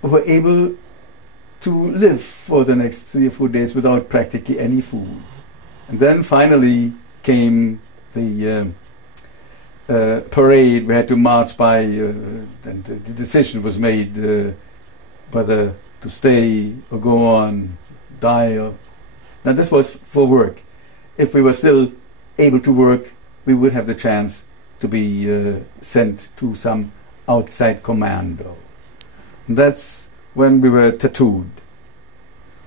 were able to live for the next 3 or 4 days without practically any food. And then finally came the parade. We had to march by, and the decision was made whether to stay or go on, die. Now this was for work. If we were still able to work, we would have the chance to be sent to some outside commando. And that's when we were tattooed.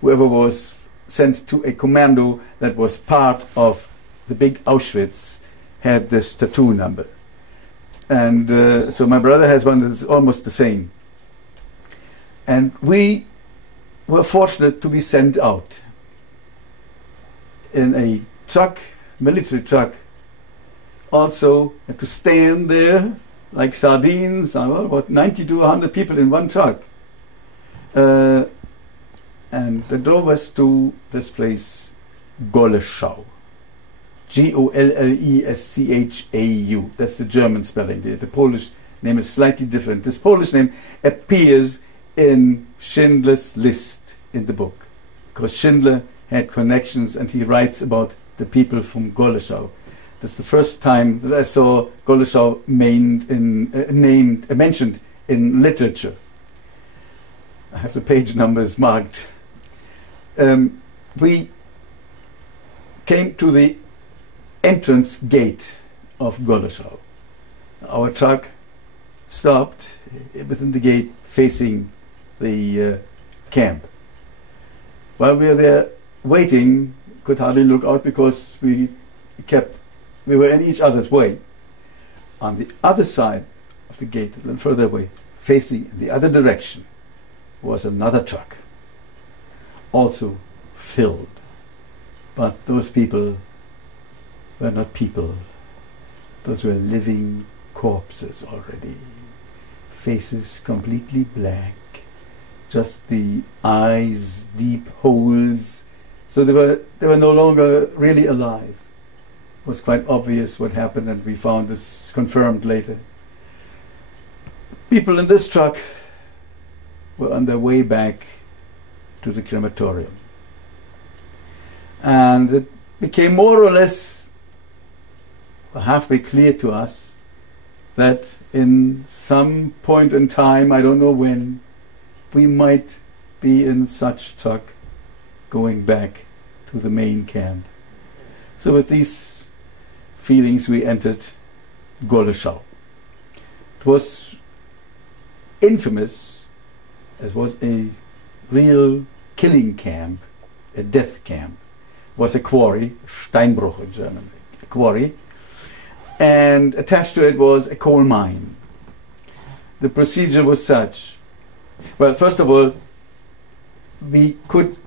Whoever was sent to a commando that was part of the big Auschwitz had this tattoo number. And so my brother has one that's almost the same. And we were fortunate to be sent out in a truck, military truck. Also had to stay in there like sardines, about 90 to 100 people in one truck. And they drove us to this place, Golleschau. G-O-L-L-E-S-C-H-A-U. That's the German spelling. The Polish name is slightly different. This Polish name appears in Schindler's List in the book, because Schindler had connections, and he writes about the people from Golleschau. That's the first time that I saw Golleschau mentioned in literature. I have the page numbers marked. We came to the entrance gate of Golleschau. Our truck stopped within the gate facing the camp. While we were there waiting, could hardly look out because we were in each other's way. On the other side of the gate, a little further away, facing the other direction, was another truck, also filled. But those people were not people. Those were living corpses already. Faces completely black, just the eyes, deep holes. So they were no longer really alive. It was quite obvious what happened, and we found this confirmed later. People in this truck were on their way back to the crematorium. And it became more or less halfway clear to us that in some point in time, I don't know when, we might be in such truck going back to the main camp. So with these feelings we entered Golleschau. It was infamous. It was a real killing camp, a death camp. It was a quarry, Steinbruch in German, a quarry, and attached to it was a coal mine. The procedure was such. Well, first of all, we could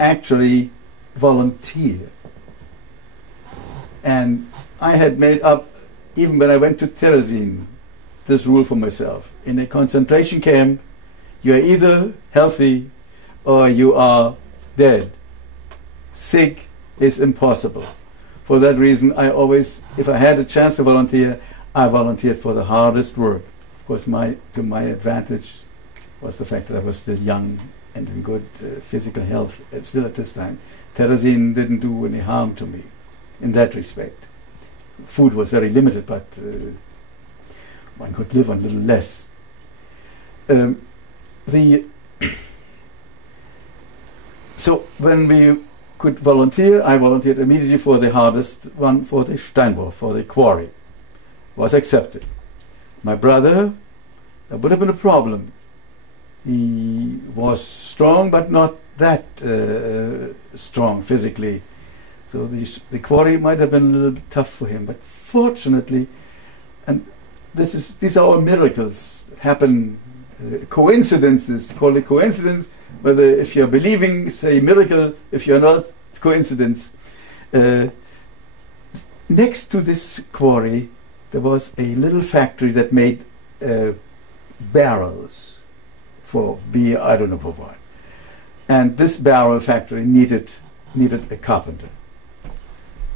actually volunteer. And I had made up, even when I went to Terezin, this rule for myself. In a concentration camp, you are either healthy or you are dead. sick is impossible. For that reason, I always, if I had a chance to volunteer, I volunteered for the hardest work. Of course, to my advantage was the fact that I was still young and in good physical health still at this time. Terrazine didn't do any harm to me in that respect. Food was very limited, but one could live on a little less. So when we could volunteer, I volunteered immediately for the hardest one, for the Steinbruch, for the quarry. Was accepted. My brother, that would have been a problem. He was strong, but not that strong physically. So the quarry might have been a little bit tough for him. But fortunately, and these are all miracles that happen, coincidences, call it coincidence, whether if you're believing, say miracle, if you're not, coincidence. Next to this quarry, there was a little factory that made barrels for beer, I don't know for what. And this barrel factory needed a carpenter.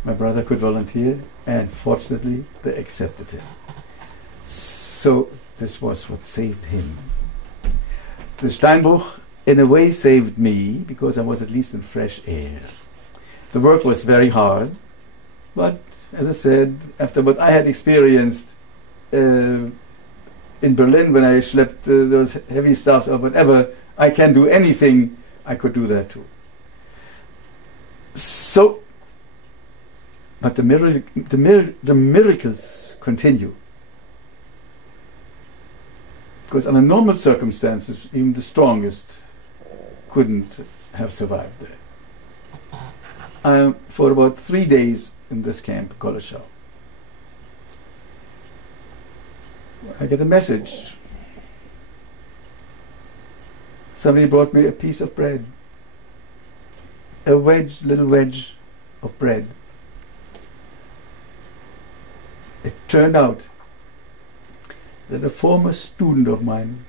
My brother could volunteer, and fortunately they accepted him. So this was what saved him. The Steinbruch in a way saved me, because I was at least in fresh air. The work was very hard, but as I said, after what I had experienced in Berlin when I schlepped those heavy stuffs or whatever, I can do anything, I could do that too. So, but the miracles continue. Because under normal circumstances, even the strongest couldn't have survived there. For about 3 days in this camp, Koloschow, I get a message. Somebody brought me a piece of bread, a little wedge of bread. It turned out that a former student of mine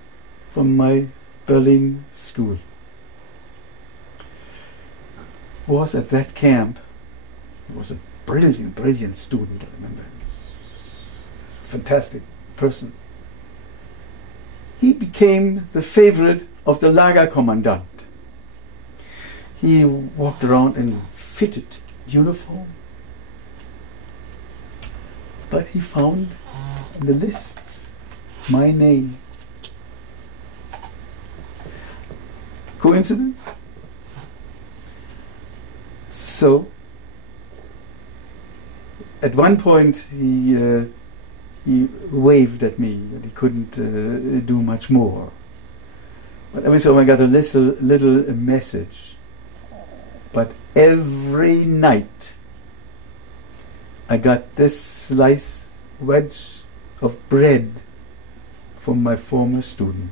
from my Berlin school was at that camp. He was a brilliant student, I remember. Fantastic person. He became the favorite of the Lagerkommandant. He walked around in fitted uniform, but he found in the lists my name. Coincidence? So, at one point he waved at me that he couldn't do much more. But every so I got a little message. But every night I got this wedge of bread from my former student.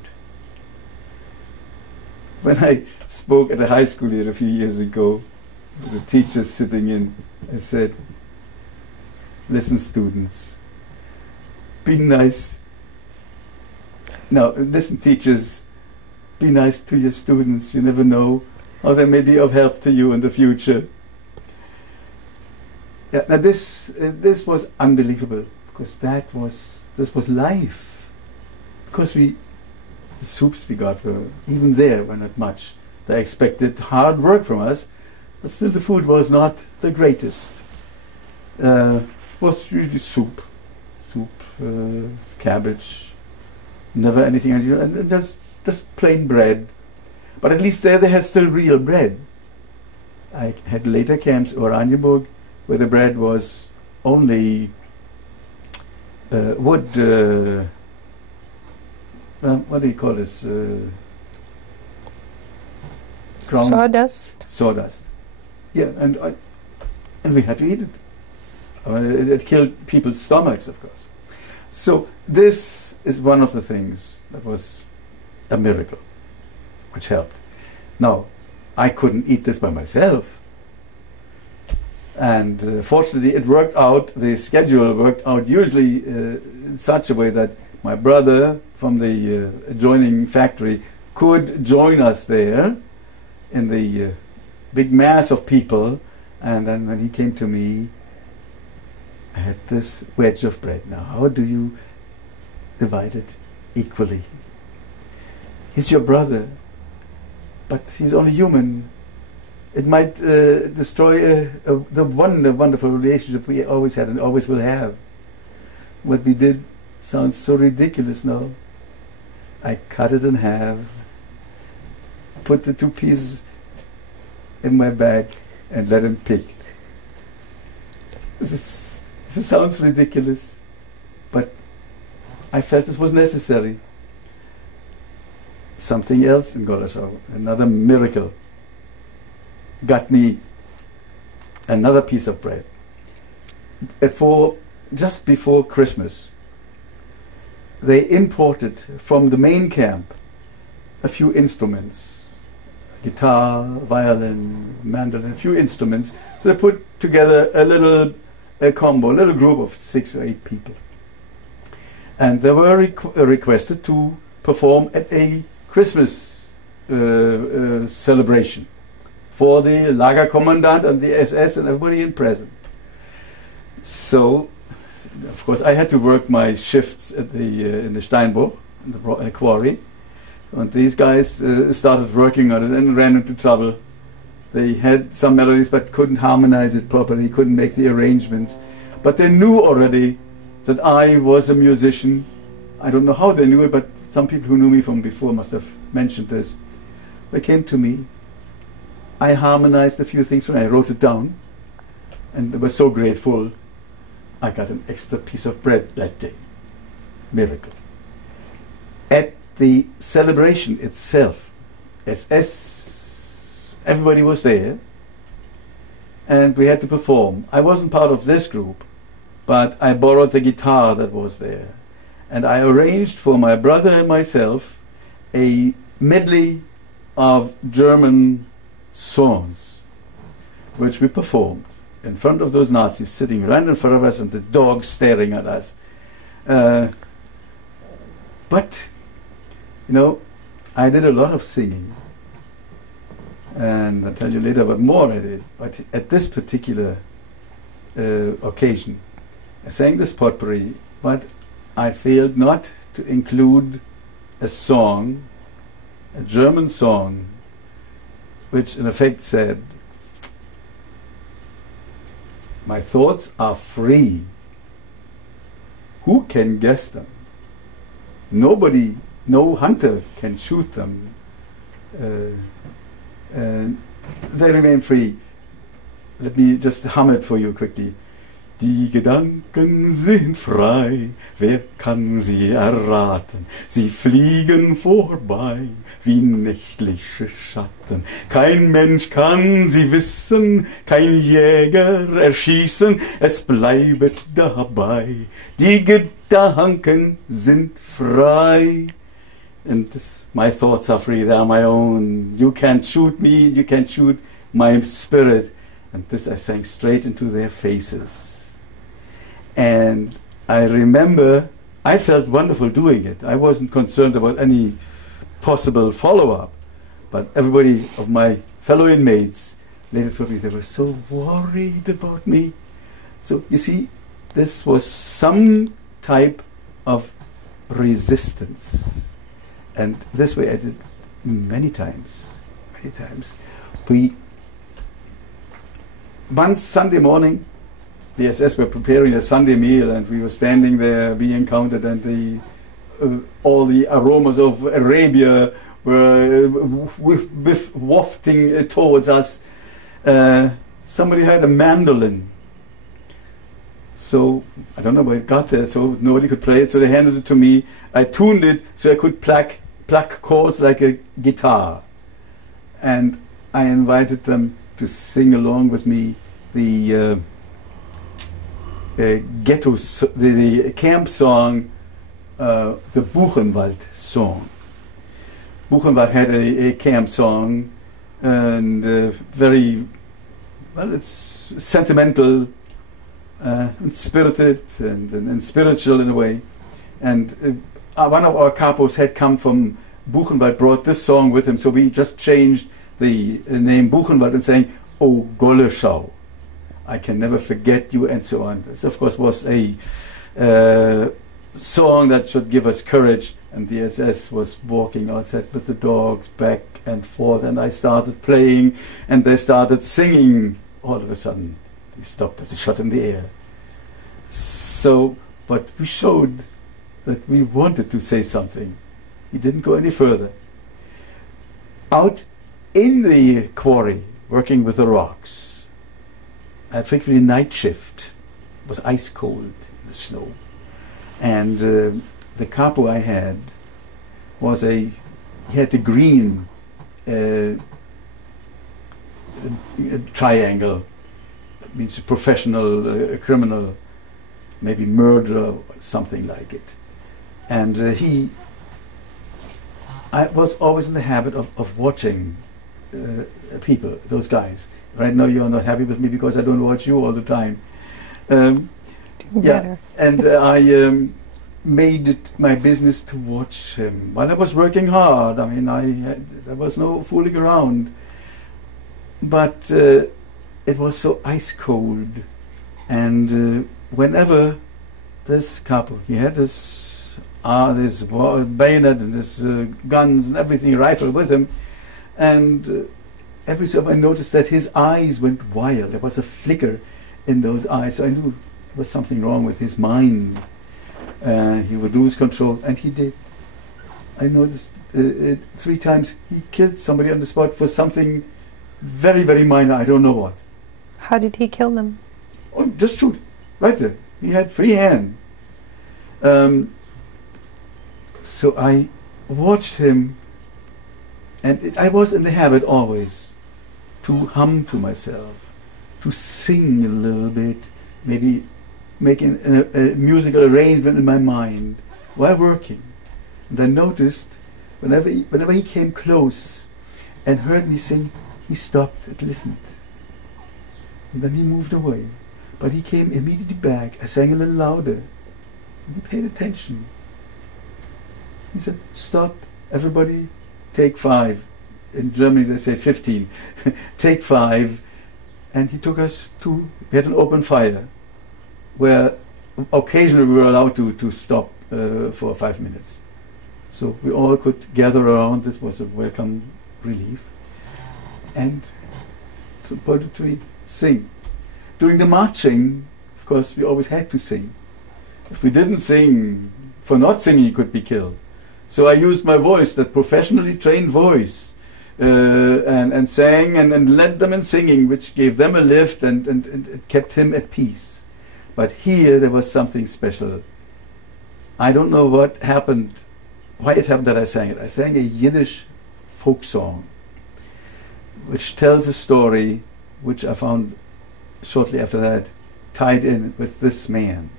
When I spoke at a high school here a few years ago, the teachers sitting in, I said, "Listen, students, be nice. Now, listen, teachers, be nice to your students. You never know how they may be of help to you in the future." Yeah, now this was unbelievable, because this was life. Because the soups we got were, even there, were not much. They expected hard work from us, but still the food was not the greatest. Was usually soup, cabbage, never anything, and just plain bread. But at least there they had still real bread. I had later camps, Oranienburg, where the bread was only wood. What do you call this? Sawdust. Sawdust. Yeah, and we had to eat it. It killed people's stomachs, of course. So this is one of the things that was a miracle, which helped. Now, I couldn't eat this by myself. And fortunately, it worked out, the schedule worked out usually in such a way that my brother from the adjoining factory could join us there in the big mass of people, and then when he came to me, I had this wedge of bread. Now, how do you divide it equally? He's your brother, but he's only human. It might destroy the wonderful relationship we always had and always will have. What we did sounds so ridiculous now. I cut it in half, put the 2 pieces in my bag, and let him pick. This sounds ridiculous, but I felt this was necessary. Something else in Golaszów, another miracle, got me another piece of bread. Just before Christmas, they imported from the main camp a few instruments, guitar, violin, mandolin, a few instruments. So they put together a combo, a little group of 6 or 8 people. And they were requested to perform at a Christmas celebration for the Lagerkommandant and the SS and everybody in present. So, of course, I had to work my shifts at in the Steinbruch, in the quarry. And these guys started working on it and ran into trouble. They had some melodies but couldn't harmonize it properly, couldn't make the arrangements. But they knew already that I was a musician. I don't know how they knew it, but some people who knew me from before must have mentioned this. They came to me. I harmonized a few things for them. I wrote it down. And they were so grateful. I got an extra piece of bread that day. Miracle. At the celebration itself, SS, everybody was there, and we had to perform. I wasn't part of this group, but I borrowed the guitar that was there, and I arranged for my brother and myself a medley of German songs, which we performed in front of those Nazis sitting right in front of us and the dogs staring at us. But you know, I did a lot of singing, and I'll tell you later what more I did. But at this particular occasion, I sang this potpourri, but I failed not to include a song, a German song, which in effect said, "My thoughts are free. Who can guess them? Nobody, no hunter can shoot them. And they remain free." Let me just hum it for you quickly. Die Gedanken sind frei, wer kann sie erraten? Sie fliegen vorbei wie nächtliche Schatten. Kein Mensch kann sie wissen, kein Jäger erschießen, es bleibt dabei. Die Gedanken sind frei. And my thoughts are free, they are my own. You can't shoot me, you can't shoot my spirit. And this I sang straight into their faces. And I remember I felt wonderful doing it. I wasn't concerned about any possible follow-up. But everybody of my fellow inmates later told me they were so worried about me. So you see, this was some type of resistance. And this way I did many times. One Sunday morning, the SS were preparing a Sunday meal, and we were standing there being counted, and all the aromas of Arabia were wafting towards us. Somebody had a mandolin. So, I don't know where it got there, so nobody could play it, so they handed it to me. I tuned it so I could pluck chords like a guitar. And I invited them to sing along with me the the camp song, the Buchenwald song. Buchenwald had a camp song, and very, well, it's sentimental, and spirited, and spiritual in a way. And one of our capos had come from Buchenwald, brought this song with him, so we just changed the name Buchenwald and saying, "Oh Golleschau, I can never forget you," and so on. This, of course, was a song that should give us courage. And the SS was walking outside with the dogs back and forth, and I started playing, and they started singing. All of a sudden, he stopped as a shot in the air. So, but we showed that we wanted to say something. He didn't go any further. Out in the quarry, working with the rocks, I had frequently night shift. It was ice cold in the snow. And the capo I had was he had the green triangle. It means a professional criminal, maybe murderer, or something like it. And I was always in the habit of watching people, those guys. Right now you're not happy with me because I don't watch you all the time. Better. And I made it my business to watch him while I was working hard. I mean, there was no fooling around. But it was so ice cold, and whenever this couple, he had this bayonet and this guns and everything, rifle with him, and every so often I noticed that his eyes went wild. There was a flicker in those eyes, so I knew there was something wrong with his mind. He would lose control, and he did. I noticed 3 times he killed somebody on the spot for something very, very minor. I don't know what. How did he kill them? Oh, just shoot, right there. He had free hand. So I watched him, and I was in the habit always to hum to myself, to sing a little bit, maybe making a musical arrangement in my mind while working. And I noticed whenever he came close and heard me sing, he stopped and listened. And then he moved away. But he came immediately back. I sang a little louder. And he paid attention. He said, "Stop, everybody, take 5. In Germany they say 15. Take 5. And he took us we had an open fire, where occasionally we were allowed to stop for 5 minutes. So we all could gather around. This was a welcome relief. And supposedly sing. During the marching, of course, we always had to sing. If we didn't sing, for not singing, you could be killed. So I used my voice, that professionally trained voice, and sang and led them in singing, which gave them a lift and it kept him at peace. But here there was something special. I don't know what happened, why it happened that I sang it. I sang a Yiddish folk song, which tells a story which I found shortly after that tied in with this man.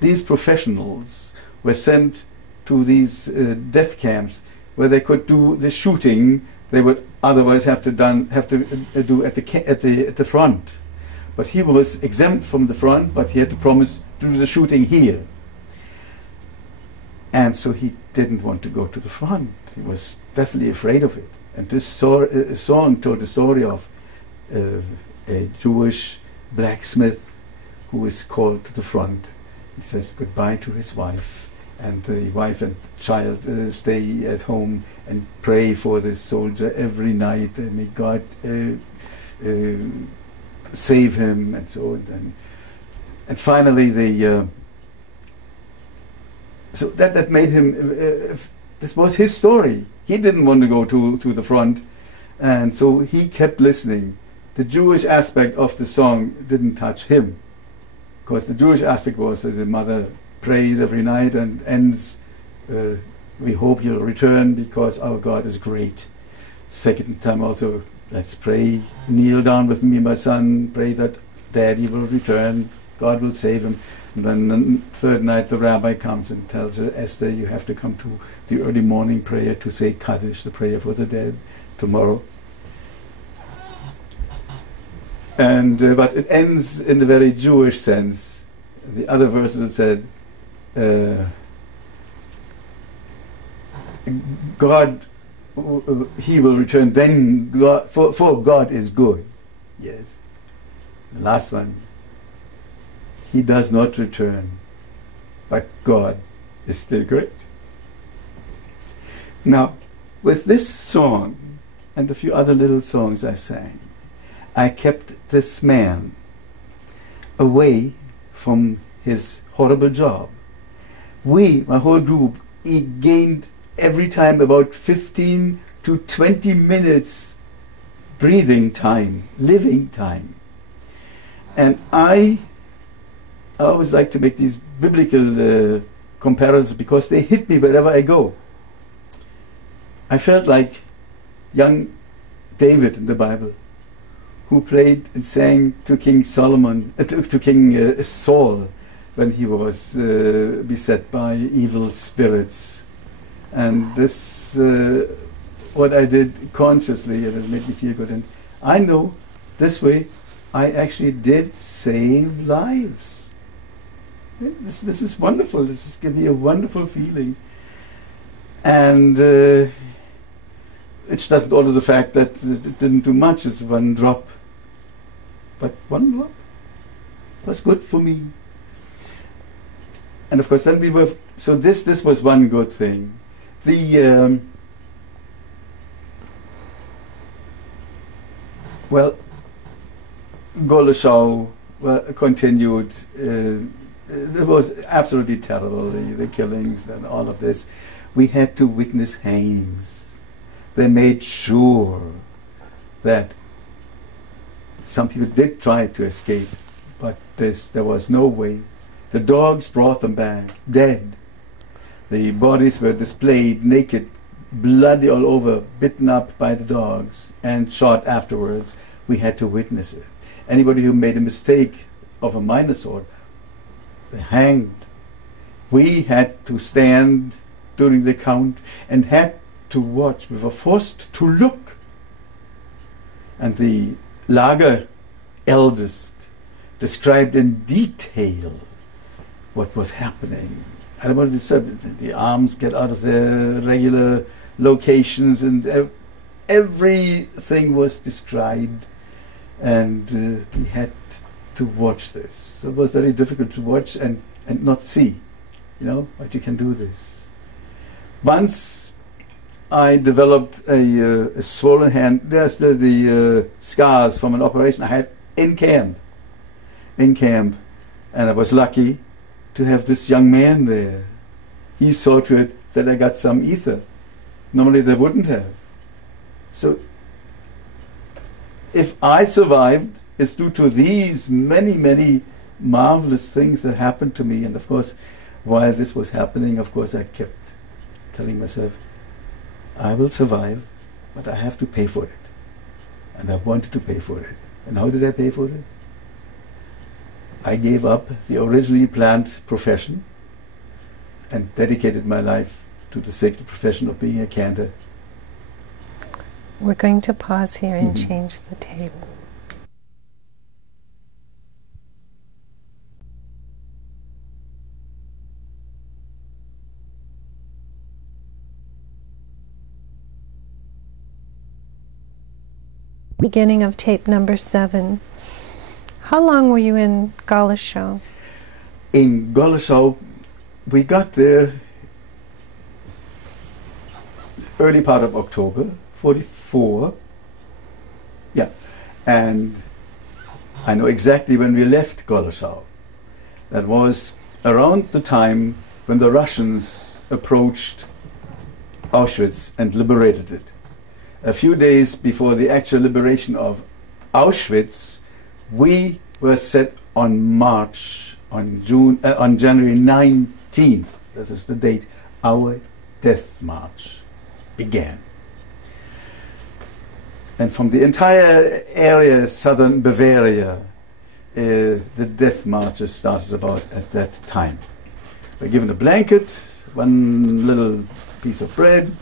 These professionals were sent to these death camps where they could do the shooting they would otherwise have to do at the front. But he was exempt from the front, but he had to promise to do the shooting here. And so he didn't want to go to the front. He was deathly afraid of it. And this song told the story of a Jewish blacksmith who is called to the front. He says goodbye to his wife, and the wife and child stay at home and pray for this soldier every night, and may God save him, and so on. And finally, so that made him. This was his story. He didn't want to go to the front, and so he kept listening. The Jewish aspect of the song didn't touch him, because the Jewish aspect was that the mother prays every night and ends, "We hope you'll return because our God is great." Second time also, "Let's pray, kneel down with me, my son, pray that Daddy will return, God will save him." And then the third night the rabbi comes and tells her, "Esther, you have to come to the early morning prayer to say Kaddish, the prayer for the dead, tomorrow." And but it ends in the very Jewish sense. The other verses it said, God he will return, then God, for God is good. Yes. The last one, he does not return, but God is still great. Now, with this song and a few other little songs I sang, I kept this man away from his horrible job. My whole group, he gained every time about 15 to 20 minutes breathing time, living time. And I always like to make these biblical comparisons because they hit me wherever I go. I felt like young David in the Bible, who played and sang to King Solomon, to King Saul, when he was beset by evil spirits. And this, what I did consciously, and it made me feel good. And I know this way I actually did save lives. This is wonderful. This is giving me a wonderful feeling. And it doesn't alter the fact that it didn't do much. It's one drop. But one drop was good for me. And of course, then we were. So this was one good thing. The Goleshow continued. It was absolutely terrible. The killings and all of this. We had to witness hangings. They made sure that some people did try to escape, but there was no way. The dogs brought them back, dead. The bodies were displayed naked, bloody all over, bitten up by the dogs, and shot afterwards. We had to witness it. Anybody who made a mistake of a minor sort, they hanged. We had to stand during the count and had to watch. We were forced to look. And the Lager eldest described in detail what was happening. I don't want to describe the arms get out of their regular locations, and everything was described, and we had to watch this. So it was very difficult to watch and not see, but you can do this. Once I developed a swollen hand. There's the scars from an operation I had in camp, and I was lucky to have this young man there. He saw to it that I got some ether. Normally they wouldn't have. So if I survived, it's due to these many, many marvelous things that happened to me. And of course, while this was happening, of course, I kept telling myself, I will survive, but I have to pay for it. And I wanted to pay for it. And how did I pay for it? I gave up the originally planned profession and dedicated my life to the sacred profession of being a cantor. We're going to pause here and change the tape. Beginning of tape number 7. How long were you in Goleshow? In Goleshow, we got there early part of October, 44. Yeah, and I know exactly when we left Goleshow. That was around the time when the Russians approached Auschwitz and liberated it. A few days before the actual liberation of Auschwitz, we were set on march on January 19th. This is the date our death march began. And from the entire area, southern Bavaria, the death marches started about at that time. We're given a blanket, one little piece of bread,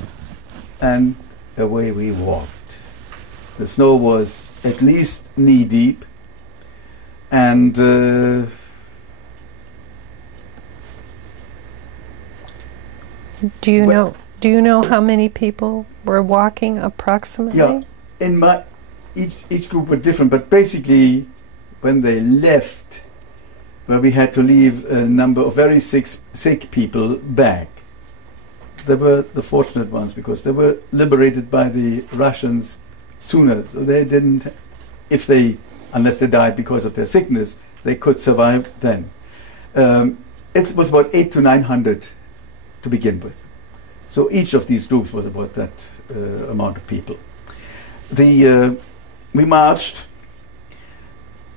and away we walked. The snow was at least knee deep, and Do you know Do you know how many people were walking approximately? Yeah, in my each group were different, but basically, when they left, where we had to leave a number of very sick people back. They were the fortunate ones because they were liberated by the Russians sooner. So they didn't, unless they died because of their sickness, they could survive then. It was about 800 to 900 to begin with. So each of these groups was about that amount of people. We marched,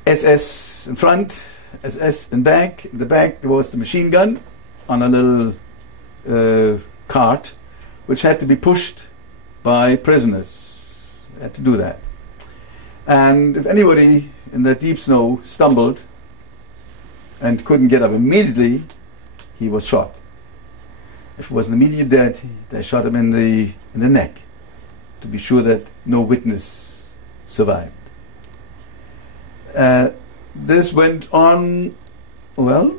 SS in front, SS in back. In the back there was the machine gun on a little cart, which had to be pushed by prisoners. Had to do that. And if anybody in the deep snow stumbled and couldn't get up immediately, he was shot. If it was an immediate death, they shot him in the neck to be sure that no witness survived. This went on, well,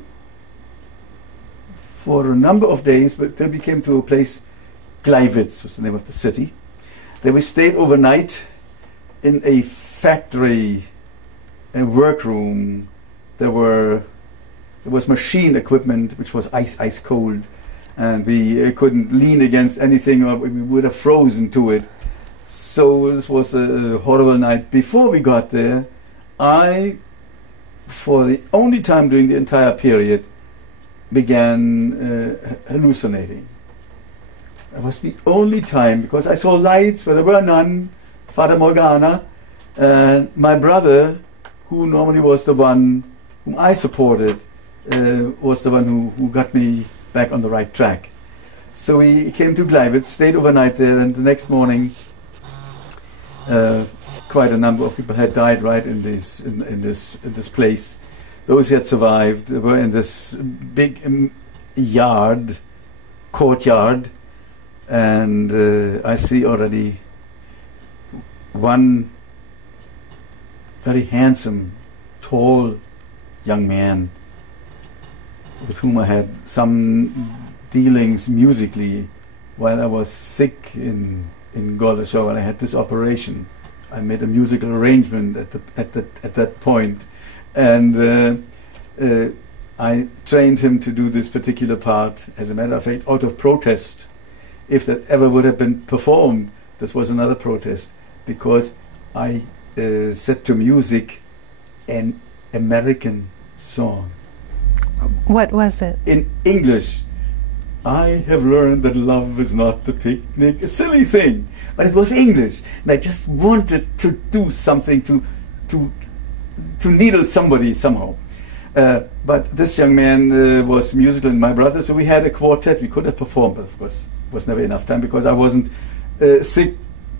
for a number of days, but then we came to a place, Gleiwitz was the name of the city. There we stayed overnight in a factory, a workroom. There was machine equipment which was ice cold, and we couldn't lean against anything or we would have frozen to it. So this was a horrible night. Before we got there, I, for the only time during the entire period, began hallucinating. It was the only time, because I saw lights where there were none, Fata Morgana, and my brother, who normally was the one whom I supported, was the one who got me back on the right track. So we came to Gleiwitz, stayed overnight there, and the next morning quite a number of people had died right in this place. Those who had survived were in this big courtyard, and I see already one very handsome, tall young man with whom I had some dealings musically while I was sick in Goldeshow, and I had this operation. I made a musical arrangement at that point, and I trained him to do this particular part. As a matter of fact, out of protest, if that ever would have been performed, this was another protest, because I set to music an American song. What was it? In English. I have learned that love is not a picnic, a silly thing, but it was English, and I just wanted to do something to needle somebody somehow. But this young man was musical, and my brother, so we had a quartet. We could have performed, but of course it was never enough time because I wasn't sick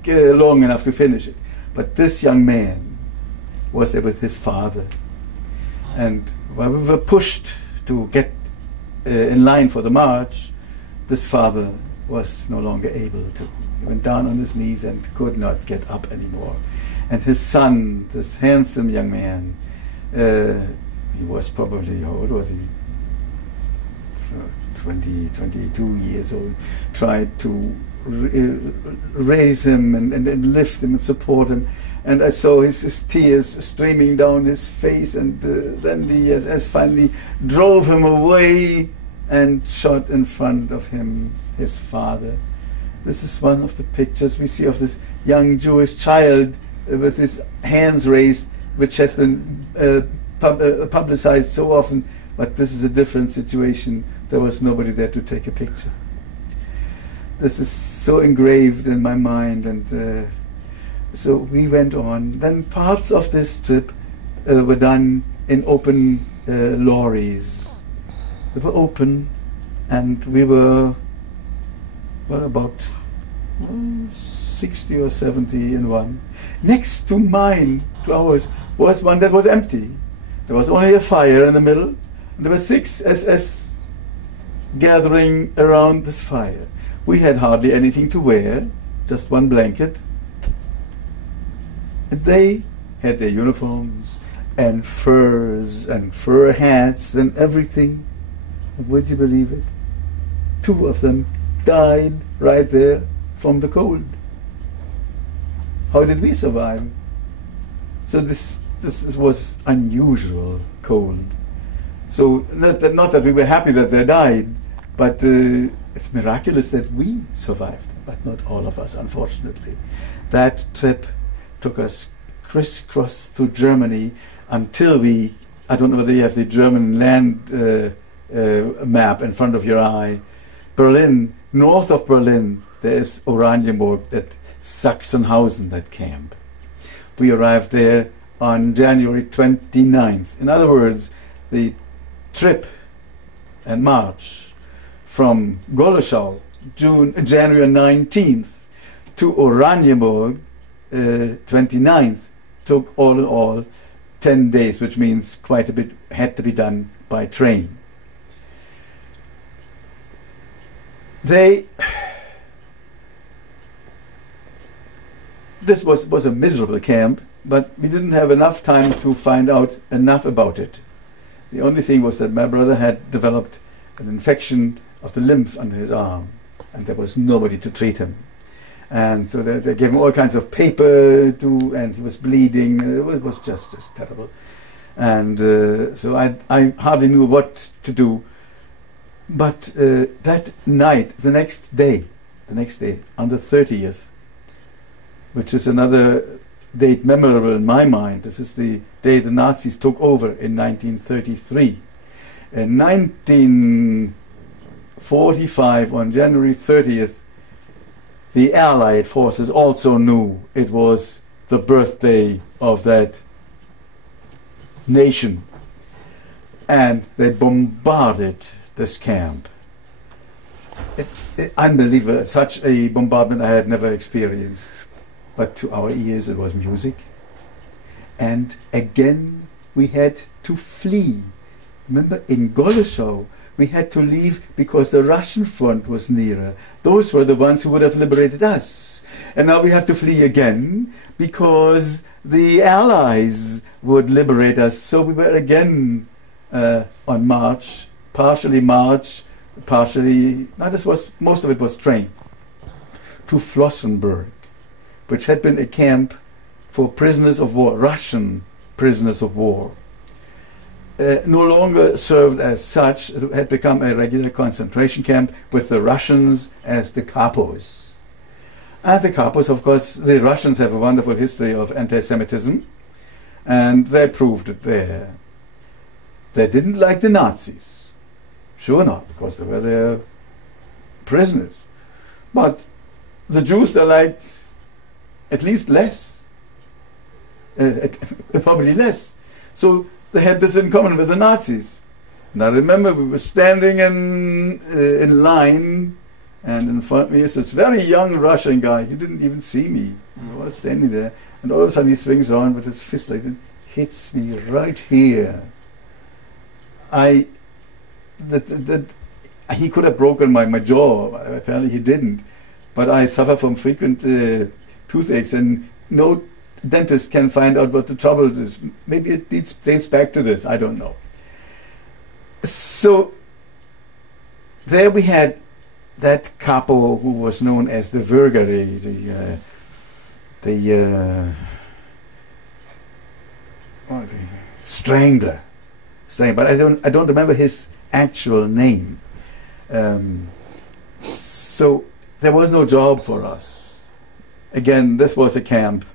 long enough to finish it. But this young man was there with his father, and while we were pushed to get in line for the march, this father was no longer able to. He went down on his knees and could not get up anymore. And his son, this handsome young man, he was probably, how old was he? 20, 22 years old, tried to raise him and lift him and support him. And I saw his tears streaming down his face, and then the SS finally drove him away and shot in front of him his father. This is one of the pictures we see of this young Jewish child with his hands raised, which has been publicized so often, but this is a different situation. There was nobody there to take a picture. This is so engraved in my mind, and so we went on. Then parts of this trip were done in open lorries. They were open, and we were about 60 or 70 in one. Next to mine, to ours, was one that was empty. There was only a fire in the middle, and there were 6 SS gathering around this fire. We had hardly anything to wear, just one blanket. And they had their uniforms and furs and fur hats and everything. And would you believe it? 2 of them died right there from the cold. How did we survive? So this was unusual cold. So not that we were happy that they died, but it's miraculous that we survived, but not all of us, unfortunately. That trip took us crisscross through Germany until we, I don't know whether you have the German land map in front of your eye. Berlin, north of Berlin, there is Oranienburg, that Sachsenhausen, that camp. We arrived there on January 29th. In other words, the trip and march from Goleschau, January 19th, to Oranienburg, 29th, took all in all 10 days, which means quite a bit had to be done by train. This was a miserable camp, but we didn't have enough time to find out enough about it. The only thing was that my brother had developed an infection of the lymph under his arm, and there was nobody to treat him. And so they gave him all kinds of paper and he was bleeding. It was just terrible. And so I hardly knew what to do. But that night, the next day, on the 30th, which is another date memorable in my mind. This is the day the Nazis took over in 1933. In 1945, on January 30th, the Allied forces also knew it was the birthday of that nation. And they bombarded this camp. Unbelievable. Such a bombardment I had never experienced. But to our ears it was music. And again we had to flee. Remember, in Goleschau we had to leave because the Russian front was nearer. Those were the ones who would have liberated us. And now we have to flee again because the Allies would liberate us. So we were again on march, partially, most of it was train, to Flossenburg, which had been a camp for prisoners of war, Russian prisoners of war. No longer served as such. It had become a regular concentration camp with the Russians as the capos. And the capos, of course, the Russians have a wonderful history of anti-Semitism, and they proved it there. They didn't like the Nazis. Sure not, because they were their prisoners. But the Jews they liked at least less. Probably less. So they had this in common with the Nazis. And I remember we were standing in line, and in front of me is this very young Russian guy. He didn't even see me. We were all standing there, and all of a sudden he swings on with his fist like this, hits me right here. He could have broken my jaw. Apparently he didn't. But I suffer from frequent toothaches, and no dentist can find out what the trouble is. Maybe it dates back to this. I don't know. So there we had that capo who was known as the Würgere, the strangler. But I don't remember his actual name. So there was no job for us. Again, this was a camp.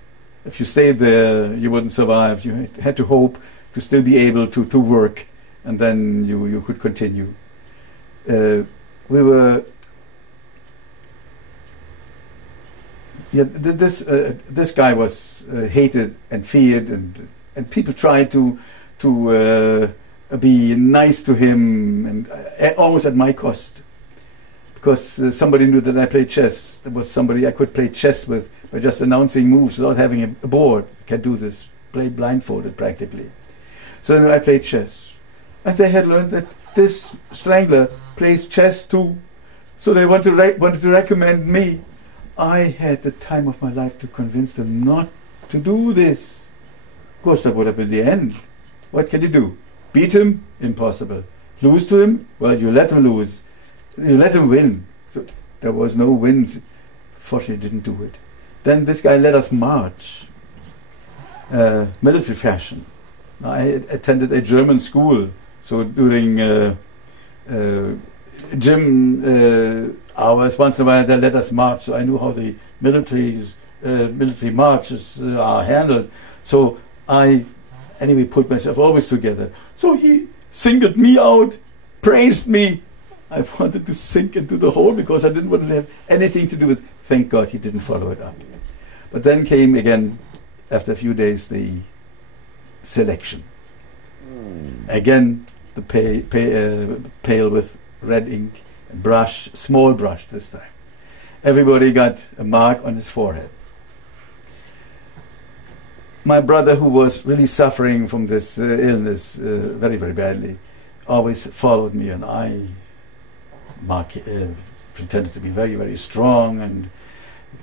If you stayed there, you wouldn't survive. You had to hope to still be able to work, and then you could continue. This guy was hated and feared, and people tried to be nice to him, and almost at my cost, because somebody knew that I played chess. There was somebody I could play chess with by just announcing moves without having a board. I can do this, play blindfolded practically. So I played chess, and they had learned that this strangler plays chess too. So they wanted to recommend me. I had the time of my life to convince them not to do this. Of course, that would have been the end. What can you do? Beat him? Impossible. Lose to him? Well, you let him lose. You let him win. So There was no winds. Fortunately, didn't do it. Then this guy let us march, military fashion. I attended a German school, so during gym hours, once in a while they let us march. So I knew how the military marches are handled. So I, anyway, put myself always together. So he singled me out, praised me. I wanted to sink into the hole because I didn't want to have anything to do with. Thank God he didn't follow it up. But then came again, after a few days, the selection. Again, the pail with red ink, brush, small brush this time. Everybody got a mark on his forehead. My brother, who was really suffering from this illness very, very badly, always followed me, and I pretended to be very, very strong and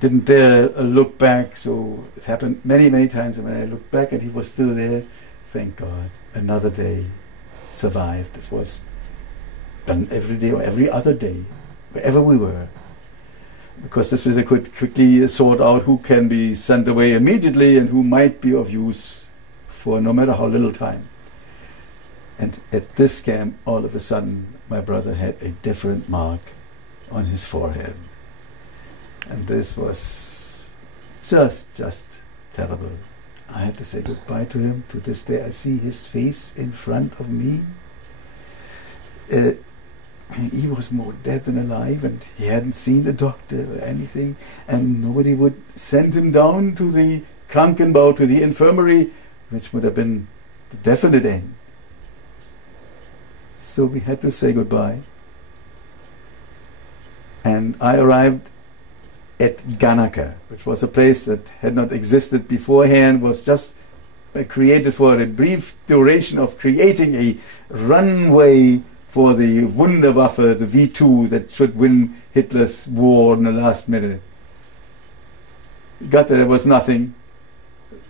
didn't dare look back. So it happened many, many times, and when I looked back and he was still there, thank God, another day survived. This was done every day or every other day, wherever we were. Because this way they could quickly sort out who can be sent away immediately and who might be of use for no matter how little time. And at this camp, all of a sudden, my brother had a different mark on his forehead. And this was just terrible. I had to say goodbye to him. To this day, I see his face in front of me. He was more dead than alive, and he hadn't seen a doctor or anything, and nobody would send him down to the Krankenbau, to the infirmary, which would have been the definite end. So we had to say goodbye. And I arrived at Ganaka, which was a place that had not existed beforehand, was just created for a brief duration of creating a runway for the Wunderwaffe, the V2, that should win Hitler's war in the last minute. Got there was nothing.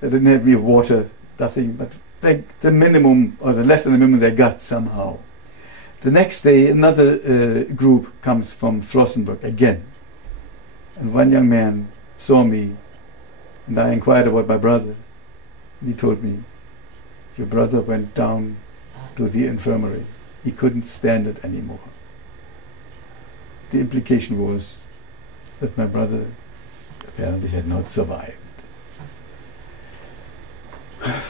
They didn't have any water, nothing, but the minimum, or the less than the minimum they got somehow. The next day, another group comes from Flossenburg again. And one young man saw me, and I inquired about my brother. He told me, your brother went down to the infirmary. He couldn't stand it anymore. The implication was that my brother apparently had not survived.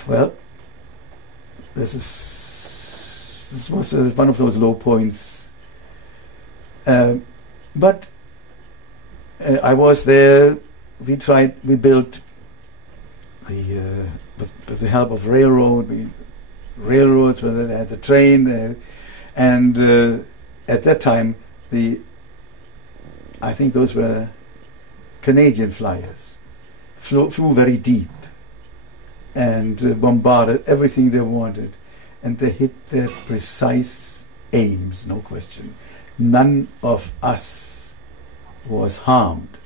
Well, this was one of those low points. But I was there. We built with the help of railroads, where they had the train, and at that time, I think those were Canadian flyers, flew very deep and bombarded everything they wanted, and they hit their precise aims, no question. None of us was harmed.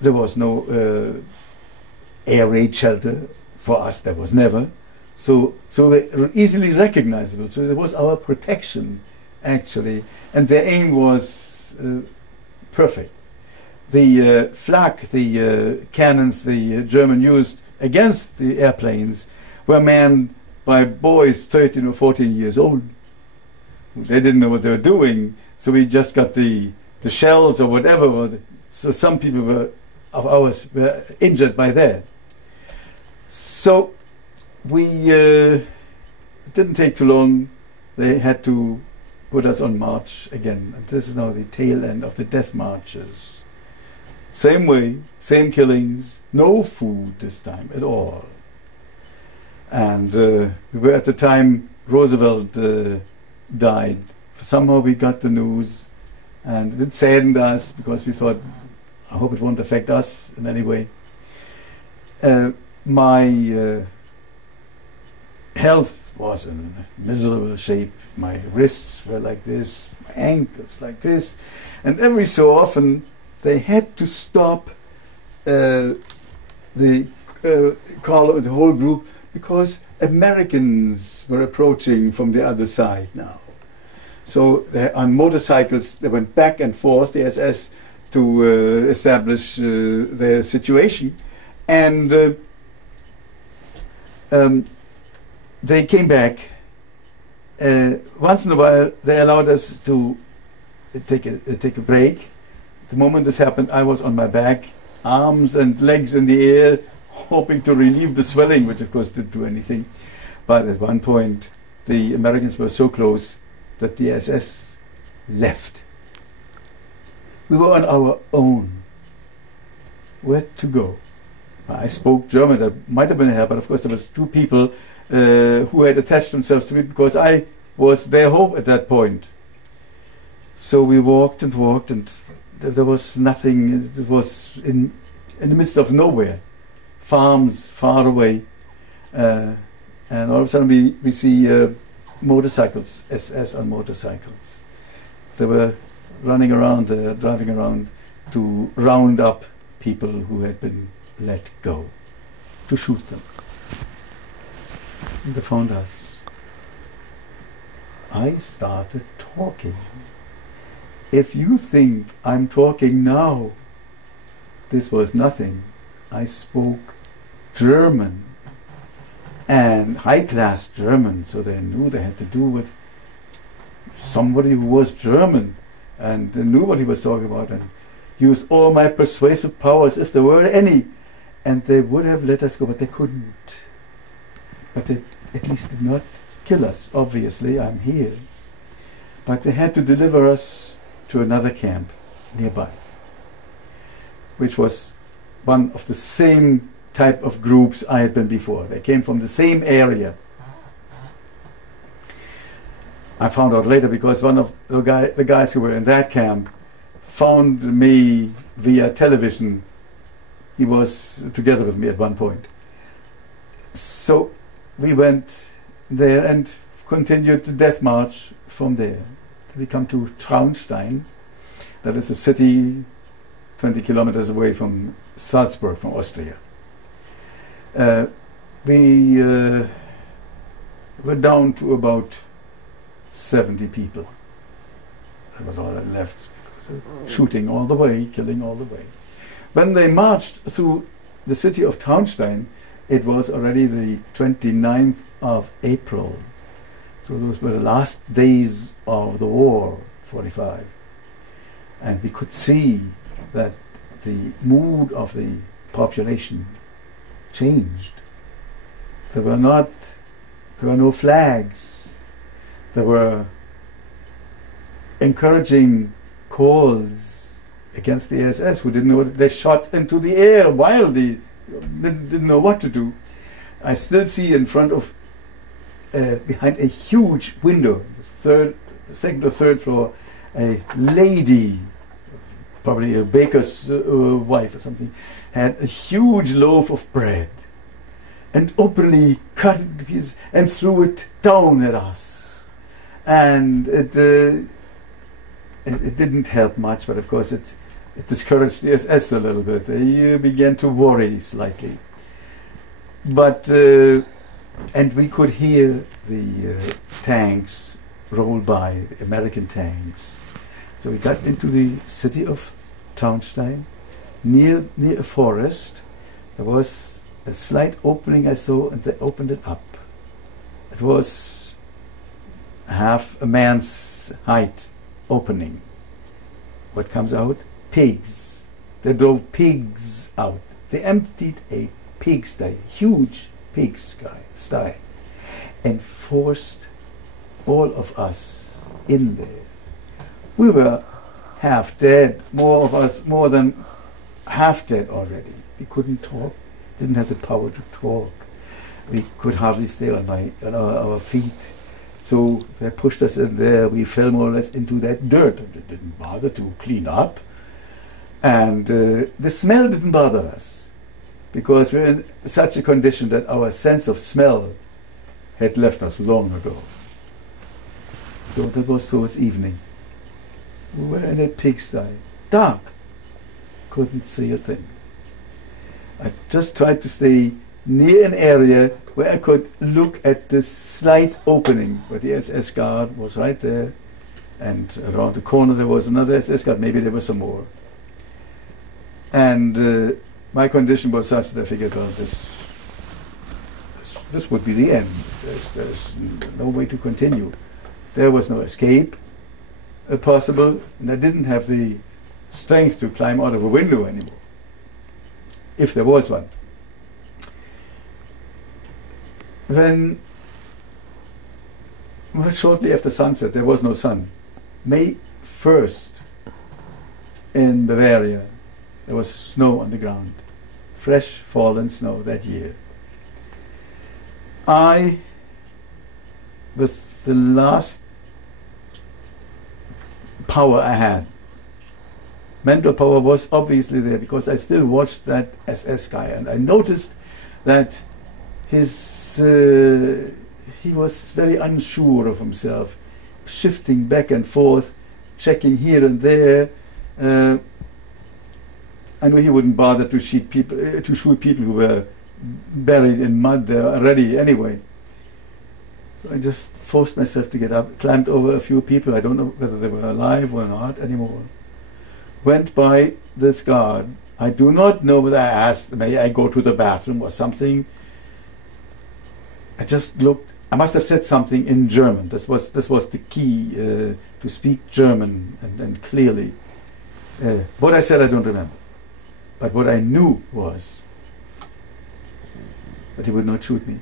There was no air raid shelter for us. There was never. So they were easily recognizable. So it was our protection, actually, and their aim was perfect. The flak, the cannons the German used against the airplanes, were manned by boys 13 or 14 years old. They didn't know what they were doing, so we just got the shells or whatever. So some people of ours were injured by that. So we didn't take too long. They had to put us on march again. And this is now the tail end of the death marches. Same way, same killings, no food this time at all. And we were at the time Roosevelt died. Somehow we got the news, and it saddened us because we thought, I hope it won't affect us in any way. My health was in miserable shape. My wrists were like this, my ankles like this, and every so often they had to stop the whole group, because Americans were approaching from the other side now. So on motorcycles they went back and forth. The SS to establish their situation. And they came back. Once in a while, they allowed us to take a break. The moment this happened, I was on my back, arms and legs in the air, hoping to relieve the swelling, which of course didn't do anything. But at one point, the Americans were so close that the SS left. We were on our own. Where to go? I spoke German. That might have been a help, but of course there was two people who had attached themselves to me because I was their hope at that point. So we walked and walked, and there was nothing. It was in the midst of nowhere, farms far away, and all of a sudden we see motorcycles, SS on motorcycles. They were running around, driving around to round up people who had been let go, to shoot them. And they found us. I started talking. If you think I'm talking now, this was nothing. I spoke German, and high-class German, so they knew they had to do with somebody who was German and knew what he was talking about, and used all my persuasive powers if there were any, and they would have let us go, but they couldn't. But they at least did not kill us. Obviously, I'm here. But they had to deliver us to another camp nearby, which was one of the same type of groups I had been before. They came from the same area. I found out later because one of the guys who were in that camp found me via television. He was together with me at one point. So we went there and continued the death march from there. We come to Traunstein. That is a city 20 kilometers away from Salzburg, from Austria. We were down to about 70 people. That was all that left. Shooting all the way, killing all the way. When they marched through the city of Traunstein, it was already the 29th of April. So those were the last days of the war, 45. And we could see that the mood of the population changed. There were no flags. There were encouraging calls against the SS, who didn't know what they shot into the air wildly, didn't know what to do. I still see in front of, behind a huge window, second or third floor, a lady, probably a baker's wife or something, had a huge loaf of bread and openly cut it to pieces and threw it down at us. And it didn't help much, but of course it discouraged the SS a little bit. They began to worry slightly. But, and we could hear the tanks roll by, the American tanks. So we got into the city of Traunstein, near a forest. There was a slight opening I saw, and they opened it up. It was half a man's height opening. What comes out? Pigs. They drove pigs out. They emptied a pigsty, huge pigsty, and forced all of us in there. We were half dead, more than half dead already. We couldn't talk, didn't have the power to talk. We could hardly stay on our feet. So they pushed us in there. We fell more or less into that dirt. It didn't bother to clean up. And the smell didn't bother us, because we're in such a condition that our sense of smell had left us long ago. So that was towards evening. So we were in a pigsty, dark, couldn't see a thing. I just tried to stay near an area where I could look at this slight opening, where the SS guard was right there, and around the corner there was another SS guard, maybe there were some more. And my condition was such that I figured, well, this would be the end. There's no way to continue. There was no escape possible, and I didn't have the strength to climb out of a window anymore, if there was one. When, well, shortly after sunset, there was no sun. May 1st in Bavaria, there was snow on the ground, fresh fallen snow that year. I, with the last power I had, mental power was obviously there, because I still watched that SS guy, and I noticed that he was very unsure of himself, shifting back and forth, checking here and there. I knew he wouldn't bother to shoot people who were buried in mud there already anyway. So I just forced myself to get up, climbed over a few people. I don't know whether they were alive or not anymore. Went by this guard. I do not know whether I asked, may I go to the bathroom or something. I just looked. I must have said something in German. This was the key, to speak German and clearly. What I said I don't remember. But what I knew was that he would not shoot me.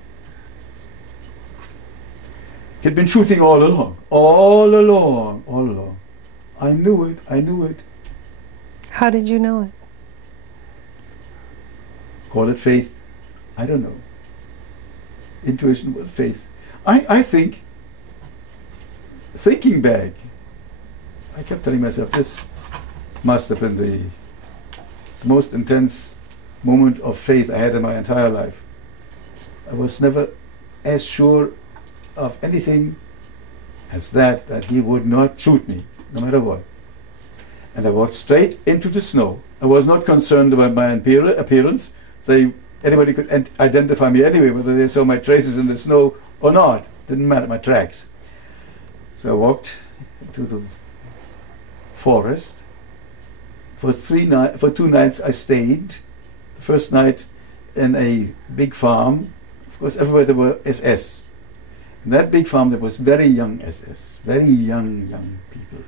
He had been shooting all along. I knew it. How did you know it? Call it faith. I don't know. Intuition or faith. I think, thinking back, I kept telling myself this must have been the most intense moment of faith I had in my entire life. I was never as sure of anything as that he would not shoot me, no matter what. And I walked straight into the snow. I was not concerned about my appearance. Anybody could identify me anyway, whether they saw my traces in the snow or not. Didn't matter, my tracks. So I walked into the forest. For 2 nights I stayed. The first night in a big farm. Of course, everywhere there were SS. In that big farm there was very young SS, very young people,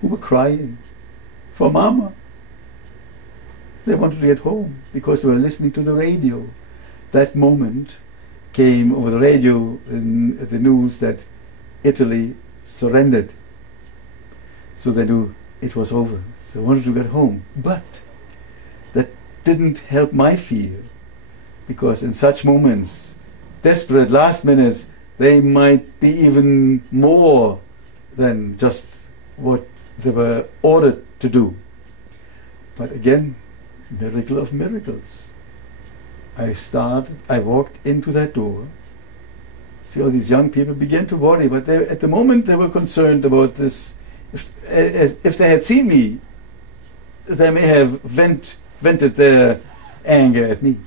who were crying for Mama. They wanted to get home because they were listening to the radio. That moment came over the radio in the news that Italy surrendered. So they knew it was over. So they wanted to get home. But that didn't help my fear, because in such moments, desperate last minutes, they might be even more than just what they were ordered to do. But again, miracle of miracles. I walked into that door. See, all these young people began to worry, but at the moment they were concerned about this. If they had seen me, they may have vented their anger at me.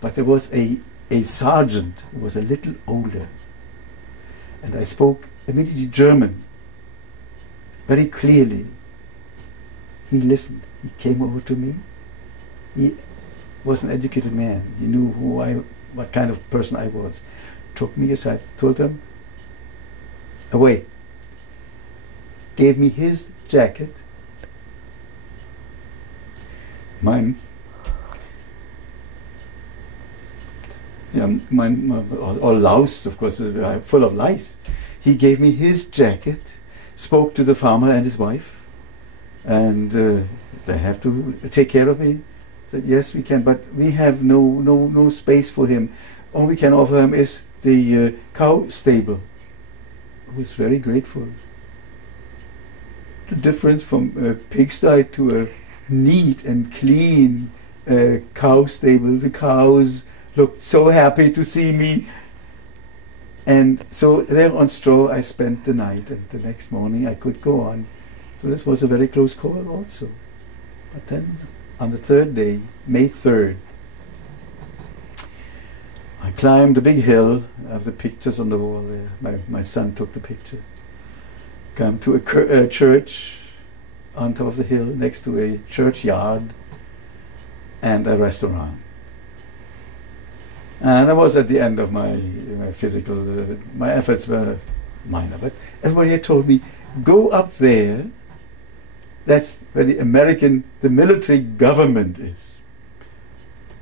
But there was a sergeant who was a little older, and I spoke immediately German, very clearly. He listened. He came over to me. He was an educated man. He knew what kind of person I was. Took me aside, told him, away. Gave me his jacket. Mine, all loused, of course, full of lice. He gave me his jacket, spoke to the farmer and his wife, and they have to take care of me. Said, yes, we can, but we have no space for him. All we can offer him is the cow stable. I was very grateful. The difference from a pigsty to a neat and clean cow stable. The cows looked so happy to see me. And so there on straw I spent the night, and the next morning I could go on. So this was a very close call also. But then on the third day, May 3rd, I climbed a big hill. I have the pictures on the wall there. My son took the picture. Come to a church on top of the hill next to a churchyard and a restaurant. And I was at the end of my physical, my efforts were minor, but everybody had told me, go up there, that's where the military government is.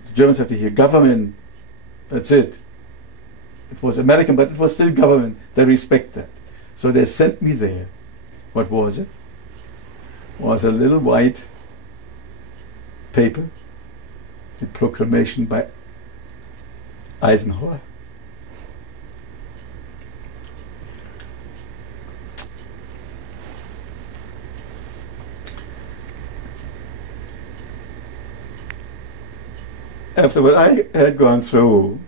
The Germans have to hear government, that's it. It was American, but it was still government, they respect that. So they sent me there. What was it? It was a little white paper, the proclamation by Eisenhower. After what I had gone through,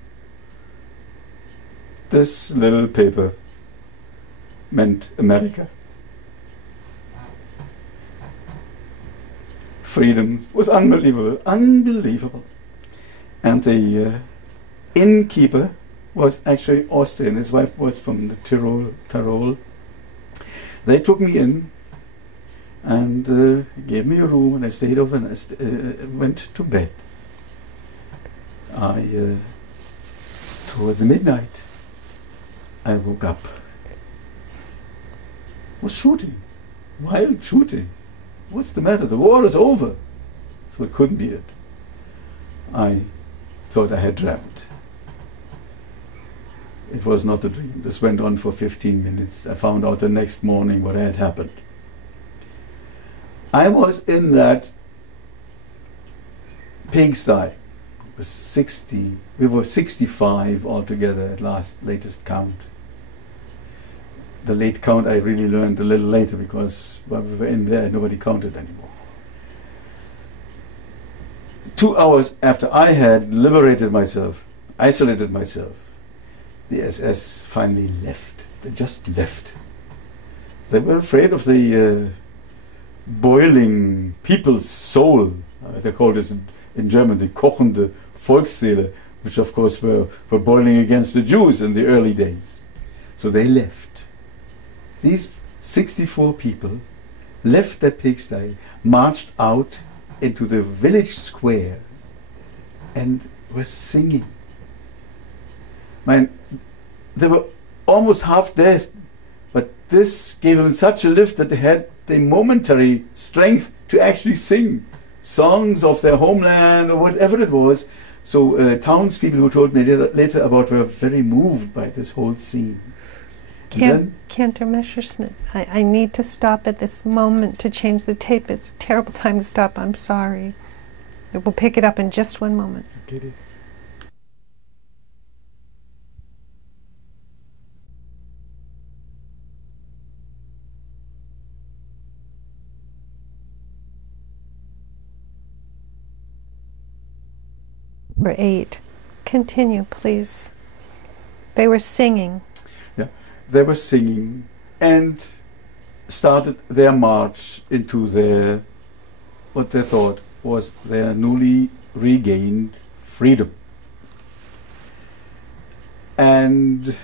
this little paper meant America. Freedom was unbelievable, unbelievable. And the innkeeper was actually Austrian. His wife was from the Tyrol. They took me in and gave me a room, and I stayed over and I went to bed. Towards midnight, I woke up. Was shooting, wild shooting. What's the matter? The war is over. So it couldn't be it. I thought I had dreamt. It was not a dream. This went on for 15 minutes. I found out the next morning what had happened. I was in that pigsty. It was 60. We were 65 altogether at latest count. The late count I really learned a little later, because when we were in there, nobody counted anymore. 2 hours after I had liberated myself, isolated myself, the SS finally left. They just left. They were afraid of the boiling people's soul. They called this in German the kochende Volksseele, which of course were boiling against the Jews in the early days. So they left. These 64 people left that pigsty, marched out into the village square, and were singing. They were almost half dead, but this gave them such a lift that they had the momentary strength to actually sing songs of their homeland or whatever it was. So townspeople who told me later about were very moved by this whole scene. Cantor Messerschmidt, I need to stop at this moment to change the tape. It's a terrible time to stop. I'm sorry. We'll pick it up in just one moment. Okay. Number 8. Continue, please. They were singing. Yeah, they were singing and started their march into their, what they thought was their newly regained freedom. And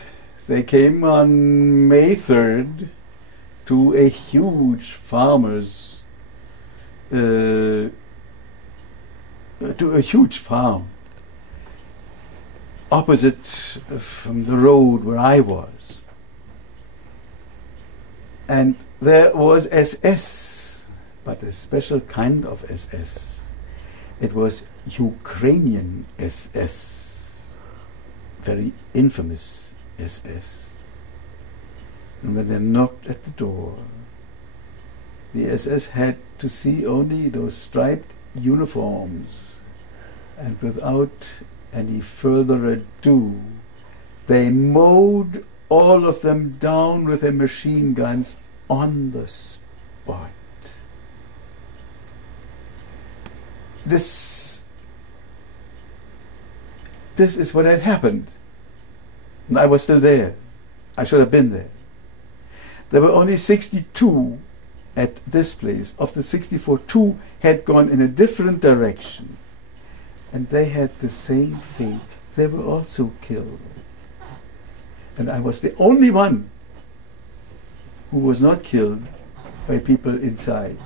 they came on May 3rd to a huge farmer's, to a huge farm opposite from the road where I was. And there was SS, but a special kind of SS. It was Ukrainian SS, very infamous SS. And when they knocked at the door, the SS had to see only those striped uniforms, and without any further ado, they mowed all of them down with their machine guns on the spot. This is what had happened. And I was still there. I should have been there. There were only 62 at this place. Of the 64, 2 had gone in a different direction. And they had the same fate. They were also killed. And I was the only one who was not killed by people inside.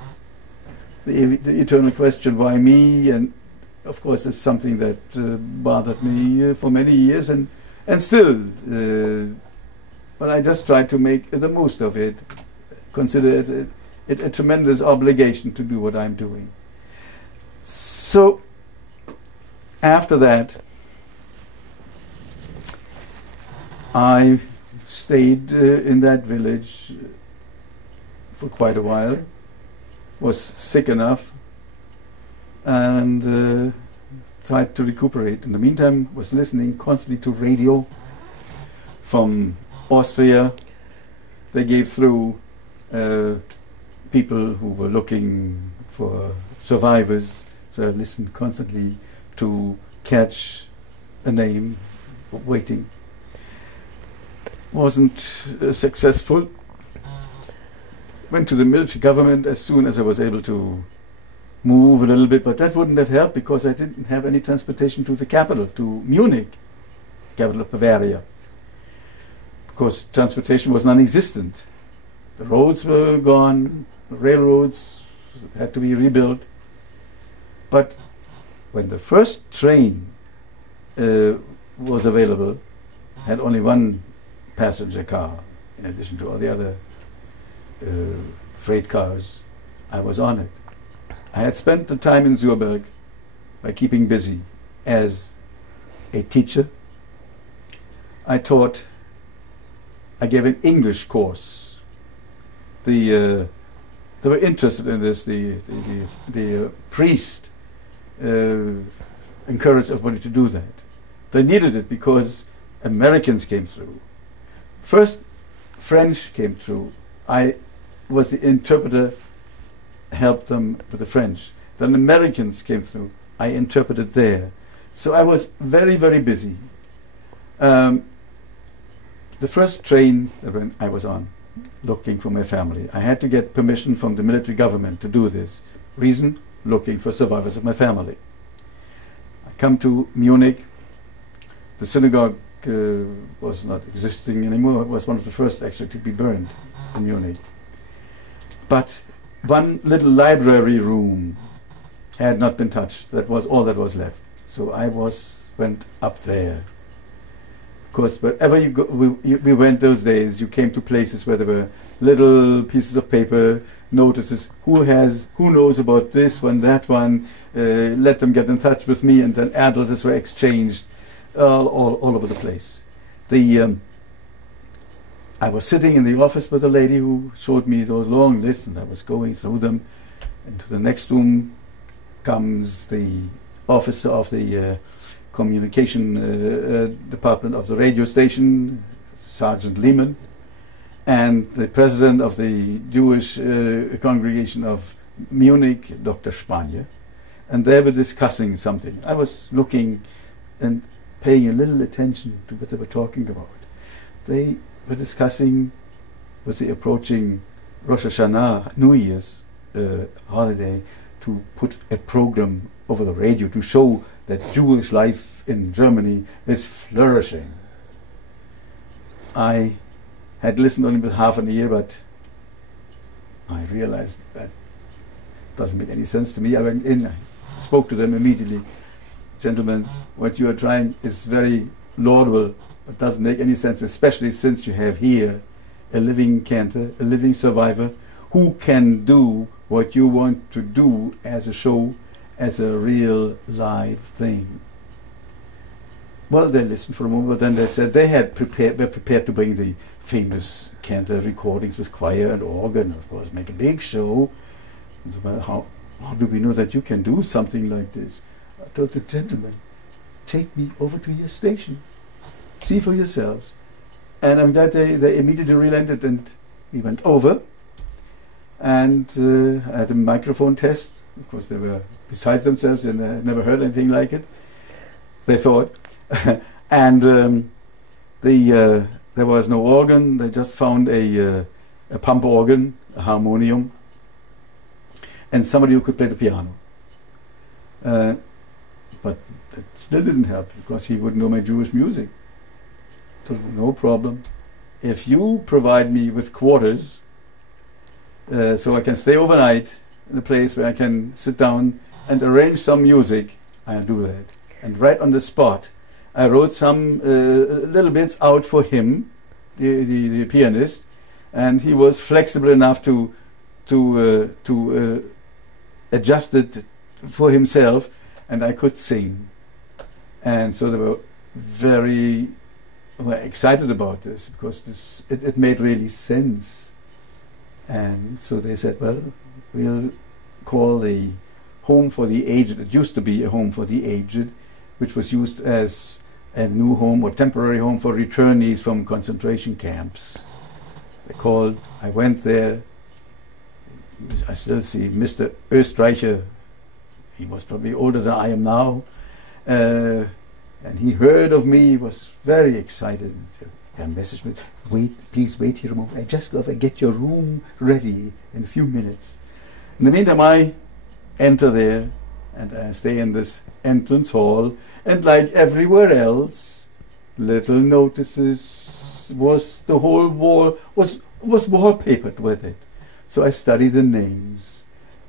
the eternal question, why me? And of course, it's something that bothered me for many years, and still. But I just try to make the most of it. Consider it a tremendous obligation to do what I'm doing. So, after that, I stayed in that village for quite a while, was sick enough, and tried to recuperate. In the meantime, was listening constantly to radio from Austria. They gave through people who were looking for survivors, so I listened constantly to catch a name, waiting. Wasn't successful. Went to the military government as soon as I was able to move a little bit, but that wouldn't have helped because I didn't have any transportation to the capital, to Munich, capital of Bavaria. Because transportation was non-existent. The roads were gone, the railroads had to be rebuilt. But when the first train was available, had only one passenger car, in addition to all the other freight cars, I was on it. I had spent the time in Zurberg by keeping busy as a teacher. I gave an English course. They were interested in this. The priest encouraged everybody to do that. They needed it because Americans came through. First, French came through. I was the interpreter, helped them with the French. Then Americans came through. I interpreted there. So I was very, very busy. The first train that I was on, looking for my family, I had to get permission from the military government to do this. Reason? Looking for survivors of my family. I come to Munich. The synagogue was not existing anymore. It was one of the first actually to be burned in Munich. But one little library room had not been touched. That was all that was left. So I went up there. Of course, wherever you go, we went those days, you came to places where there were little pieces of paper, notices, who knows about this one, that one, let them get in touch with me, and then addresses were exchanged all over the place. I was sitting in the office with a lady who showed me those long lists, and I was going through them. And to the next room comes the officer of the communication department of the radio station, Sergeant Lehman, and the president of the Jewish congregation of Munich, Dr. Spanier. And they were discussing something. I was looking and paying a little attention to what they were talking about. They were discussing with the approaching Rosh Hashanah, New Year's holiday, to put a program over the radio to show that Jewish life in Germany is flourishing. I had listened only with half an ear, but I realized that doesn't make any sense to me. I went in, I spoke to them immediately. Gentlemen, what you are trying is very laudable, but doesn't make any sense, especially since you have here a living cantor, a living survivor, who can do what you want to do as a show, as a real live thing. Well, they listened for a moment, but then they said they were prepared to bring the famous cantor recordings with choir and organ, of course, make a big show. And so, well, how do we know that you can do something like this? I told the gentleman, take me over to your station. See for yourselves. And I'm glad they immediately relented, and we went over. And I had a microphone test. Of course, they were besides themselves, and I had never heard anything like it, they thought. And there was no organ. They just found a pump organ, a harmonium, and somebody who could play the piano. But that still didn't help, because he wouldn't know my Jewish music. So no problem. If you provide me with quarters, so I can stay overnight in a place where I can sit down and arrange some music, I'll do that. And right on the spot, I wrote some little bits out for him, the pianist, and he was flexible enough to adjust it for himself, and I could sing. And so they were very excited about this, because it made really sense. And so they said, well, we'll call the home for the aged, it used to be a home for the aged, which was used as a new home or temporary home for returnees from concentration camps. I went there, I still see Mr. Österreicher, he was probably older than I am now, and he heard of me, he was very excited, and said, Herr Messerschmidt, please wait here a moment, I just got to get your room ready in a few minutes. In the meantime, I enter there, and I stay in this entrance hall, and like everywhere else, little notices, the whole wall was wallpapered with it. So I study the names,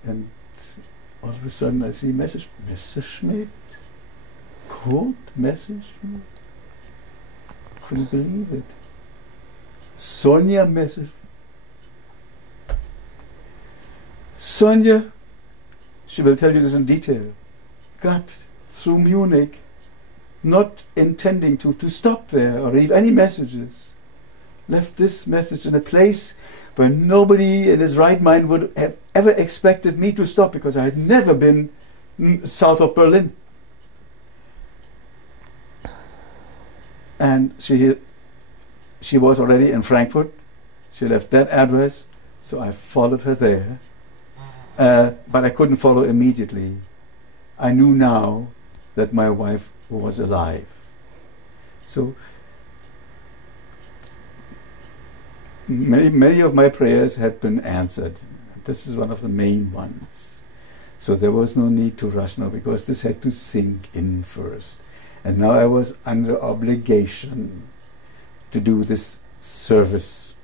and all of a sudden I see Messerschmidt, Kurt Messerschmidt. Couldn't believe it. Sonja Messerschmidt. Sonja, she will tell you this in detail, got through Munich, not intending to stop there or leave any messages. Left this message in a place where nobody in his right mind would have ever expected me to stop, because I had never been south of Berlin. And she was already in Frankfurt. She left that address, so I followed her there. But I couldn't follow immediately. I knew now that my wife was alive. So many of my prayers had been answered. This is one of the main ones. So there was no need to rush now, because this had to sink in first. And now I was under obligation to do this service.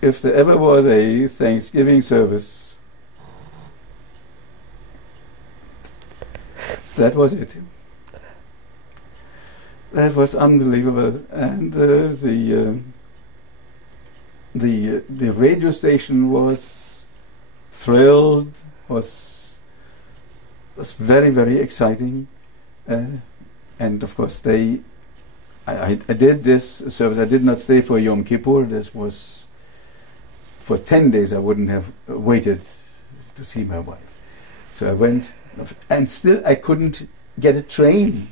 If there ever was a Thanksgiving service, that was it. That was unbelievable, and the radio station was thrilled, was very, very exciting, and of course I did this service. I did not stay for Yom Kippur. This was for 10 days. I wouldn't have waited to see my wife. So I went, and still I couldn't get a train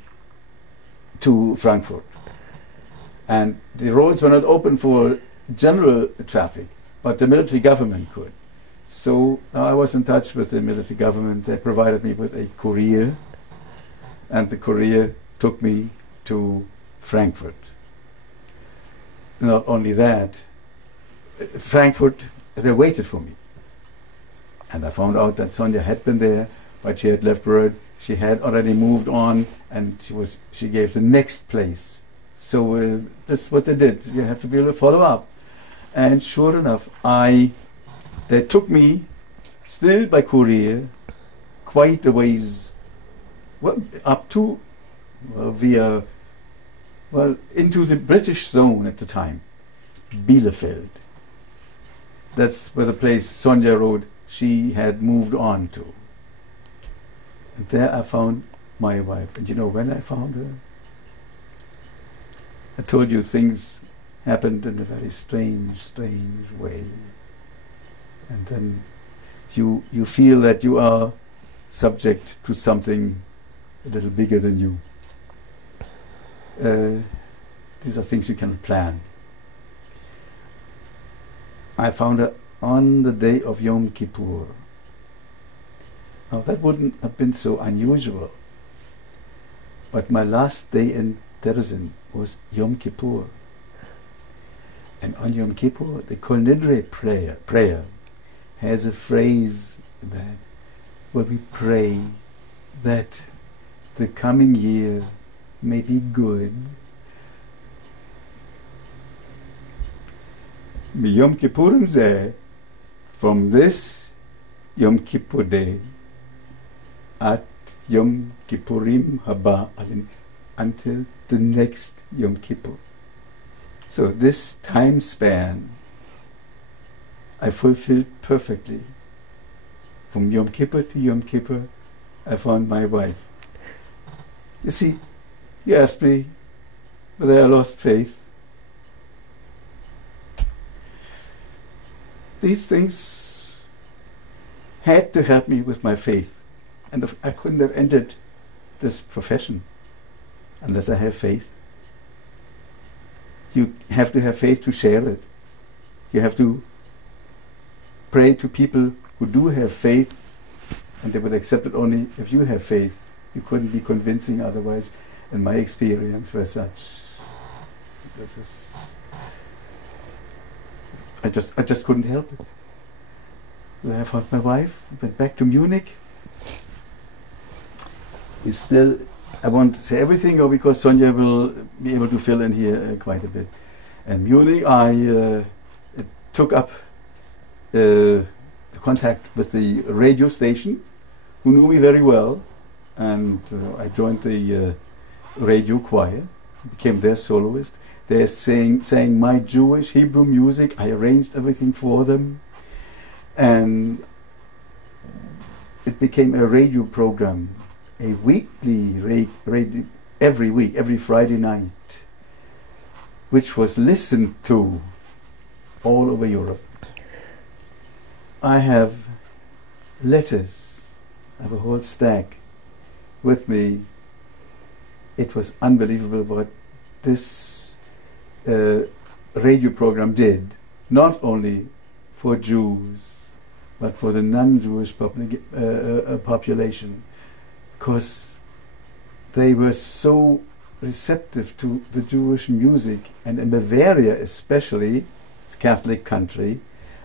to Frankfurt, and the roads were not open for general traffic, but the military government could. So I was in touch with the military government. They provided me with a courier, and the courier took me to Frankfurt. Not only that, Frankfurt, they waited for me, and I found out that Sonja had been there, but she had left word. She had already moved on, and she gave the next place. So that's what they did. You have to be able to follow up. And sure enough, they took me, still by courier, quite a ways, up to, into the British zone at the time, Bielefeld. That's where the place Sonja wrote she had moved on to. And there I found my wife. And you know when I found her? I told you things happened in a very strange way. And then you feel that you are subject to something a little bigger than you. These are things you cannot plan. I found her on the day of Yom Kippur. Now that wouldn't have been so unusual, but my last day in Terezin was Yom Kippur. And on Yom Kippur, the Kol Nidre prayer has a phrase where we pray that the coming year may be good, Mi Yom Kippurim Zeh, from this Yom Kippur day, at Yom Kippurim Haba Alin, until the next Yom Kippur. So this time span I fulfilled perfectly. From Yom Kippur to Yom Kippur, I found my wife. You see, you asked me whether I lost faith. These things had to help me with my faith. And I couldn't have entered this profession unless I have faith. You have to have faith to share it. You have to pray to people who do have faith, and they would accept it only if you have faith. You couldn't be convincing otherwise, and my experience was such. I just couldn't help it. So I found my wife, went back to Munich. I won't say everything, because Sonia will be able to fill in here quite a bit. And Munich, I took up the contact with the radio station, who knew me very well, and I joined the radio choir, became their soloist. They sang my Jewish Hebrew music. I arranged everything for them, and it became a radio program, a weekly radio, every week, every Friday night, which was listened to all over Europe. I have letters, I have a whole stack with me. It was unbelievable what this radio program did, not only for Jews, but for the non-Jewish population, because they were so receptive to the Jewish music, and in Bavaria especially, it's a Catholic country,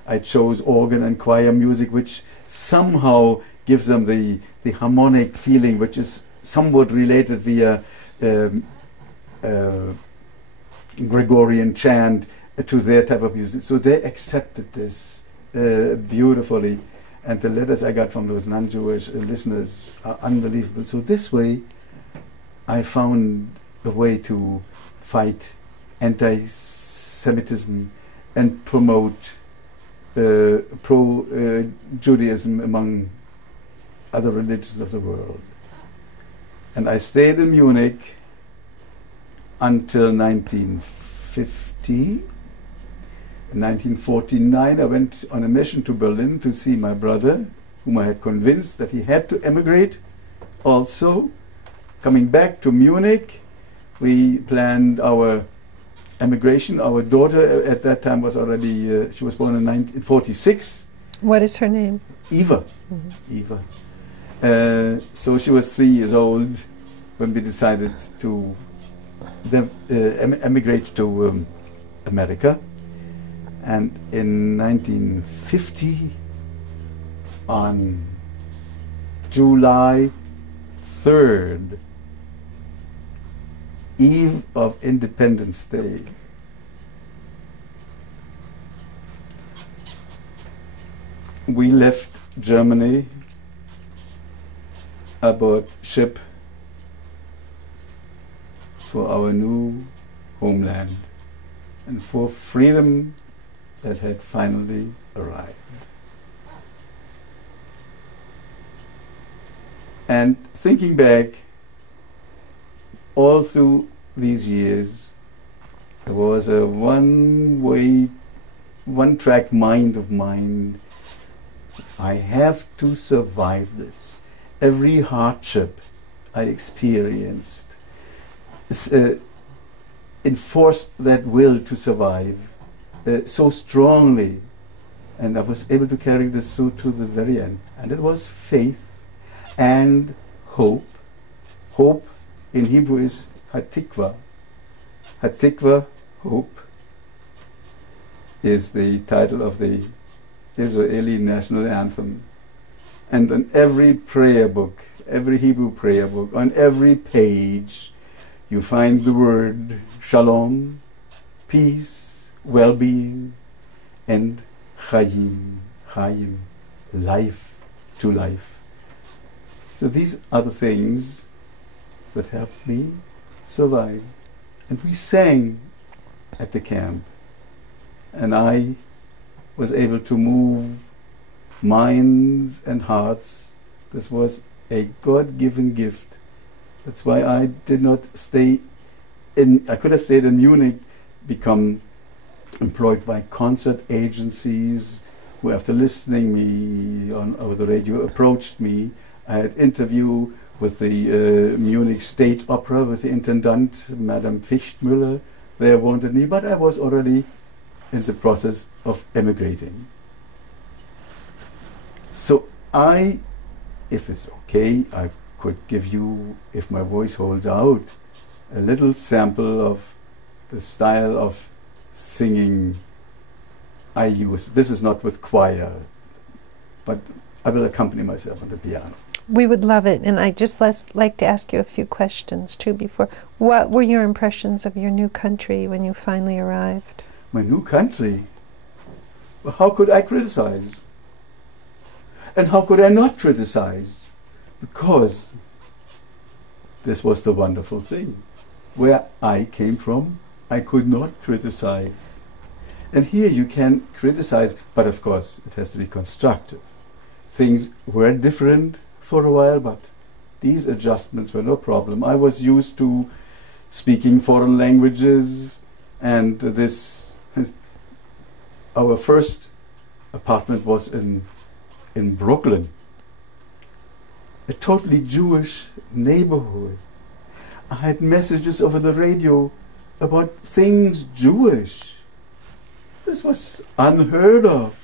I chose organ and choir music, which somehow gives them the harmonic feeling, which is somewhat related via Gregorian chant to their type of music. So they accepted this beautifully, and the letters I got from those non-Jewish listeners are unbelievable. So this way I found a way to fight anti-Semitism and promote pro-Judaism among other religions of the world. And I stayed in Munich until 1950. In 1949 I went on a mission to Berlin to see my brother, whom I had convinced that he had to emigrate also. Coming back to Munich, we planned our emigration. Our daughter at that time was already, she was born in 1946. What is her name? Eva. Mm-hmm. Eva. So she was 3 years old when we decided to emigrate to America. And in 1950, on July 3rd, eve of Independence Day, we left Germany aboard ship for our new homeland and for freedom that had finally arrived. And thinking back, all through these years, there was a one-way, one-track mind of mine. I have to survive this. Every hardship I experienced enforced that will to survive so strongly, and I was able to carry this through to the very end. And it was faith and hope. Hope in Hebrew is hatikva. Hatikva, hope, is the title of the Israeli national anthem. And on every prayer book, every Hebrew prayer book, on every page, you find the word shalom, peace, well-being, and Chaim, Chaim, life to life. So these are the things that helped me survive. And we sang at the camp, and I was able to move minds and hearts. This was a God-given gift. That's why I did not stay in, I could have stayed in Munich, become employed by concert agencies who, after listening me over the radio, approached me. I had interview with the Munich State Opera with the intendant, Madame Fichtmüller. They wanted me, but I was already in the process of emigrating. So if it's okay, I could give you, if my voice holds out, a little sample of the style of singing I use. This is not with choir, but I will accompany myself on the piano. We would love it, and I'd just like to ask you a few questions too before. What were your impressions of your new country when you finally arrived? My new country? Well, how could I criticize? And how could I not criticize? Because this was the wonderful thing. Where I came from, I could not criticize. And here you can criticize, but of course it has to be constructive. Things were different for a while, but these adjustments were no problem. I was used to speaking foreign languages, and our first apartment was in Brooklyn, a totally Jewish neighborhood. I had messages over the radio about things Jewish. This was unheard of.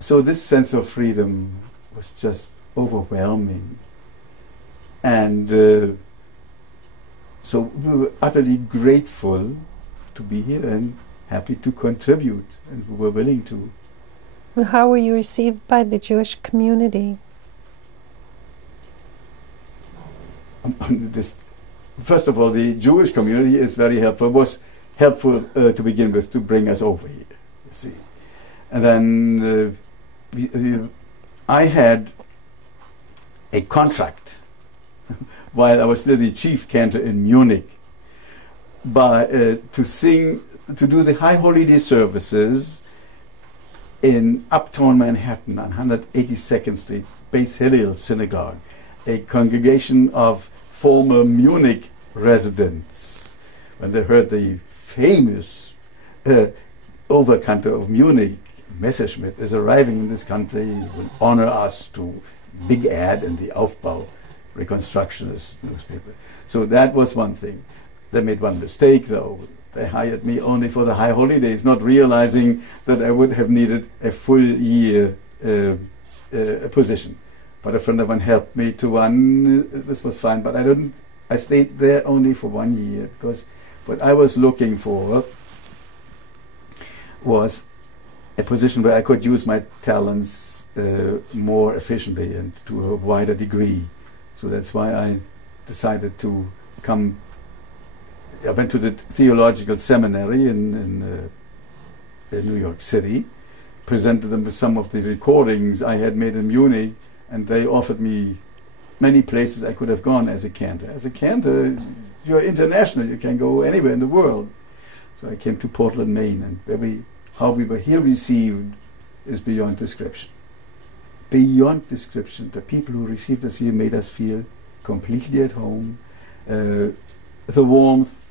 So this sense of freedom was just overwhelming. And so we were utterly grateful to be here and happy to contribute, and we were willing to. How were you received by the Jewish community? First of all, the Jewish community is very helpful. Was helpful to begin with, to bring us over here, you see. And then I had a contract while I was still the chief cantor in Munich to do the High Holiday services in uptown Manhattan on 182nd Street, Base Hillel Synagogue, a congregation of former Munich residents. When they heard the famous Overkantor of Munich, Messerschmidt, is arriving in this country, he will honor us to big ad in the Aufbau Reconstructionist newspaper. So that was one thing. They made one mistake, though. They hired me only for the high holidays, not realizing that I would have needed a full year position. But a friend of mine helped me to one. This was fine, but I stayed there only for 1 year, because what I was looking for was a position where I could use my talents more efficiently and to a wider degree. So that's why I decided to come. I went to the theological seminary in New York City, presented them with some of the recordings I had made in Munich, and they offered me many places I could have gone as a cantor. As a cantor, you're international, you can go anywhere in the world. So I came to Portland, Maine, and how we were here received is beyond description. Beyond description. The people who received us here made us feel completely at home. The warmth,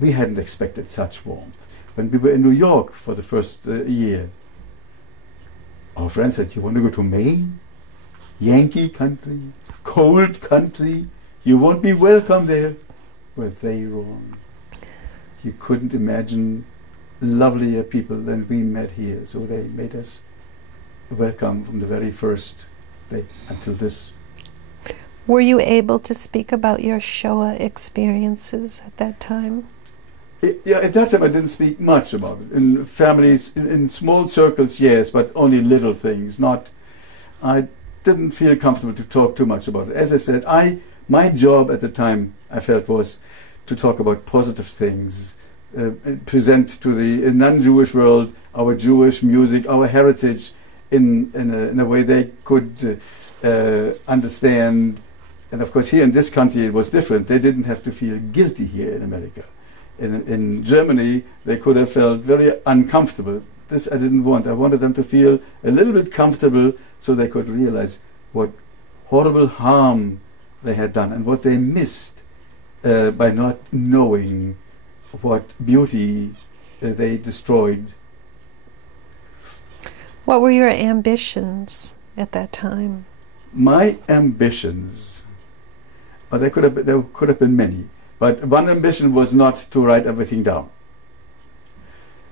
we hadn't expected such warmth. When we were in New York for the first year, our friend said, "You want to go to Maine? Yankee country, cold country, you won't be welcome there." Were they wrong? You couldn't imagine lovelier people than we met here. So they made us welcome from the very first day until this. Were you able to speak about your Shoah experiences at that time? Yeah, at that time I didn't speak much about it. In families, in small circles, yes, but only little things. I didn't feel comfortable to talk too much about it. As I said, my job at the time, I felt, was to talk about positive things, present to the non-Jewish world our Jewish music, our heritage, in a way they could understand. And of course, here in this country it was different. They didn't have to feel guilty here in America. In Germany, they could have felt very uncomfortable. This I didn't want. I wanted them to feel a little bit comfortable so they could realize what horrible harm they had done and what they missed by not knowing what beauty they destroyed. What were your ambitions at that time? My ambitions, there could have been many, but one ambition was not to write everything down.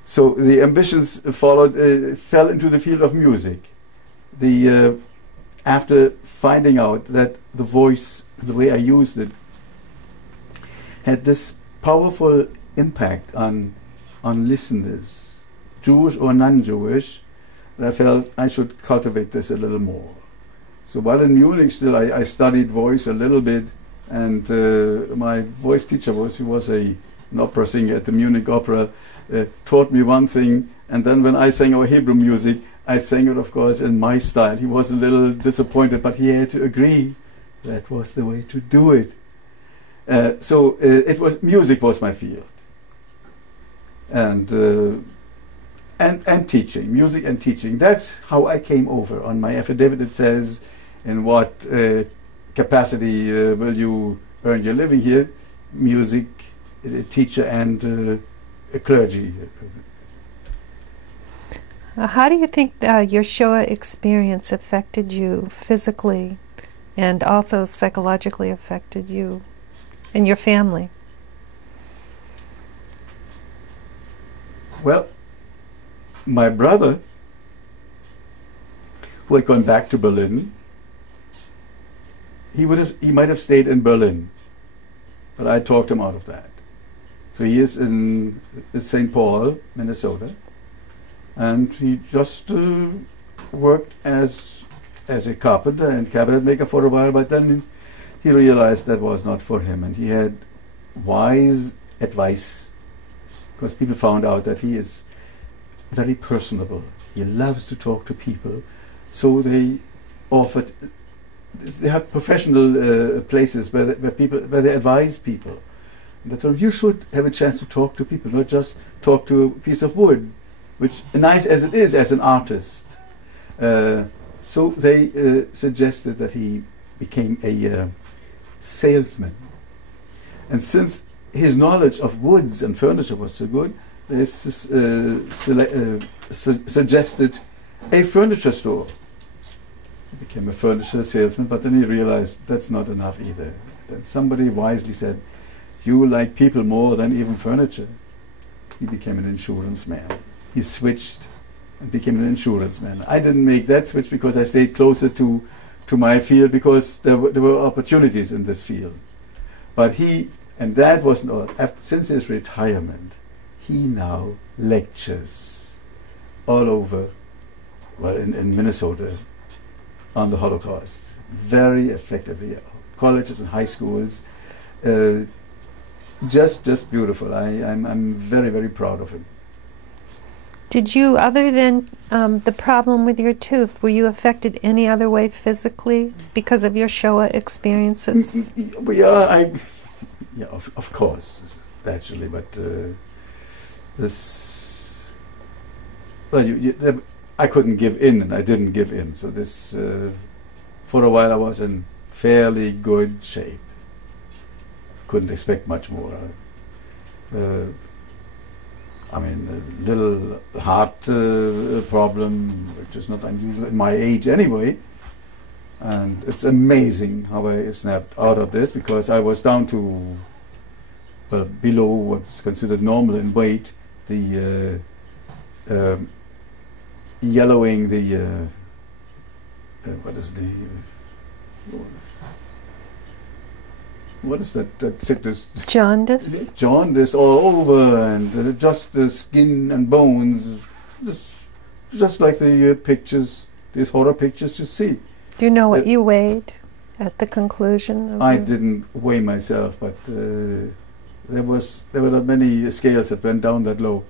So the ambitions fell into the field of music. After finding out that the voice, the way I used it, had this powerful impact on listeners, Jewish or non-Jewish, I felt I should cultivate this a little more. So while in Munich still I studied voice a little bit, and my voice teacher who was an opera singer at the Munich Opera, taught me one thing, and then when I sang our Hebrew music, I sang it of course in my style. He was a little disappointed, but he had to agree that was the way to do it. So music was my field. And teaching, music and teaching. That's how I came over. On my affidavit it says, in what capacity will you earn your living here? Music, teacher and clergy. How do you think your Shoah experience affected you physically and also psychologically affected you and your family? Well, my brother, who had gone back to Berlin, he might have stayed in Berlin, but I talked him out of that. So he is in St. Paul, Minnesota, and he just worked as a carpenter and cabinet maker for a while, but then he realized that was not for him, and he had wise advice, because people found out that he is very personable. He loves to talk to people, so they have professional places where they advise people. And they told him, you should have a chance to talk to people, not just talk to a piece of wood, which nice as it is as an artist. So they suggested that he became a salesman. And since his knowledge of woods and furniture was so good, they suggested a furniture store. He became a furniture salesman, but then he realized that's not enough either. Then somebody wisely said, you like people more than even furniture. He became an insurance man. He switched and became an insurance man. I didn't make that switch because I stayed closer to my field, because there were opportunities in this field. But and that wasn't all. Since his retirement, he now lectures all over, well, in Minnesota, on the Holocaust, very effectively. Colleges and high schools, just beautiful. I'm very, very proud of him. Did you, other than the problem with your tooth, were you affected any other way physically because of your Shoah experiences? Yeah, of course, naturally, but I couldn't give in, and I didn't give in. So for a while I was in fairly good shape. Couldn't expect much more. A little heart problem, which is not unusual at my age anyway. And it's amazing how I snapped out of this, because I was down to below what's considered normal in weight. The yellowing, what is that sickness? Jaundice? Jaundice all over, and just the skin and bones, just like the pictures, these horror pictures you see. Do you know what you weighed at the conclusion? I didn't weigh myself, but there were not many scales that went down that low.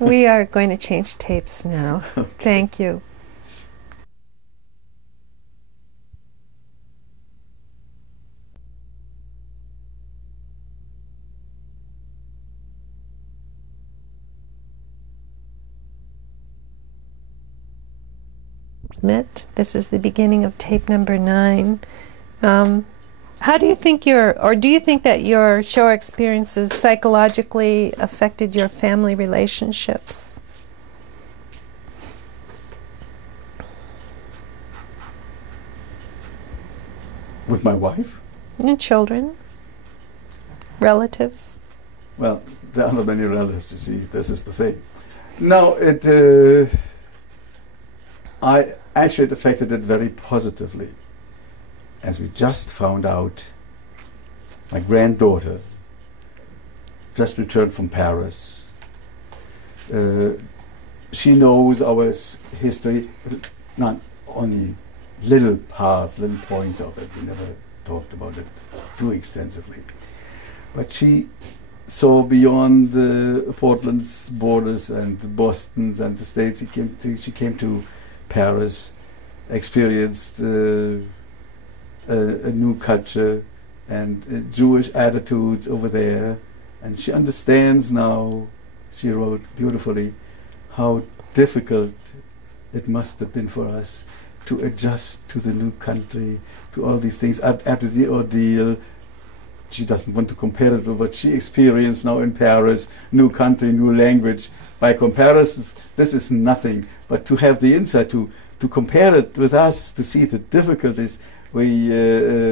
We are going to change tapes now. Okay. Thank you. This is the beginning of tape number 9. How do you think do you think that your show experiences psychologically affected your family relationships? With my wife? And children? Relatives? Well, there are not many relatives, you see. This is the thing. No, it affected it very positively. As we just found out, my granddaughter just returned from Paris. She knows our history, not only little parts, little points of it. We never talked about it too extensively. But she saw beyond Portland's borders and Boston's and the States. She came to Paris, experienced a new culture and Jewish attitudes over there, and she understands now, she wrote beautifully, how difficult it must have been for us to adjust to the new country, to all these things. After the ordeal, she doesn't want to compare it with what she experienced now in Paris, new country, new language. By comparisons, this is nothing. But to have the insight, to compare it with us, to see the difficulties we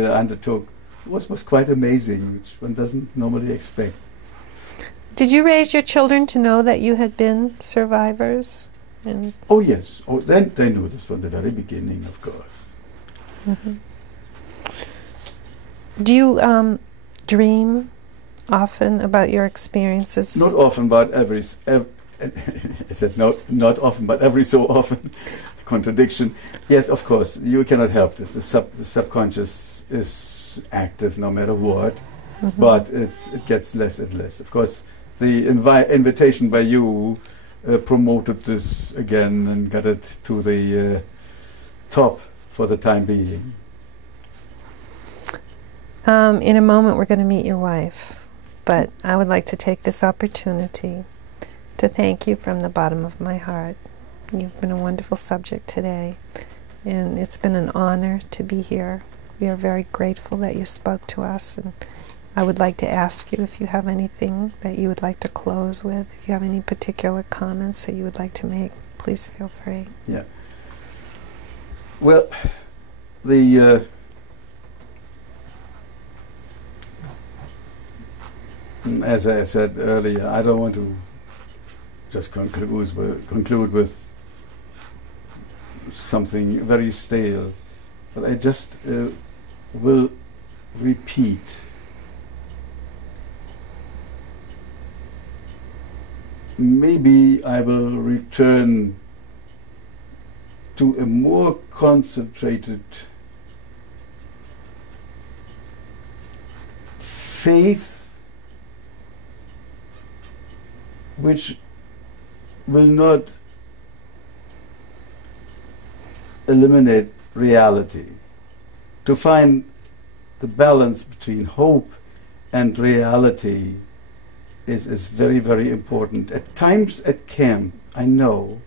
undertook, was quite amazing, which one doesn't normally expect. Did you raise your children to know that you had been survivors? Oh yes, then they knew this from the very beginning, of course. Mm-hmm. Do you dream often about your experiences? Not often, but I said not often, but every so often. Contradiction. Yes, of course, you cannot help this. The subconscious is active no matter what, mm-hmm. But it gets less and less. Of course, the invitation by you promoted this again and got it to the top for the time being. In a moment, we're going to meet your wife, but I would like to take this opportunity to thank you from the bottom of my heart. You've been a wonderful subject today, and it's been an honor to be here. We are very grateful that you spoke to us, and I would like to ask you if you have anything that you would like to close with, if you have any particular comments that you would like to make, please feel free. Yeah. Well, the as I said earlier, I don't want to just conclude with something very stale, but I just will repeat maybe I will return to a more concentrated faith which will not eliminate reality. To find the balance between hope and reality is very, very important. At times at camp, I know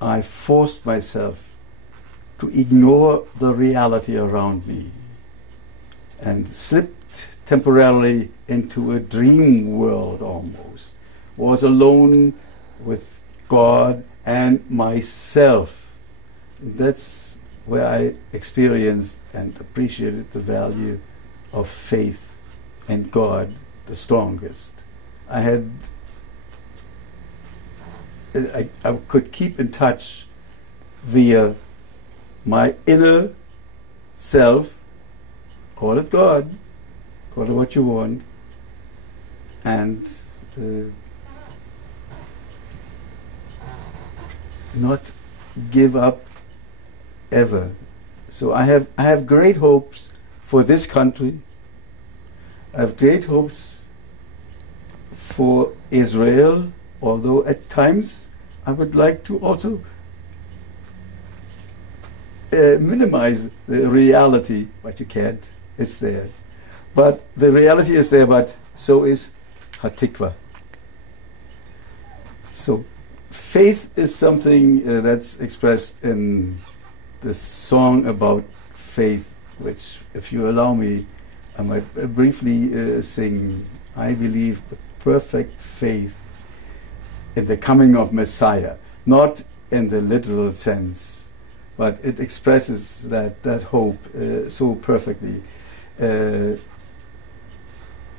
I forced myself to ignore the reality around me and slipped temporarily into a dream world almost. Was alone with God and myself. That's where I experienced and appreciated the value of faith and God the strongest. I could keep in touch via my inner self, call it God, call it what you want, and not give up ever. So I have great hopes for this country, I have great hopes for Israel, although at times I would like to also minimize the reality, but you can't. It's there. But the reality is there, but so is Hatikva. So faith is something that's expressed in this song about faith, which, if you allow me, I might briefly sing. I believe with perfect faith in the coming of Messiah, not in the literal sense, but it expresses that hope so perfectly.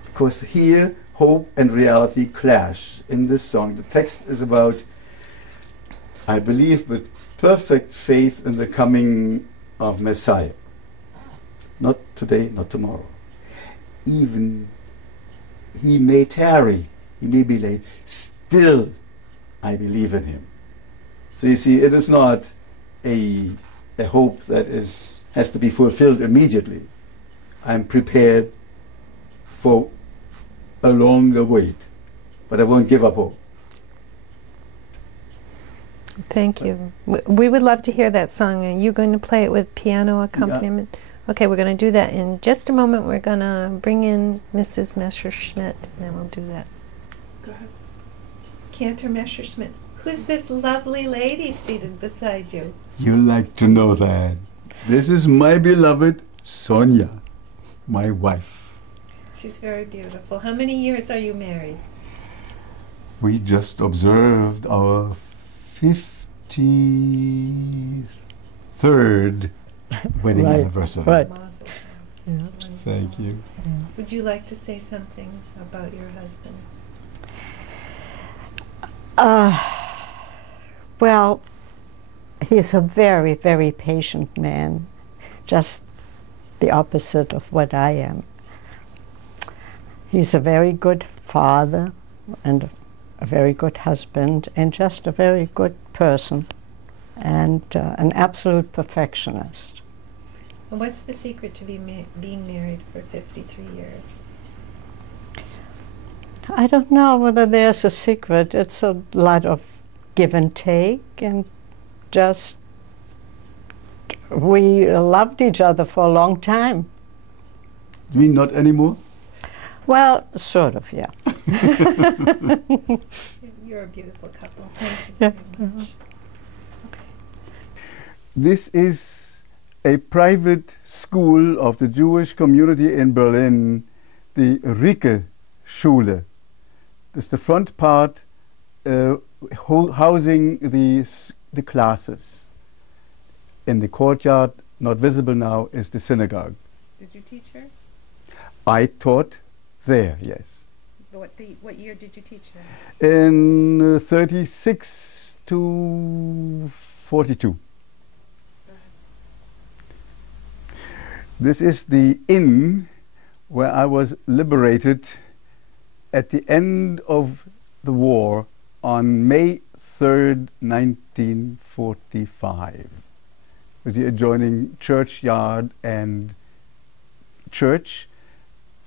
Because here, hope and reality clash in this song. The text is about, I believe with perfect faith in the coming of Messiah. Not today, not tomorrow. Even he may tarry, he may be late, still I believe in him. So you see, it is not a hope that has to be fulfilled immediately. I'm prepared for a longer wait, but I won't give up hope. Thank you. We would love to hear that song. Are you going to play it with piano accompaniment? Yeah. Okay, we're going to do that in just a moment. We're going to bring in Mrs. Messerschmidt, and then we'll do that. Go ahead. Cantor Messerschmidt. Who's this lovely lady seated beside you? You like to know that. This is my beloved Sonia, my wife. She's very beautiful. How many years are you married? We just observed our 53rd wedding anniversary. Right. Yeah. Thank you. Yeah. Would you like to say something about your husband? Well, he's a very, very patient man, just the opposite of what I am. He's a very good father and a very good husband and just a very good person and an absolute perfectionist. And what's the secret to being married for 53 years? I don't know whether there's a secret. It's a lot of give and take, and just we loved each other for a long time. You mean not anymore? Well, sort of, yeah. You're a beautiful couple. Thank you Yeah. very much. This is a private school of the Jewish community in Berlin, the Rike Schule. It's the front part housing the classes. In the courtyard, not visible now, is the synagogue. Did you teach her? I taught there, yes. What year did you teach there? In 36 to 42. This is the inn where I was liberated at the end of the war on May 3rd, 1945, with the adjoining churchyard and church.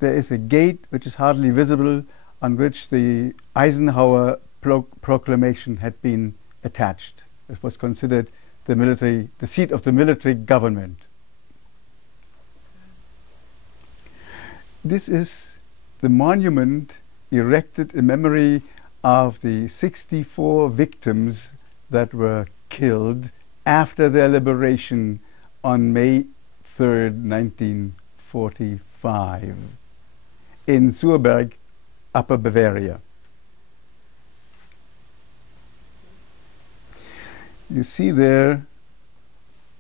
There is a gate which is hardly visible, on which the Eisenhower proclamation had been attached. It was considered the seat of the military government. This is the monument erected in memory of the 64 victims that were killed after their liberation on May 3rd, 1945 in Surberg, Upper Bavaria. You see there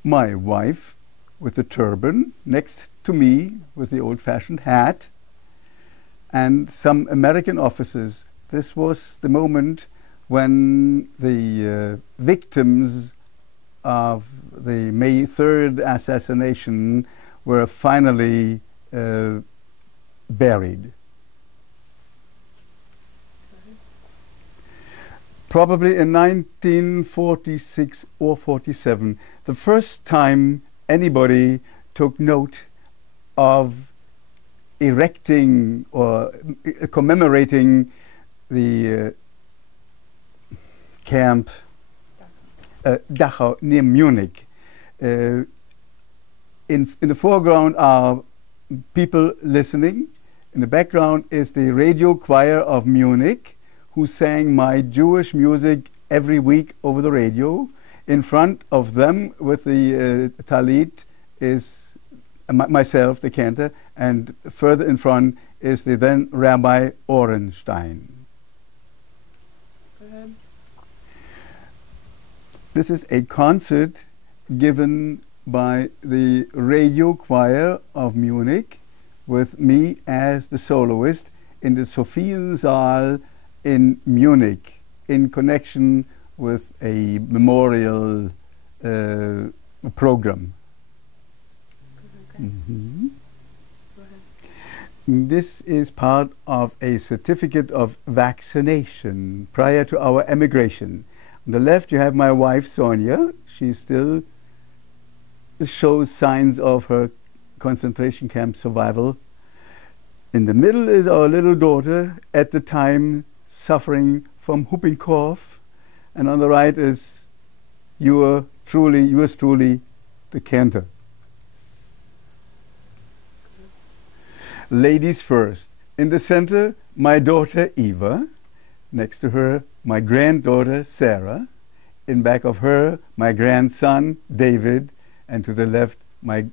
my wife with the turban, next to me with the old-fashioned hat, and some American officers. This was the moment when the victims of the May 3rd assassination were finally buried. Probably in 1946 or 47, the first time anybody took note of erecting or commemorating the camp Dachau near Munich. In the foreground are people listening. In the background is the radio choir of Munich, who sang my Jewish music every week over the radio. In front of them with the talit is myself, the cantor, and further in front is the then Rabbi Orenstein. Go ahead. This is a concert given by the radio choir of Munich with me as the soloist in the Sophiensaal in Munich in connection with a memorial program. Okay. Mm-hmm. Go ahead. This is part of a certificate of vaccination prior to our emigration. On the left you have my wife Sonia. She still shows signs of her concentration camp survival. In the middle is our little daughter, at the time suffering from whooping cough. And on the right is yours truly, the cantor. Ladies first. In the center, my daughter Eva. Next to her, my granddaughter Sarah. In back of her, my grandson David. And to the left, my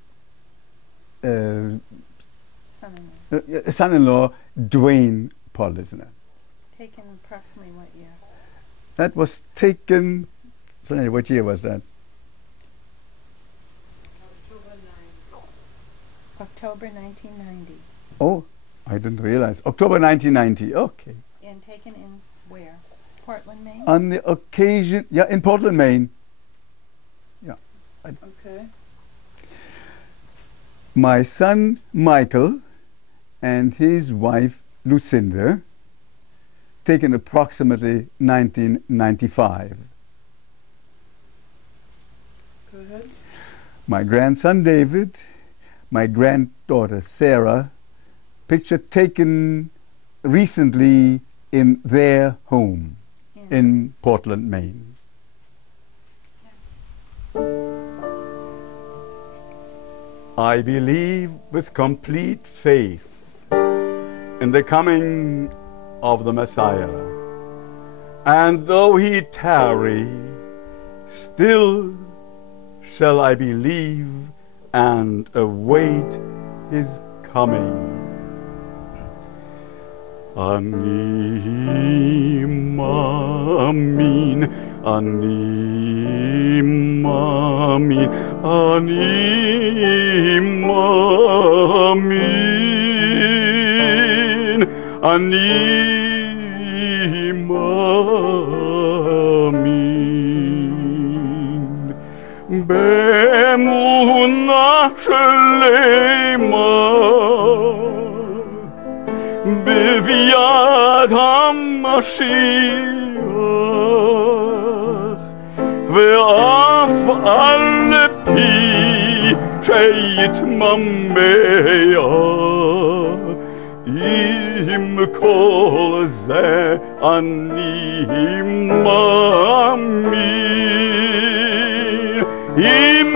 son-in-law Dwayne Paulisner. Taken approximately what year? That was taken, sorry, what year was that? October 1990. Oh, I didn't realize. October 1990, okay. And taken in where? Portland, Maine? On the occasion, yeah, in Portland, Maine. Yeah. Okay. My son Michael and his wife Lucinda, taken approximately 1995. Go ahead. My grandson David, my granddaughter Sarah, picture taken recently in their home in Portland, Maine. I believe with complete faith in the coming of the Messiah. And though he tarry, still shall I believe and await his coming. Ani mamin, ani mamin, ani mamin, ani mamin. Be'emunah shlema בביאת המשיח ואף על פי שיתממע עם כל זה אני מאמין עם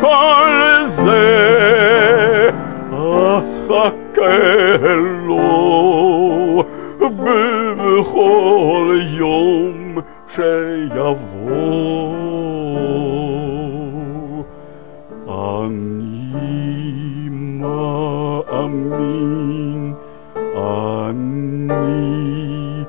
כל זה אחכה לו בכל יום שיבוא. אני מאמין, אני